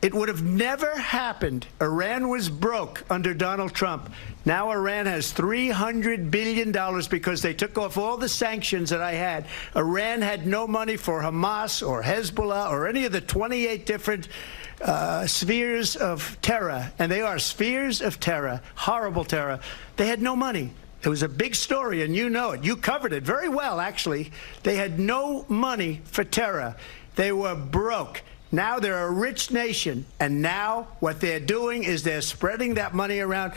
It would have never happened. Iran was broke under Donald Trump. Now Iran has $300 billion because they took off all the sanctions that I had. Iran had no money for Hamas or Hezbollah or any of the 28 different spheres of terror. And they are spheres of terror, horrible terror. They had no money. It was a big story, and you know it. You covered it very well, actually. They had no money for terror. They were broke. Now they're a rich nation, and now what they're doing is they're spreading that money around.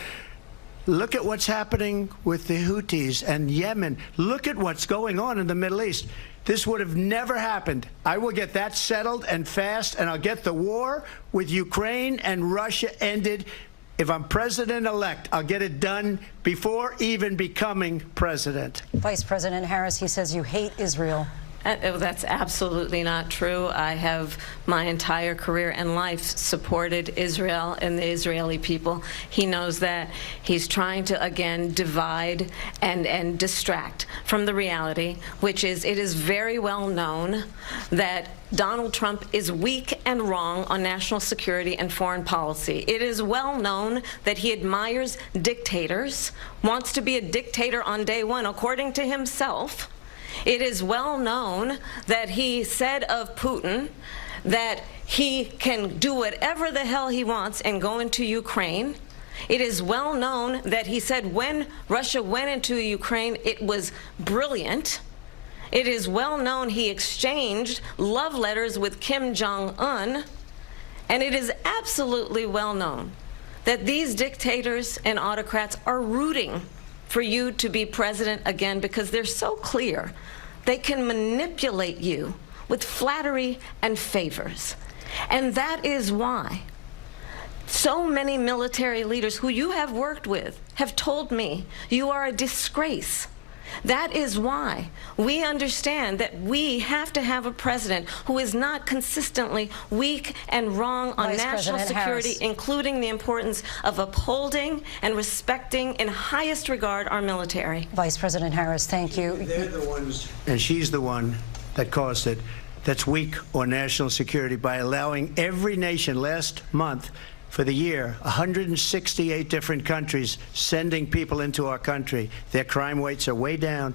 Look at what's happening with the Houthis and Yemen. Look at what's going on in the Middle East. This would have never happened. I will get that settled and fast, and I'll get the war with Ukraine and Russia ended. If I'm president-elect, I'll get it done before even becoming president. Vice President Harris, he says you hate Israel. That's absolutely not true. I have my entire career and life supported Israel and the Israeli people. He knows that. He's trying to, again, divide and distract from the reality, which is it is very well known that Donald Trump is weak and wrong on national security and foreign policy. It is well known that he admires dictators, wants to be a dictator on day one, according to himself. It is well known that he said of Putin that he can do whatever the hell he wants and go into Ukraine. It is well known that he said when Russia went into Ukraine, it was brilliant. It is well known he exchanged love letters with Kim Jong-un. And it is absolutely well known that these dictators and autocrats are rooting for you to be president again because they're so clear. They can manipulate you with flattery and favors. And that is why so many military leaders who you have worked with have told me you are a disgrace. That is why we understand that we have to have a president who is not consistently weak and wrong on national security, including the importance of upholding and respecting in highest regard our military. Vice President Harris, thank you. They're the ones, and she's the one that caused it, that's weak on national security by allowing every nation last month for the year, 168 different countries sending people into our country. Their crime rates are way down.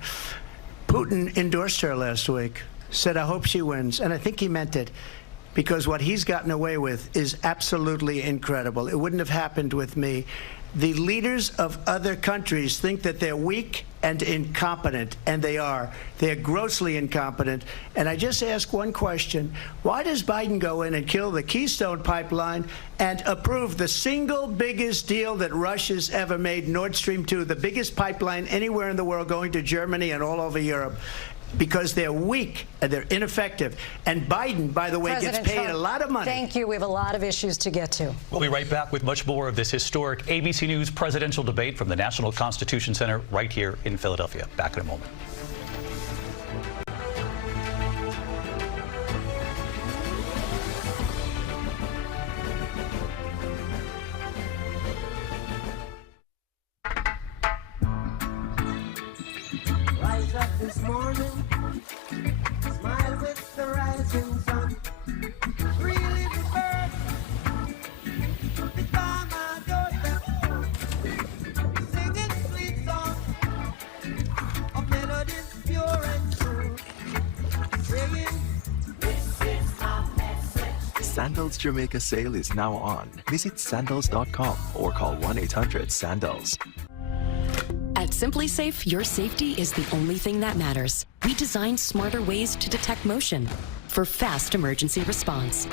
Putin endorsed her last week, said, I hope she wins. And I think he meant it, because what he's gotten away with is absolutely incredible. It wouldn't have happened with me. The leaders of other countries think that they're weak and incompetent, and they are. They're grossly incompetent. And I just ask one question. Why does Biden go in and kill the Keystone Pipeline and approve the single biggest deal that Russia's ever made, Nord Stream 2, the biggest pipeline anywhere in the world going to Germany and all over Europe? Because they're weak and they're ineffective. And Biden, by the way, President gets paid Trump, a lot of money. Thank you. We have a lot of issues to get to. We'll be right back with much more of this historic ABC News presidential debate from the National Constitution Center right here in Philadelphia. Back in a moment. Rise up this morning, smile with the rising sun. Three little birds, by my doorstep, singing sweet songs of melodies pure and true, saying, this is our message. Sandals Jamaica sale is now on. Visit sandals.com or call 1-800-SANDALS. At Simply Safe, your safety is the only thing that matters. We designed smarter ways to detect motion for fast emergency response.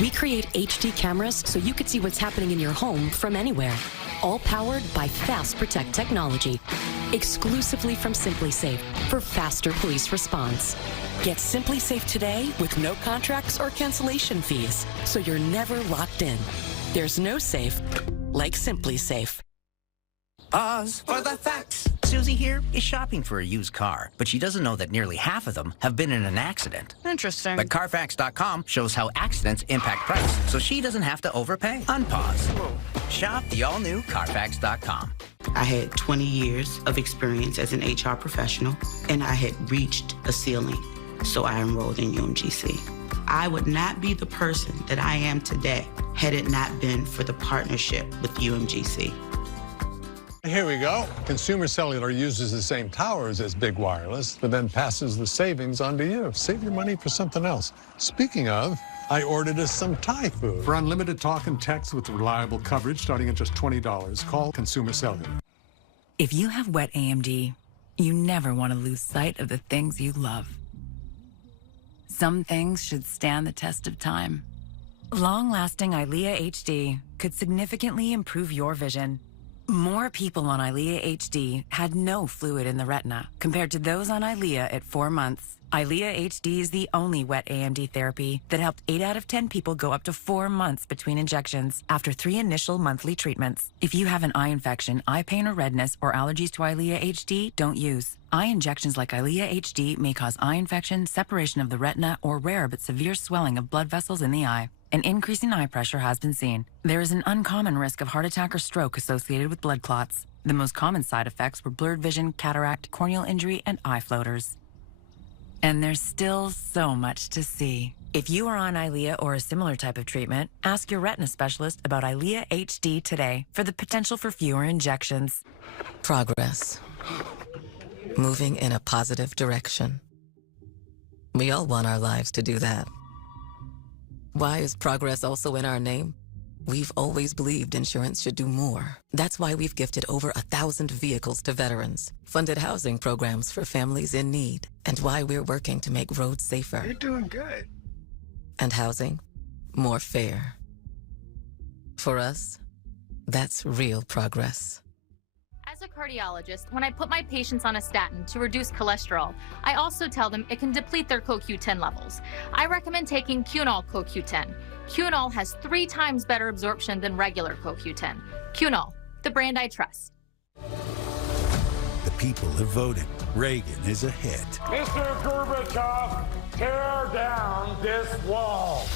We create HD cameras so you could see what's happening in your home from anywhere. All powered by Fast Protect technology. Exclusively from Simply Safe for faster police response. Get Simply Safe today with no contracts or cancellation fees, so you're never locked in. There's no safe like Simply Safe. Pause for the facts. Susie here is shopping for a used car, but she doesn't know that nearly half of them have been in an accident. Interesting. But Carfax.com shows how accidents impact price, so she doesn't have to overpay. Unpause. Shop the all-new Carfax.com. I had 20 years of experience as an HR professional, and I had reached a ceiling, so I enrolled in UMGC. I would not be the person that I am today had it not been for the partnership with UMGC. Here we go. Consumer Cellular uses the same towers as Big Wireless, but then passes the savings on to you. Save your money for something else. Speaking of, I ordered us some Thai food. For unlimited talk and text with reliable coverage starting at just $20, call Consumer Cellular. If you have wet AMD, you never want to lose sight of the things you love. Some things should stand the test of time. Long-lasting EYLEA HD could significantly improve your vision. More people on EYLEA HD had no fluid in the retina compared to those on EYLEA at 4 months. EYLEA HD is the only wet AMD therapy that helped 8 out of 10 people go up to 4 months between injections after 3 initial monthly treatments. If you have an eye infection, eye pain or redness, or allergies to EYLEA HD, don't use. Eye injections like EYLEA HD may cause eye infection, separation of the retina, or rare but severe swelling of blood vessels in the eye. An increase in eye pressure has been seen. There is an uncommon risk of heart attack or stroke associated with blood clots. The most common side effects were blurred vision, cataract, corneal injury, and eye floaters. And there's still so much to see. If you are on EYLEA or a similar type of treatment, ask your retina specialist about EYLEA HD today for the potential for fewer injections. Progress. Moving in a positive direction. We all want our lives to do that. Why is progress also in our name? We've always believed insurance should do more. That's why we've gifted over 1,000 vehicles to veterans, funded housing programs for families in need, and why we're working to make roads safer. You're doing good. And housing more fair. For us, that's real progress. As a cardiologist, when I put my patients on a statin to reduce cholesterol, I also tell them it can deplete their CoQ10 levels. I recommend taking Cunol CoQ10. Cunol has 3 times better absorption than regular CoQ10. Cunol, the brand I trust. The people have voted. Reagan is a hit. Mr. Gorbachev, tear down this wall.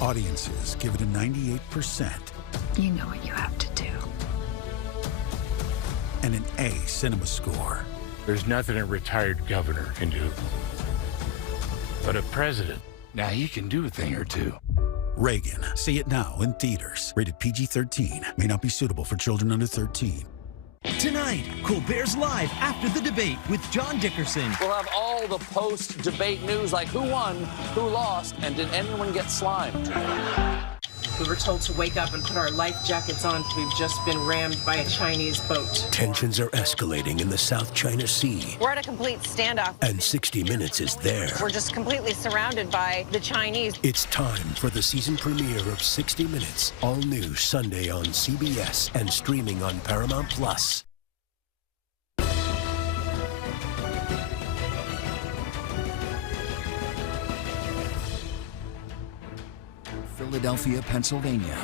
Audiences give it a 98%. You know what you have to do. And an A cinema score. There's nothing a retired governor can do. But a president, now he can do a thing or two. Reagan. See it now in theaters. Rated PG-13. May not be suitable for children under 13. Tonight, Colbert's Live after the debate with John Dickerson. We'll have all the post-debate news, like who won, who lost, and did anyone get slimed? We were told to wake up and put our life jackets on. We've just been rammed by a Chinese boat. Tensions are escalating in the South China Sea. We're at a complete standoff. And 60 Minutes is there. We're just completely surrounded by the Chinese. It's time for the season premiere of 60 Minutes. All new Sunday on CBS and streaming on Paramount+. Philadelphia, Pennsylvania.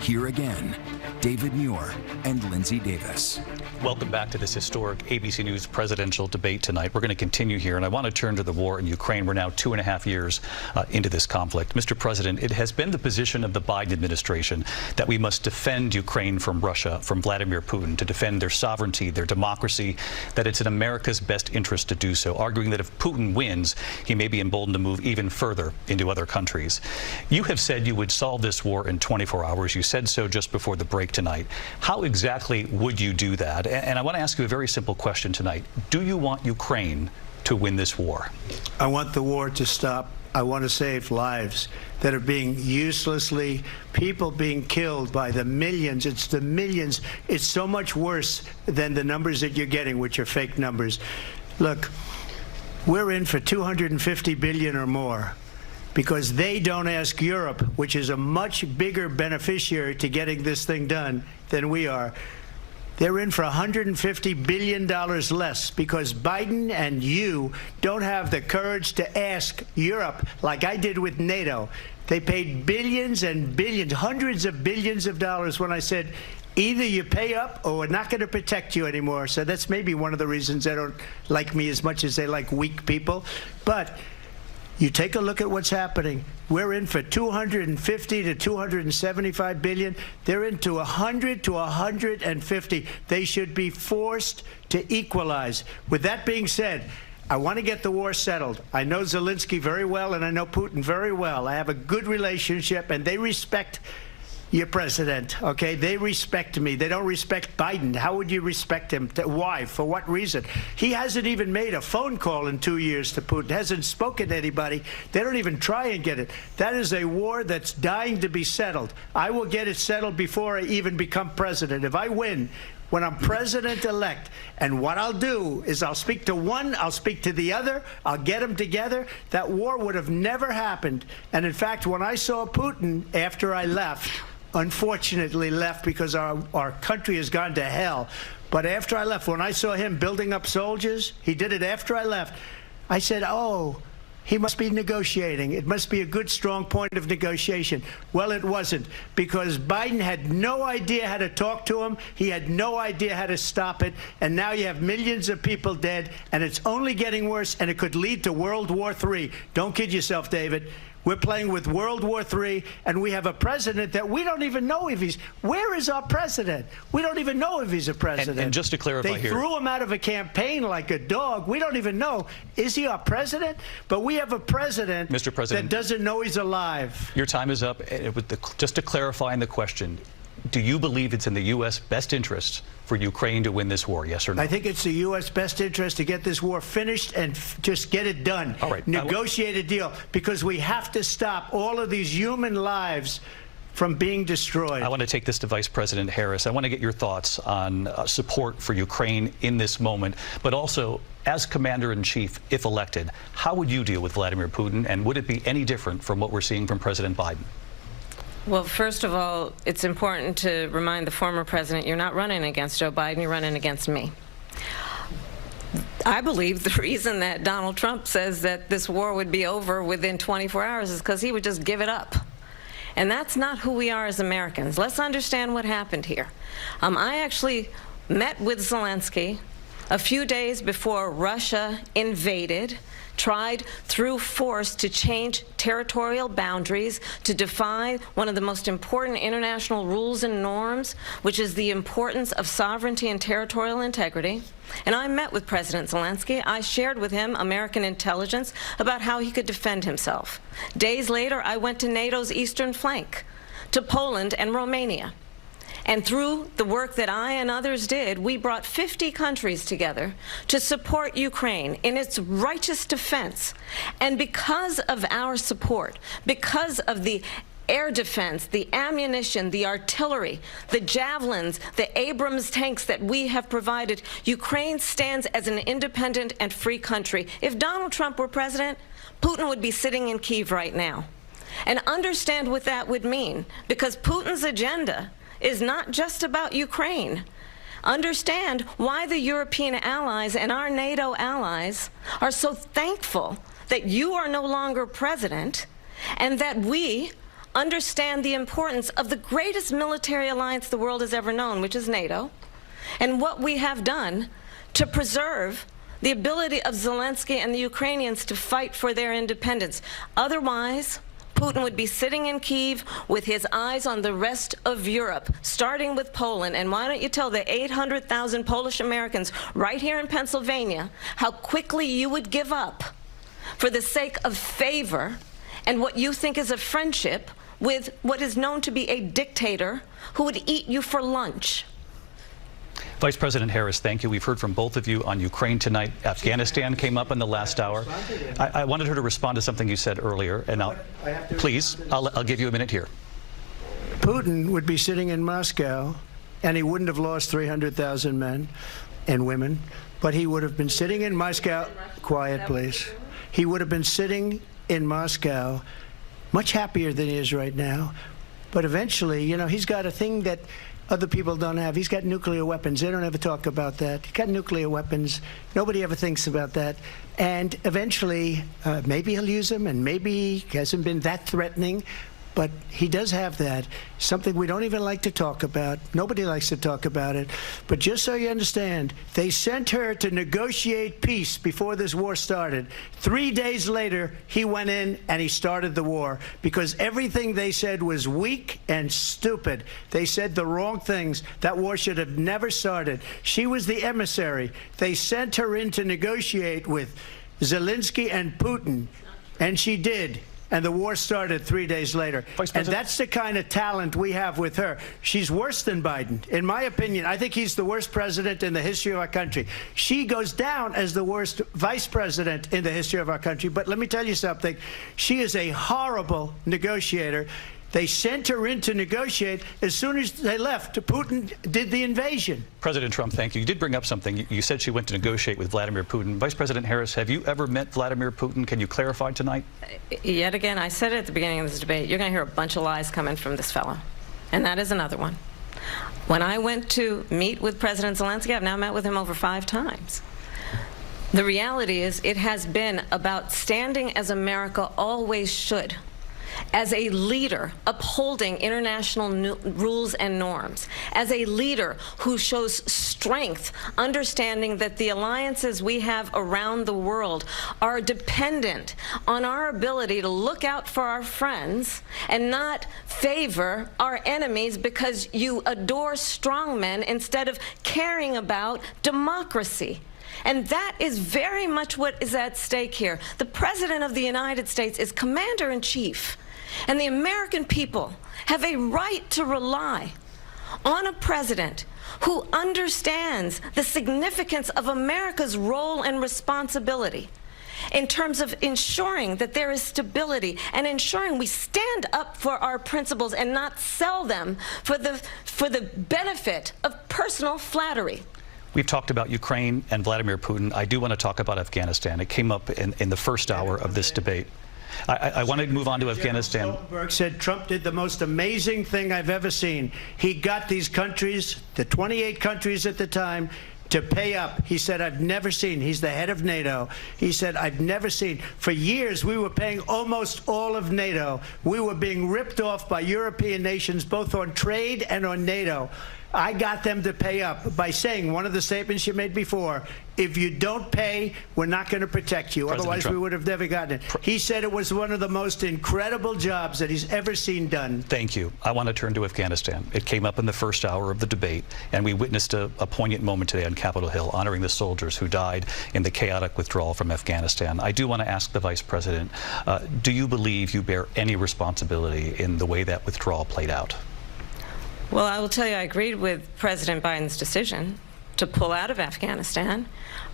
Here again, David Muir and Lindsay Davis. Welcome back to this historic ABC News presidential debate tonight. We're going to continue here, and I want to turn to the war in Ukraine. We're now 2.5 years into this conflict. Mr. President, it has been the position of the Biden administration that we must defend Ukraine from Russia, from Vladimir Putin, to defend their sovereignty, their democracy, that it's in America's best interest to do so, arguing that if Putin wins, he may be emboldened to move even further into other countries. You have said you would solve this war in 24 hours. You said so just before the break tonight. How exactly would you do that? And I want to ask you a very simple question tonight. Do you want Ukraine to win this war? I want the war to stop. I want to save lives that are being uselessly, people being killed by the millions. It's the millions. It's so much worse than the numbers that you're getting, which are fake numbers. Look, we're in for $250 billion or more, because they don't ask Europe, which is a much bigger beneficiary to getting this thing done than we are. They're in for $150 billion less because Biden and you don't have the courage to ask Europe like I did with NATO. They paid billions and billions, hundreds of billions of dollars when I said, either you pay up or we're not going to protect you anymore. So that's maybe one of the reasons they don't like me as much as they like weak people. But you take a look at what's happening. We're in for 250 to 275 billion. They're into 100 to 150. They should be forced to equalize. With that being said, I want to get the war settled. I know Zelensky very well, and I know Putin very well. I have a good relationship, and they respect your president, okay? They respect me. They don't respect Biden. How would you respect him? Why? For what reason? He hasn't even made a phone call in 2 years to Putin, hasn't spoken to anybody. They don't even try and get it. That is a war that's dying to be settled. I will get it settled before I even become president. If I win, when I'm president-elect, and what I'll do is I'll speak to one, I'll speak to the other, I'll get them together. That war would have never happened. And in fact, when I saw Putin after I left, unfortunately left because our country has gone to hell, but after I left, when I saw him building up soldiers, he did it after I left, I said, oh, he must be negotiating. It must be a good, strong point of negotiation. Well, it wasn't, because Biden had no idea how to talk to him. He had no idea how to stop it. And now you have millions of people dead, and it's only getting worse, and it could lead to World War III. Don't kid yourself, David. We're playing with World War III, and we have a president that we don't even know if he's... Where is our president? We don't even know if he's a president. And just to clarify they here... They threw him out of a campaign like a dog. We don't even know. Is he our president? But we have a president, Mr. President, that doesn't know he's alive. Your time is up. Just to clarify in the question, do you believe it's in the U.S. best interest for Ukraine to win this war, yes or no? I think it's the U.S. best interest to get this war finished and just get it done. All right. Negotiate a deal, because we have to stop all of these human lives from being destroyed. I want to take this to Vice President Harris. I want to get your thoughts on support for Ukraine in this moment, but also, as Commander-in-Chief, if elected, how would you deal with Vladimir Putin, and would it be any different from what we're seeing from President Biden? Well, first of all, it's important to remind the former president you're not running against Joe Biden, you're running against me. I believe the reason that Donald Trump says that this war would be over within 24 hours is because he would just give it up. And that's not who we are as Americans. Let's understand what happened here. I actually met with Zelensky a few days before Russia invaded, tried through force to change territorial boundaries, to defy one of the most important international rules and norms, which is the importance of sovereignty and territorial integrity. And I met with President Zelensky. I shared with him American intelligence about how he could defend himself. Days later, I went to NATO's eastern flank, to Poland and Romania. And through the work that I and others did, we brought 50 countries together to support Ukraine in its righteous defense. And because of our support, because of the air defense, the ammunition, the artillery, the javelins, the Abrams tanks that we have provided, Ukraine stands as an independent and free country. If Donald Trump were president, Putin would be sitting in Kyiv right now. And understand what that would mean, because Putin's agenda is not just about Ukraine. Understand why the European allies and our NATO allies are so thankful that you are no longer president, and that we understand the importance of the greatest military alliance the world has ever known, which is NATO, and what we have done to preserve the ability of Zelensky and the Ukrainians to fight for their independence. Otherwise, Putin would be sitting in Kyiv with his eyes on the rest of Europe, starting with Poland. And why don't you tell the 800,000 Polish Americans right here in Pennsylvania how quickly you would give up for the sake of favor and what you think is a friendship with what is known to be a dictator who would eat you for lunch. Vice President Harris, thank you. We've heard from both of you on Ukraine tonight. Afghanistan came up in the last hour. I wanted her to respond to something you said earlier, and please, I'll give you a minute here. Putin would be sitting in Moscow, and he wouldn't have lost 300,000 men and women, but he would have been sitting in Moscow. Quiet, please. He would have been sitting in Moscow much happier than he is right now. But eventually, you know, he's got a thing that other people don't have. He's got nuclear weapons. They don't ever talk about that. He's got nuclear weapons. Nobody ever thinks about that. And eventually, maybe he'll use them, and maybe he hasn't been that threatening. but he does have that, something we don't even like to talk about. Nobody likes to talk about it. But just so you understand, they sent her to negotiate peace before this war started. 3 days later, he went in and he started the war because everything they said was weak and stupid. They said the wrong things. That war should have never started. She was the emissary. They sent her in to negotiate with Zelensky and Putin, and she did. And the war started 3 days later. And that's the kind of talent we have with her. She's worse than Biden. In my opinion, I think he's the worst president in the history of our country. She goes down as the worst vice president in the history of our country. But let me tell you something. She is a horrible negotiator. They sent her in to negotiate. As soon as they left, Putin did the invasion. President Trump, thank you. You did bring up something. You said she went to negotiate with Vladimir Putin. Vice President Harris, have you ever met Vladimir Putin? Can you clarify tonight? Yet again, I said it at the beginning of this debate, you're going to hear a bunch of lies coming from this fellow. And that is another one. When I went to meet with President Zelensky, I've now met with him over 5 times. The reality is it has been about standing as America always should, as a leader upholding international rules and norms, as a leader who shows strength, understanding that the alliances we have around the world are dependent on our ability to look out for our friends and not favor our enemies because you adore strongmen instead of caring about democracy. And that is very much what is at stake here. The President of the United States is commander-in-chief. And the American people have a right to rely on a president who understands the significance of America's role and responsibility in terms of ensuring that there is stability and ensuring we stand up for our principles and not sell them for the benefit of personal flattery. We've talked about Ukraine and Vladimir Putin. I do want to talk about Afghanistan. It came up in the first hour of this debate. I want to move on to Afghanistan. Stoltenberg said Trump did the most amazing thing I've ever seen. He got these countries, the 28 countries at the time, to pay up. He said, I've never seen. He's the head of NATO. He said, I've never seen. For years, we were paying almost all of NATO. We were being ripped off by European nations, both on trade and on NATO. I got them to pay up by saying one of the statements you made before, if you don't pay, we're not going to protect you. President Otherwise, Trump. we would have never gotten it. He said it was one of the most incredible jobs that he's ever seen done. Thank you. I want to turn to Afghanistan. It came up in the first hour of the debate, and we witnessed a poignant moment today on Capitol Hill, honoring the soldiers who died in the chaotic withdrawal from Afghanistan. I do want to ask the Vice President, do you believe you bear any responsibility in the way that withdrawal played out? Well, I will tell you, I agreed with President Biden's decision to pull out of Afghanistan.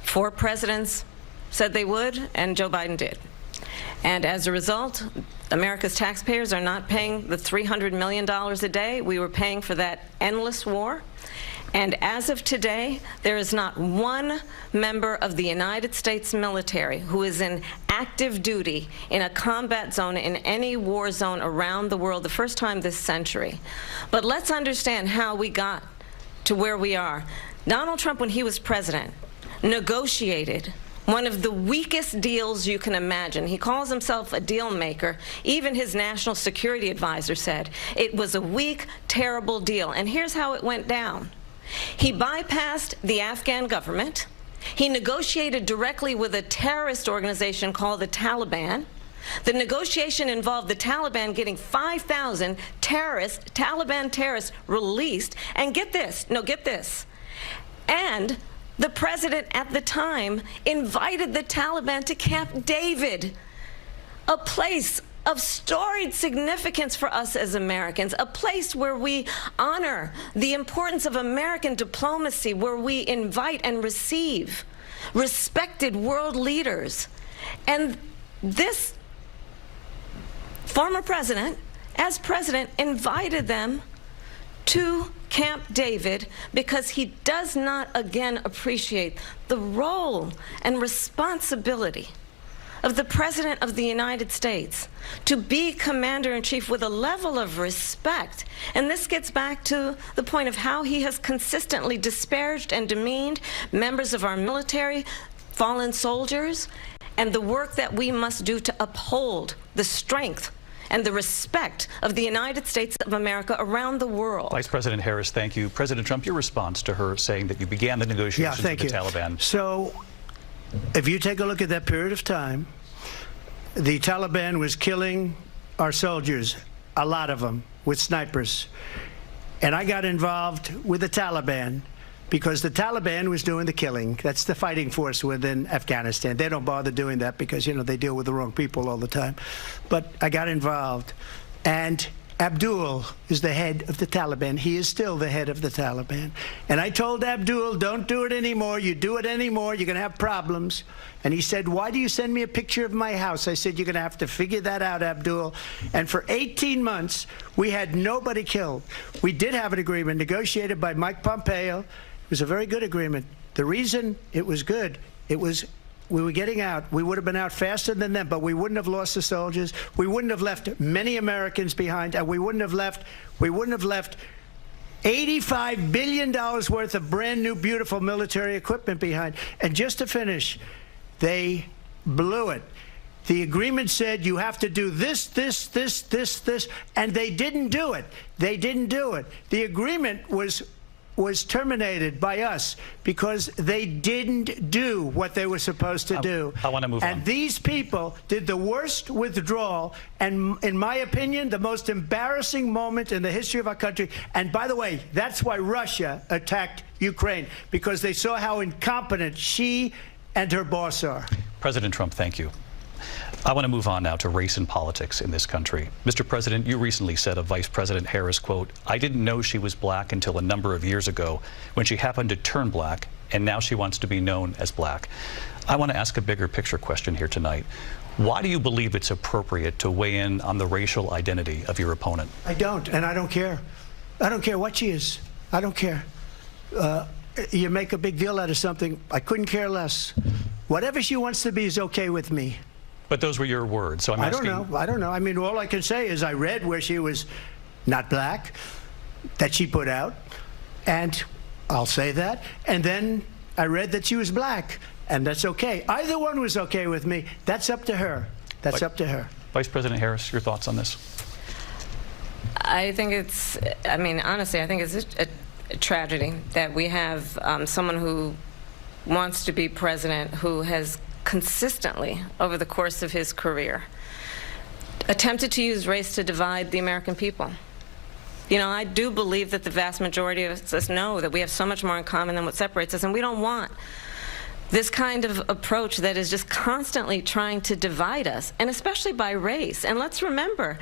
4 presidents said they would, and Joe Biden did. And as a result, America's taxpayers are not paying the $300 million a day we were paying for that endless war. And as of today, there is not one member of the United States military who is in active duty in a combat zone in any war zone around the world, the first time this century. But let's understand how we got to where we are. Donald Trump, when he was president, negotiated one of the weakest deals you can imagine. He calls himself a deal maker. Even his national security advisor said it was a weak, terrible deal. And here's how it went down. He bypassed the Afghan government. He negotiated directly with a terrorist organization called the Taliban. The negotiation involved the Taliban getting 5,000 Taliban terrorists released. And get this, and the president at the time invited the Taliban to Camp David, a place of storied significance for us as Americans, a place where we honor the importance of American diplomacy, where we invite and receive respected world leaders. And this former president, as president, invited them to Camp David because he does not again appreciate the role and responsibility of the President of the United States to be commander-in-chief with a level of respect. And this gets back to the point of how he has consistently disparaged and demeaned members of our military, fallen soldiers, and the work that we must do to uphold the strength and the respect of the United States of America around the world. Vice President Harris, thank you. President Trump, your response to her saying that you began the negotiations with the Taliban. So, if you take a look at that period of time, the Taliban was killing our soldiers, a lot of them, with snipers. And I got involved with the Taliban because the Taliban was doing the killing. That's the fighting force within Afghanistan. They don't bother doing that because, you know, they deal with the wrong people all the time. But I got involved. And Abdul is the head of the Taliban. He is still the head of the Taliban. And I told Abdul, don't do it anymore. You do it anymore, you're going to have problems. And he said, why do you send me a picture of my house? I said, you're going to have to figure that out, Abdul. And for 18 months, we had nobody killed. We did have an agreement negotiated by Mike Pompeo. It was a very good agreement. The reason it was good, it was we were getting out. We would have been out faster than them, but we wouldn't have lost the soldiers. We wouldn't have left many Americans behind, and we wouldn't have left $85 billion worth of brand new, beautiful military equipment behind. And just to finish, they blew it. The agreement said you have to do this, this, this, this, this, and they didn't do it. They didn't do it. The agreement was terminated by us because they didn't do what they were supposed to do. I want to move on. And these people did the worst withdrawal and, in my opinion, the most embarrassing moment in the history of our country. And by the way, that's why Russia attacked Ukraine, because they saw how incompetent she and her boss are. President Trump, thank you. I want to move on now to race and politics in this country. Mr. President, you recently said of Vice President Harris, quote, I didn't know she was black until a number of years ago when she happened to turn black, and now she wants to be known as black. I want to ask a bigger picture question here tonight. Why do you believe it's appropriate to weigh in on the racial identity of your opponent? I don't, and I don't care. I don't care what she is. I don't care. You make a big deal out of something, I couldn't care less. Whatever she wants to be is okay with me. But those were your words, so I'm asking. I don't know. I mean, all I can say is I read where she was not black, that she put out, and I'll say that. And then I read that she was black, and that's okay. Either one was okay with me. That's up to her. That's up to her. Vice President Harris, your thoughts on this? I think it's, I mean, honestly, I think it's a tragedy that we have someone who wants to be president who has consistently, over the course of his career, attempted to use race to divide the American people. You know, I do believe that the vast majority of us know that we have so much more in common than what separates us, and we don't want this kind of approach that is just constantly trying to divide us, and especially by race. And let's remember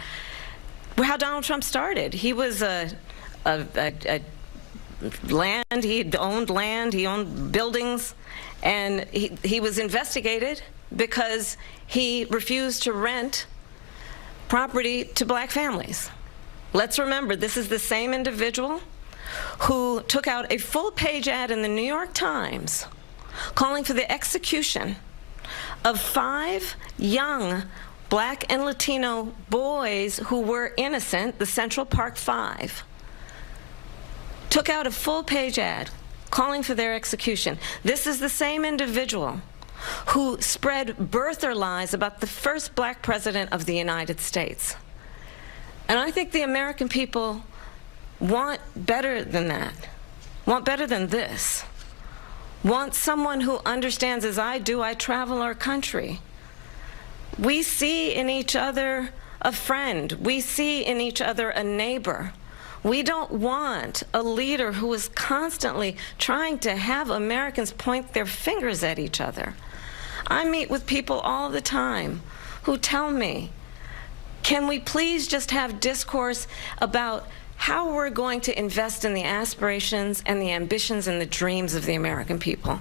how Donald Trump started. He was land, he owned buildings, and he was investigated because he refused to rent property to black families. Let's remember, this is the same individual who took out a full-page ad in the New York Times calling for the execution of 5 young black and Latino boys who were innocent, the Central Park 5. Took out a full-page ad calling for their execution. This is the same individual who spread birther lies about the first black president of the United States. And I think the American people want better than that, want better than this, want someone who understands, as I do, I travel our country. We see in each other a friend. We see in each other a neighbor. We don't want a leader who is constantly trying to have Americans point their fingers at each other. I meet with people all the time who tell me, can we please just have discourse about how we're going to invest in the aspirations and the ambitions and the dreams of the American people?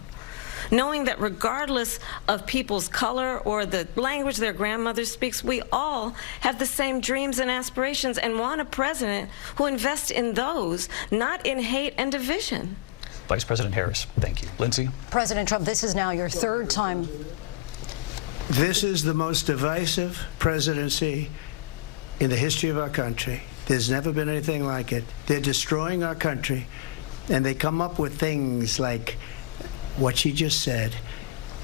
Knowing that regardless of people's color or the language their grandmother speaks, we all have the same dreams and aspirations and want a president who invests in those, not in hate and division. Vice President Harris, thank you. Lindsay? President Trump, this is now your 3rd time. This is the most divisive presidency in the history of our country. There's never been anything like it. They're destroying our country, and they come up with things like what she just said.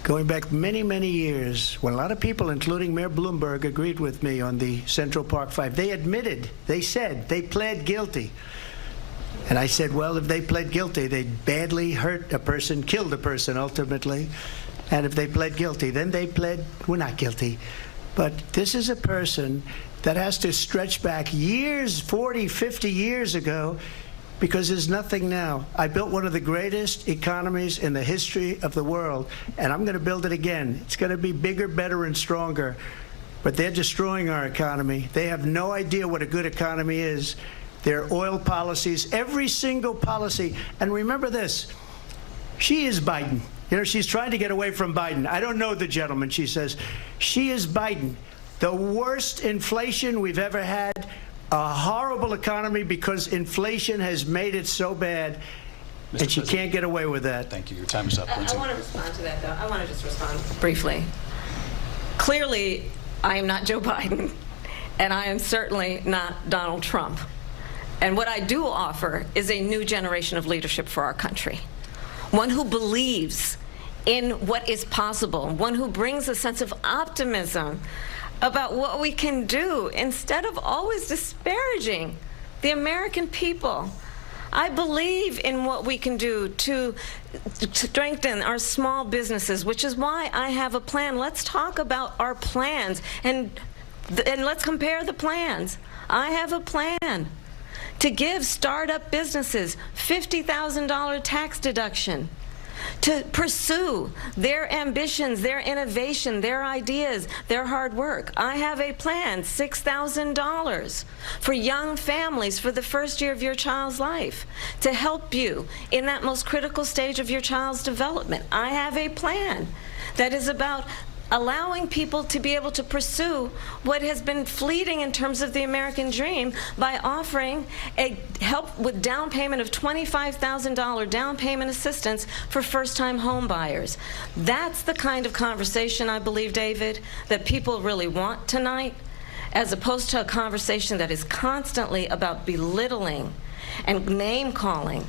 going back many, many years, when a lot of people, including Mayor Bloomberg, agreed with me on the Central Park Five, they admitted, they said, they pled guilty. And I said, well, if they pled guilty, they badly hurt a person, killed a person ultimately. And if they pled guilty, then they pled, we're not guilty. But this is a person that has to stretch back years, 40, 50 years ago, because there's nothing now. I built one of the greatest economies in the history of the world, and I'm going to build it again. It's going to be bigger, better, and stronger. But they're destroying our economy. They have no idea what a good economy is. Their oil policies, every single policy. And remember this, she is Biden. You know, she's trying to get away from Biden. I don't know the gentleman, she says. She is Biden. The worst inflation we've ever had, a horrible economy because inflation has made it so bad, and she can't get away with that. Thank you. Your time is up, Lindsay. I want to respond to that, though. I want to just respond briefly. Clearly, I am not Joe Biden, and I am certainly not Donald Trump. And what I do offer is a new generation of leadership for our country, one who believes in what is possible, one who brings a sense of optimism about what we can do instead of always disparaging the American people. I believe in what we can do to strengthen our small businesses, which is why I have a plan. Let's talk about our plans, and let's compare the plans. I have a plan to give startup businesses $50,000 tax deduction, to pursue their ambitions, their innovation, their ideas, their hard work. I have a plan, $6,000 for young families for the first year of your child's life, to help you in that most critical stage of your child's development. I have a plan that is about allowing people to be able to pursue what has been fleeting in terms of the American dream by offering a help with down payment of $25,000 down payment assistance for first-time home buyers. That's the kind of conversation, I believe, David, that people really want tonight, as opposed to a conversation that is constantly about belittling and name-calling.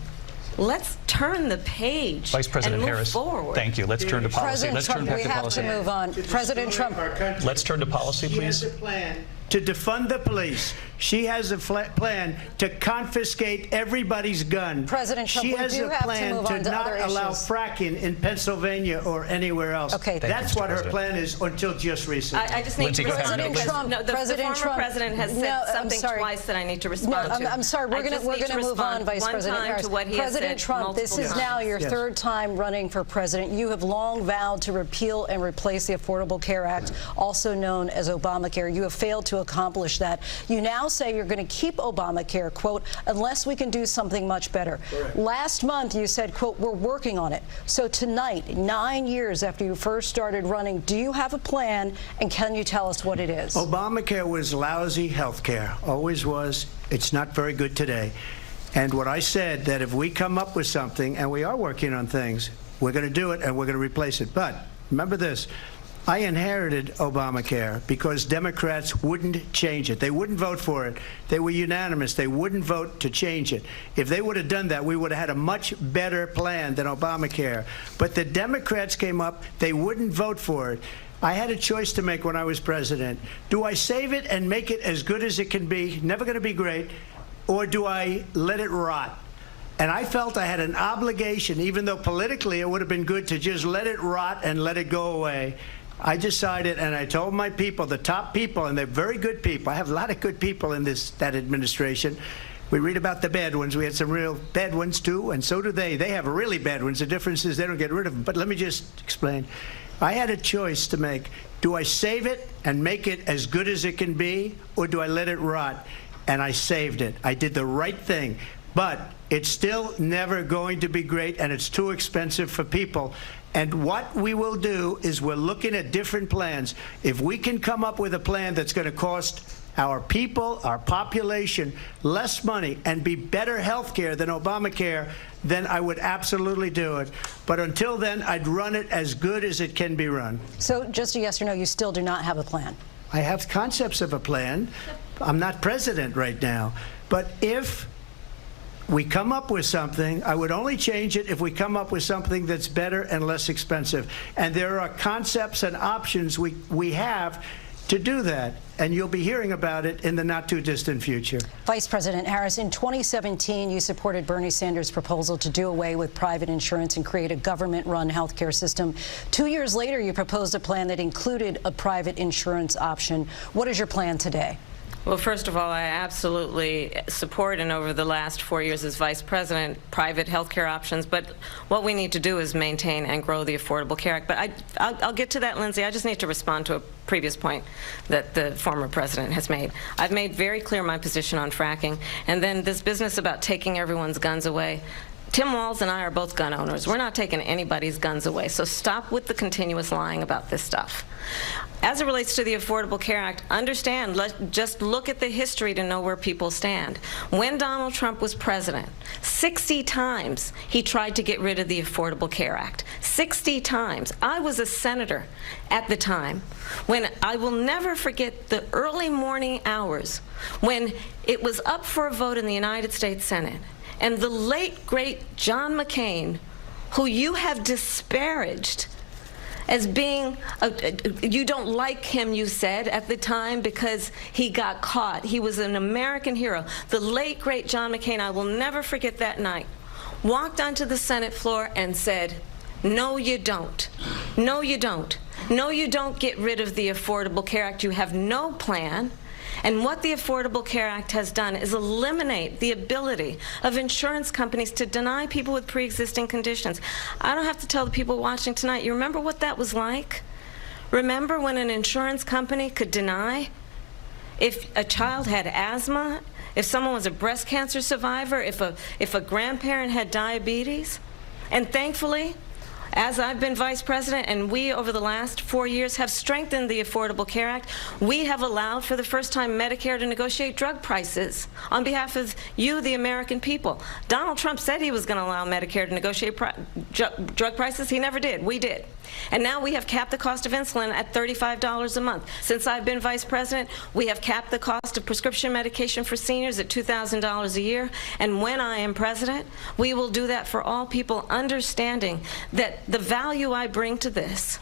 Let's turn the page Vice President and move Harris, forward. Thank you. Let's turn to policy. President Let's Trump, turn back we to have policy. to move on. President Trump. Let's turn to policy, She has please. a plan to defund the police. She has a plan to confiscate everybody's gun. President Trump, she we has do a have to plan move on to not other allow issues. fracking in Pennsylvania or anywhere else. Okay. That's you, what her President. plan is until just recently. I just need Lindsay, to go ahead. respond President because Trump, no, the President former Trump. president has said No, I'm something sorry. twice that I need to respond to. I'm sorry. We're going to move on, Vice President Harris. To what he President has said Trump, this is multiple now times. your third time running for president. You have long vowed to repeal and replace the Affordable Care Act, also known as Obamacare. You have failed to accomplish that. You now say you're going to keep Obamacare, quote, unless we can do something much better. Correct. Last month, you said, quote, we're working on it. So tonight, 9 years after you first started running, do you have a plan, and can you tell us what it is? Obamacare was lousy health care, always was. It's not very good today. And what I said, that if we come up with something, and we are working on things, we're going to do it and we're going to replace it. But remember this, I inherited Obamacare because Democrats wouldn't change it. They wouldn't vote for it. They were unanimous. They wouldn't vote to change it. If they would have done that, we would have had a much better plan than Obamacare. But the Democrats came up. They wouldn't vote for it. I had a choice to make when I was president. Do I save it and make it as good as it can be, never going to be great, or do I let it rot? And I felt I had an obligation, even though politically it would have been good to just let it rot and let it go away. I decided, and I told my people, the top people, and they're very good people. I have a lot of good people in that administration. We read about the bad ones. We had some real bad ones, too, and so do they. They have really bad ones. The difference is they don't get rid of them. But let me just explain. I had a choice to make. Do I save it and make it as good as it can be, or do I let it rot? And I saved it. I did the right thing. But it's still never going to be great, and it's too expensive for people. And what we will do is we're looking at different plans. If we can come up with a plan that's going to cost our people, our population, less money and be better health care than Obamacare, then I would absolutely do it. But until then, I'd run it as good as it can be run. So just a yes or no, you still do not have a plan? I have concepts of a plan. I'm not president right now. But if we come up with something. I would only change it if we come up with something that's better and less expensive. And there are concepts and options we have to do that. And you'll be hearing about it in the not-too-distant future. Vice President Harris, in 2017, you supported Bernie Sanders' proposal to do away with private insurance and create a government-run health care system. 2 years later, you proposed a plan that included a private insurance option. What is your plan today? Well, first of all, I absolutely support, and over the last 4 years as Vice President, private health care options. But what we need to do is maintain and grow the Affordable Care Act. But I'll get to that, Lindsay. I just need to respond to a previous point that the former president has made. I've made very clear my position on fracking. And then this business about taking everyone's guns away. Tim Walz and I are both gun owners. We're not taking anybody's guns away. So stop with the continuous lying about this stuff. As it relates to the Affordable Care Act, understand, just look at the history to know where people stand. When Donald Trump was president, 60 times he tried to get rid of the Affordable Care Act. 60 times. I was a senator at the time when I will never forget the early morning hours when it was up for a vote in the United States Senate. And the late, great John McCain, who you have disparaged as being, you don't like him, you said, at the time because he got caught. He was an American hero. The late, great John McCain, I will never forget that night, walked onto the Senate floor and said, no, you don't. No, you don't. No, you don't get rid of the Affordable Care Act. You have no plan. And what the Affordable Care Act has done is eliminate the ability of insurance companies to deny people with pre-existing conditions. I don't have to tell the people watching tonight, you remember what that was like? Remember when an insurance company could deny if a child had asthma, if someone was a breast cancer survivor, if a grandparent had diabetes? And thankfully, as I've been Vice President, and we, over the last 4 years, have strengthened the Affordable Care Act, we have allowed, for the first time, Medicare to negotiate drug prices on behalf of you, the American people. Donald Trump said he was going to allow Medicare to negotiate drug prices. He never did. We did. And now we have capped the cost of insulin at $35 a month. Since I've been Vice President, we have capped the cost of prescription medication for seniors at $2,000 a year. And when I am President, we will do that for all people, understanding that the value I bring to this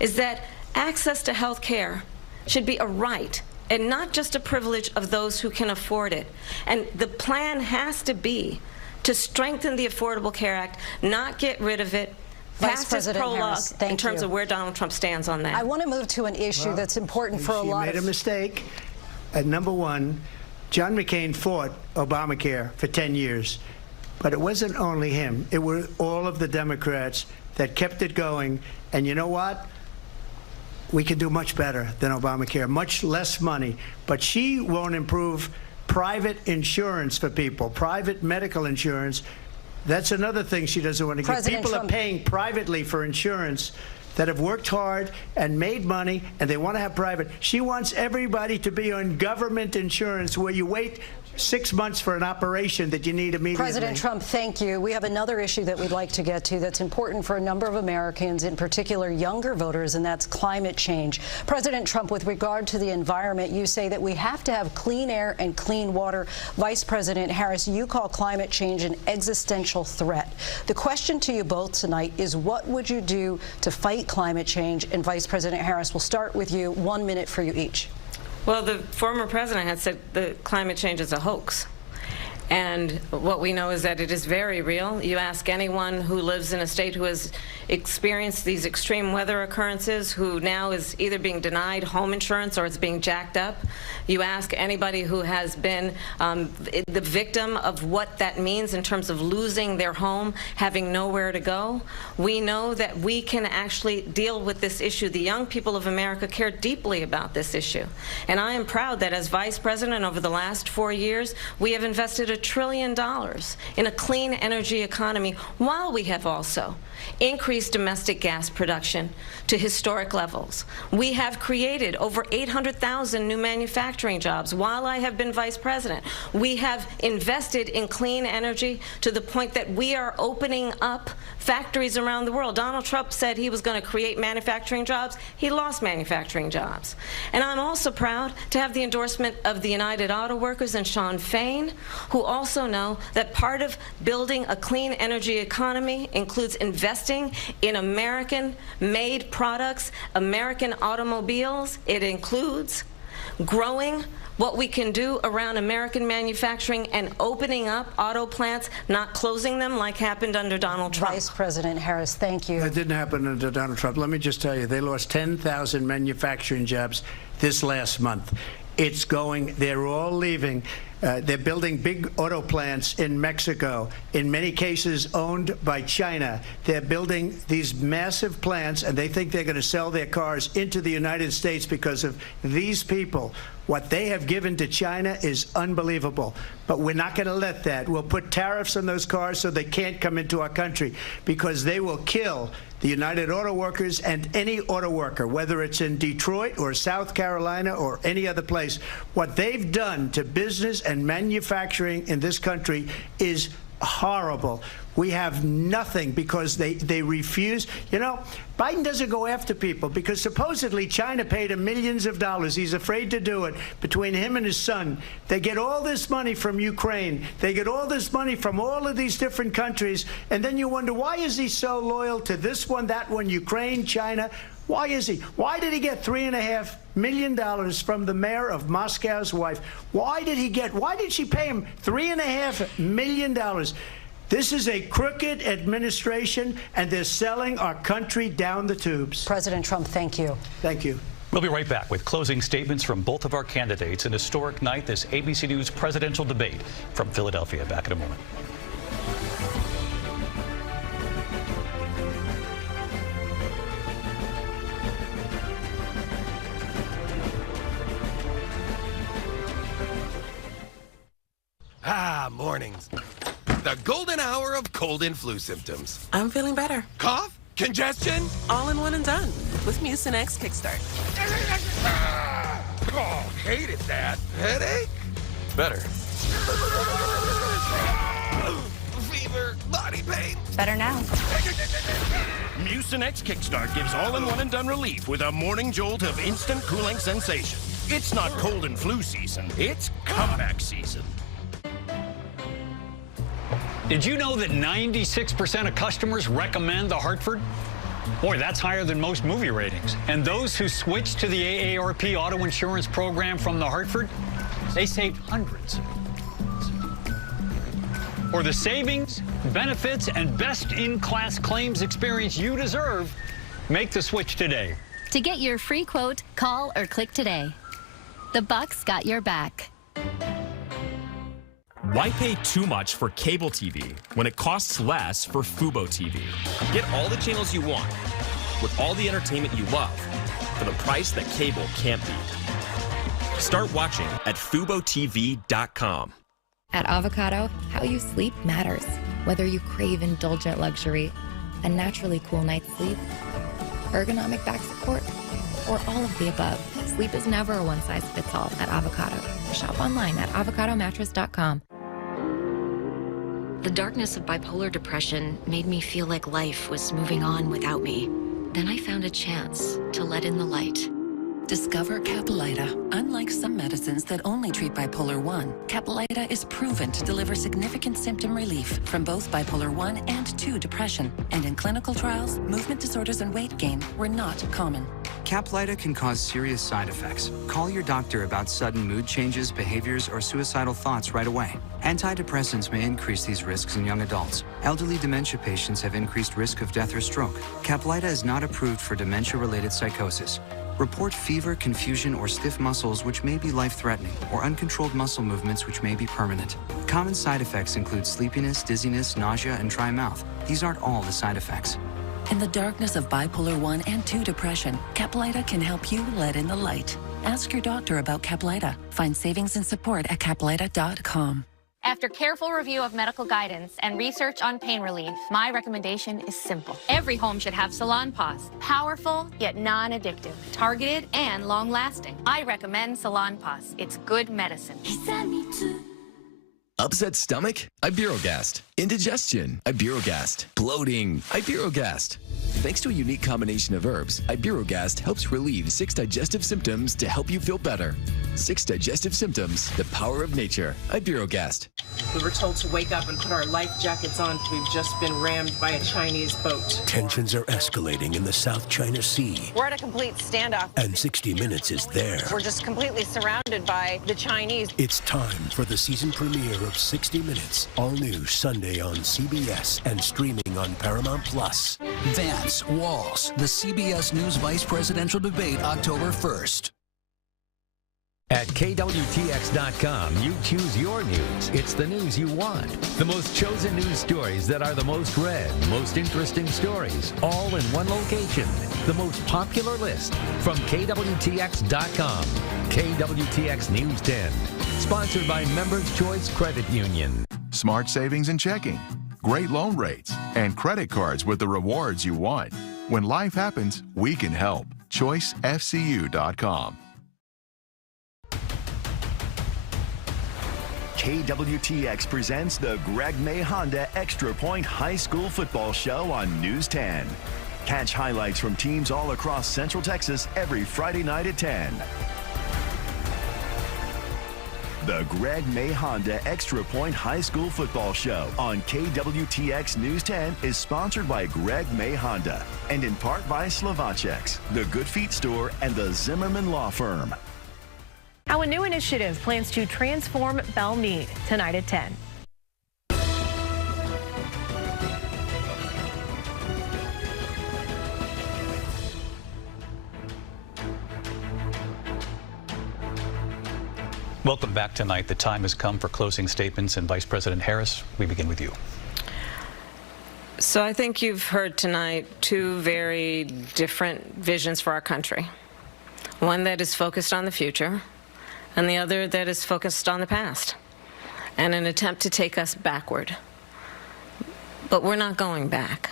is that access to health care should be a right and not just a privilege of those who can afford it. And the plan has to be to strengthen the Affordable Care Act, not get rid of it, Vice President Harris, in terms of where Donald Trump stands on that. I want to move to an issue that's important for a lot of... She made a mistake. At number one, John McCain fought Obamacare for 10 years. But it wasn't only him. It were all of the Democrats that kept it going. And you know what? We can do much better than Obamacare, much less money. But she won't improve private insurance for people, private medical insurance. That's another thing she doesn't want to get. People are paying privately for insurance that have worked hard and made money, and they want to have private. She wants everybody to be on government insurance where you wait 6 months for an operation that you need immediately. President Trump, thank you. We have another issue that we'd like to get to that's important for a number of Americans, in particular younger voters, and that's climate change. President Trump, with regard to the environment, you say that we have to have clean air and clean water. Vice President Harris, you call climate change an existential threat. The question to you both tonight is, what would you do to fight climate change? And Vice President Harris, we'll start with you. 1 minute for you each. Well, the former president had said that climate change is a hoax. And what we know is that it is very real. You ask anyone who lives in a state who has experienced these extreme weather occurrences, who now is either being denied home insurance or it's being jacked up. You ask anybody who has been the victim of what that means in terms of losing their home, having nowhere to go. We know that we can actually deal with this issue. The young people of America care deeply about this issue. And I am proud that as Vice President over the last 4 years, we have invested $1 trillion in a clean energy economy, while we have also increased domestic gas production to historic levels. We have created over 800,000 new manufacturing jobs while I have been Vice President. We have invested in clean energy to the point that we are opening up factories around the world. Donald Trump said he was going to create manufacturing jobs. He lost manufacturing jobs. And I'm also proud to have the endorsement of the United Auto Workers and Sean Fain, who also know that part of building a clean energy economy includes investing in American-made products, American automobiles. It includes growing what we can do around American manufacturing and opening up auto plants, not closing them like happened under Donald Trump. Vice President Harris, thank you. That didn't happen under Donald Trump. Let me just tell you, they lost 10,000 manufacturing jobs this last month. It's going, they're all leaving. They're building big auto plants in Mexico, in many cases owned by China. They're building these massive plants, and they think they're going to sell their cars into the United States because of these people. What they have given to China is unbelievable. But we're not going to let that. We'll put tariffs on those cars so they can't come into our country, because they will kill the United Auto Workers and any auto worker, whether it's in Detroit or South Carolina or any other place. What they've done to business and manufacturing in this country is horrible. We have nothing because they refuse. You know, Biden doesn't go after people because supposedly China paid him millions of dollars. He's afraid to do it. Between him and his son, they get all this money from Ukraine. They get all this money from all of these different countries. And then you wonder, why is he so loyal to this one, that one, Ukraine, China? Why is he? Why did he get $3.5 million from the mayor of Moscow's wife? Why did she pay him $3.5 million? This is a crooked administration, and they're selling our country down the tubes. President Trump, thank you. Thank you. We'll be right back with closing statements from both of our candidates. An historic night, this ABC News presidential debate from Philadelphia. Back in a moment. Ah, mornings. The golden hour of cold and flu symptoms. I'm feeling better. Cough? Congestion? All in one and done with Mucinex Kickstart. Oh, hated that. Headache? Better. Fever, body pain. Better now. Mucinex Kickstart gives all-in-one and done relief with a morning jolt of instant cooling sensation. It's not cold and flu season, it's comeback season. Did you know that 96% of customers recommend the Hartford? Boy, that's higher than most movie ratings. And those who switched to the AARP auto insurance program from the Hartford, they saved hundreds. For the savings, benefits, and best-in-class claims experience you deserve, make the switch today. To get your free quote, call or click today. The Bucks got your back. Why pay too much for cable TV when it costs less for Fubo TV? Get all the channels you want with all the entertainment you love for the price that cable can't beat. Start watching at FuboTV.com. At Avocado, how you sleep matters. Whether you crave indulgent luxury, a naturally cool night's sleep, ergonomic back support, or all of the above, sleep is never a one-size-fits-all at Avocado. Shop online at avocadomattress.com. The darkness of bipolar depression made me feel like life was moving on without me. Then I found a chance to let in the light. Discover Caplyta. Unlike some medicines that only treat bipolar 1, Caplyta is proven to deliver significant symptom relief from both bipolar 1 and 2 depression. And in clinical trials, movement disorders and weight gain were not common. Caplyta can cause serious side effects. Call your doctor about sudden mood changes, behaviors, or suicidal thoughts right away. Antidepressants may increase these risks in young adults. Elderly dementia patients have increased risk of death or stroke. Caplyta is not approved for dementia-related psychosis. Report fever, confusion, or stiff muscles which may be life-threatening, or uncontrolled muscle movements which may be permanent. Common side effects include sleepiness, dizziness, nausea, and dry mouth. These aren't all the side effects. In the darkness of bipolar 1 and 2 depression, Caplyta can help you let in the light. Ask your doctor about Caplyta. Find savings and support at Caplyta.com. After careful review of medical guidance and research on pain relief, my recommendation is simple. Every home should have Salon Pause. Powerful, yet non-addictive. Targeted and long-lasting. I recommend Salon Pause. It's good medicine. Upset stomach? Iberogast. Indigestion? Iberogast. Bloating? Iberogast. Thanks to a unique combination of herbs, Iberogast helps relieve 6 digestive symptoms to help you feel better. 6 digestive symptoms, the power of nature. Iberogast. We were told to wake up and put our life jackets on. We've just been rammed by a Chinese boat. Tensions are escalating in the South China Sea. We're at a complete standoff. And 60 Minutes is there. We're just completely surrounded by the Chinese. It's time for the season premiere of 60 Minutes. All new Sunday on CBS and streaming on Paramount+. Vance Walz, the CBS News Vice Presidential Debate, October 1st. At KWTX.com, you choose your news. It's the news you want. The most chosen news stories that are the most read, most interesting stories, all in one location. The most popular list from KWTX.com. KWTX News 10. Sponsored by Members Choice Credit Union. Smart savings and checking, great loan rates, and credit cards with the rewards you want. When life happens, we can help. ChoiceFCU.com. KWTX presents the Greg May Honda Extra Point High School Football Show on News 10. Catch highlights from teams all across Central Texas every Friday night at 10. The Greg May Honda Extra Point High School Football Show on KWTX News 10 is sponsored by Greg May Honda and in part by Slovacek's, the Good Feet Store, and the Zimmerman Law Firm. How a new initiative plans to transform Belle Meade, tonight at 10. Welcome back tonight. The time has come for closing statements, and Vice President Harris, we begin with you. So I think you've heard tonight two very different visions for our country. One that is focused on the future, and the other that is focused on the past, and an attempt to take us backward. But we're not going back.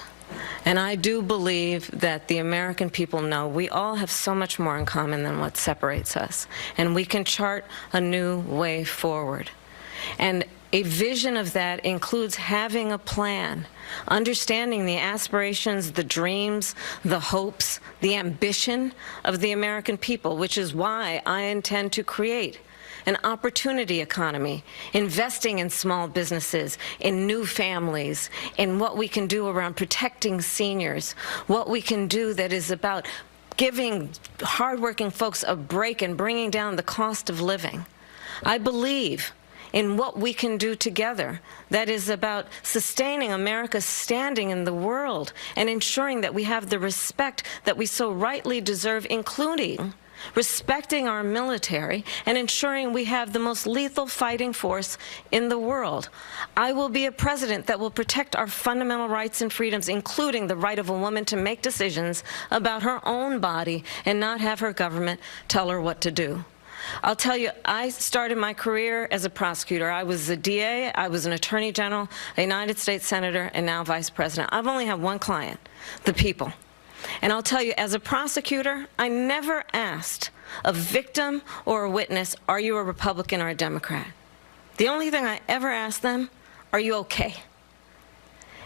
And I do believe that the American people know we all have so much more in common than what separates us, and we can chart a new way forward. And a vision of that includes having a plan, understanding the aspirations, the dreams, the hopes, the ambition of the American people, which is why I intend to create an opportunity economy, investing in small businesses, in new families, in what we can do around protecting seniors, what we can do that is about giving hardworking folks a break and bringing down the cost of living. I believe in what we can do together that is about sustaining America's standing in the world and ensuring that we have the respect that we so rightly deserve, including respecting our military and ensuring we have the most lethal fighting force in the world. I will be a president that will protect our fundamental rights and freedoms, including the right of a woman to make decisions about her own body and not have her government tell her what to do. I'll tell you, I started my career as a prosecutor. I was a DA, I was an attorney general, a United States senator, and now vice president. I've only had one client, the people. And I'll tell you, as a prosecutor, I never asked a victim or a witness, are you a Republican or a Democrat? The only thing I ever asked them, are you okay?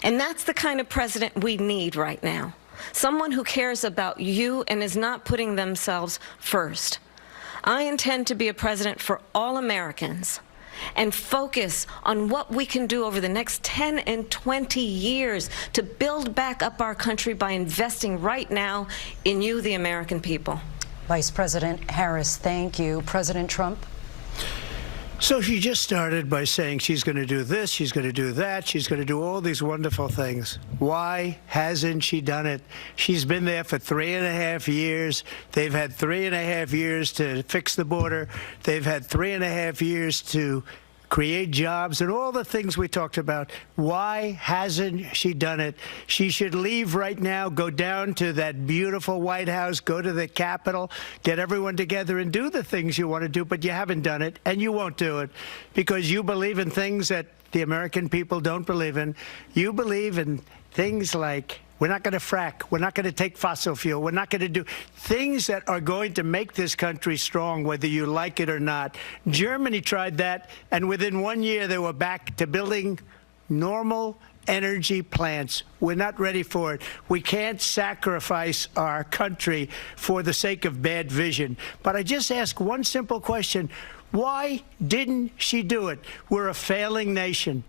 And that's the kind of president we need right now. Someone who cares about you and is not putting themselves first. I intend to be a president for all Americans and focus on what we can do over the next 10 and 20 years to build back up our country by investing right now in you, the American people. Vice President Harris, thank you. President Trump? So she just started by saying she's going to do this, she's going to do that, she's going to do all these wonderful things. Why hasn't she done it? She's been there for 3.5 years. They've had 3.5 years to fix the border. They've had 3.5 years to create jobs and all the things we talked about. Why hasn't she done it? She should leave right now, go down to that beautiful White House, go to the Capitol, get everyone together and do the things you want to do, but you haven't done it, and you won't do it because you believe in things that the American people don't believe in. You believe in things like we're not going to frack. We're not going to take fossil fuel. We're not going to do things that are going to make this country strong, whether you like it or not. Germany tried that, and within 1 year, they were back to building normal energy plants. We're not ready for it. We can't sacrifice our country for the sake of bad vision. But I just ask one simple question. Why didn't she do it? We're a failing nation.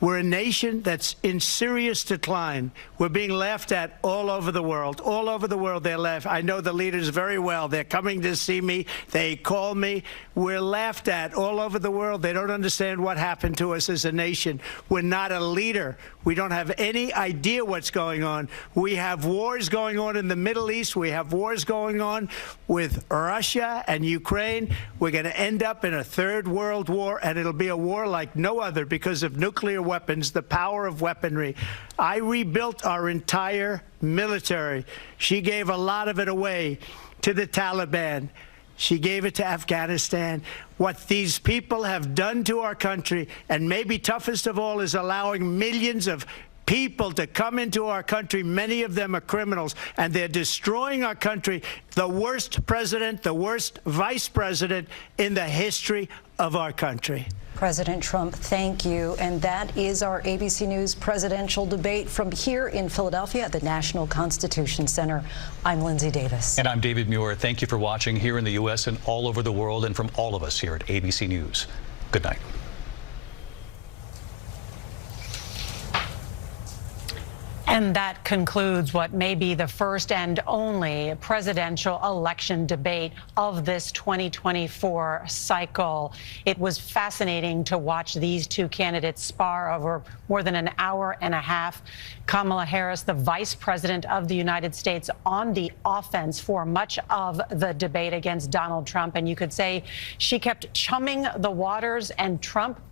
We're a nation that's in serious decline. We're being laughed at all over the world. All over the world, they're laughing. I know the leaders very well. They're coming to see me. They call me. We're laughed at all over the world. They don't understand what happened to us as a nation. We're not a leader. We don't have any idea what's going on. We have wars going on in the Middle East. We have wars going on with Russia and Ukraine. We're going to end up in a third world war, and it'll be a war like no other because of nuclear weapons, the power of weaponry. I rebuilt our entire military. She gave a lot of it away to the Taliban. She gave it to Afghanistan. What these people have done to our country, and maybe toughest of all, is allowing millions of people to come into our country. Many of them are criminals, and they're destroying our country. The worst president, the worst vice president in the history of our country. President Trump, thank you. And that is our ABC News presidential debate from here in Philadelphia at the National Constitution Center. I'm Lindsay Davis. And I'm David Muir. Thank you for watching here in the U.S. and all over the world, and from all of us here at ABC News. Good night. And that concludes what may be the first and only presidential election debate of this 2024 cycle. It was fascinating to watch these two candidates spar over more than an hour and a half. Kamala Harris, the vice president of the United States, on the offense for much of the debate against Donald Trump. And you could say she kept chumming the waters, and Trump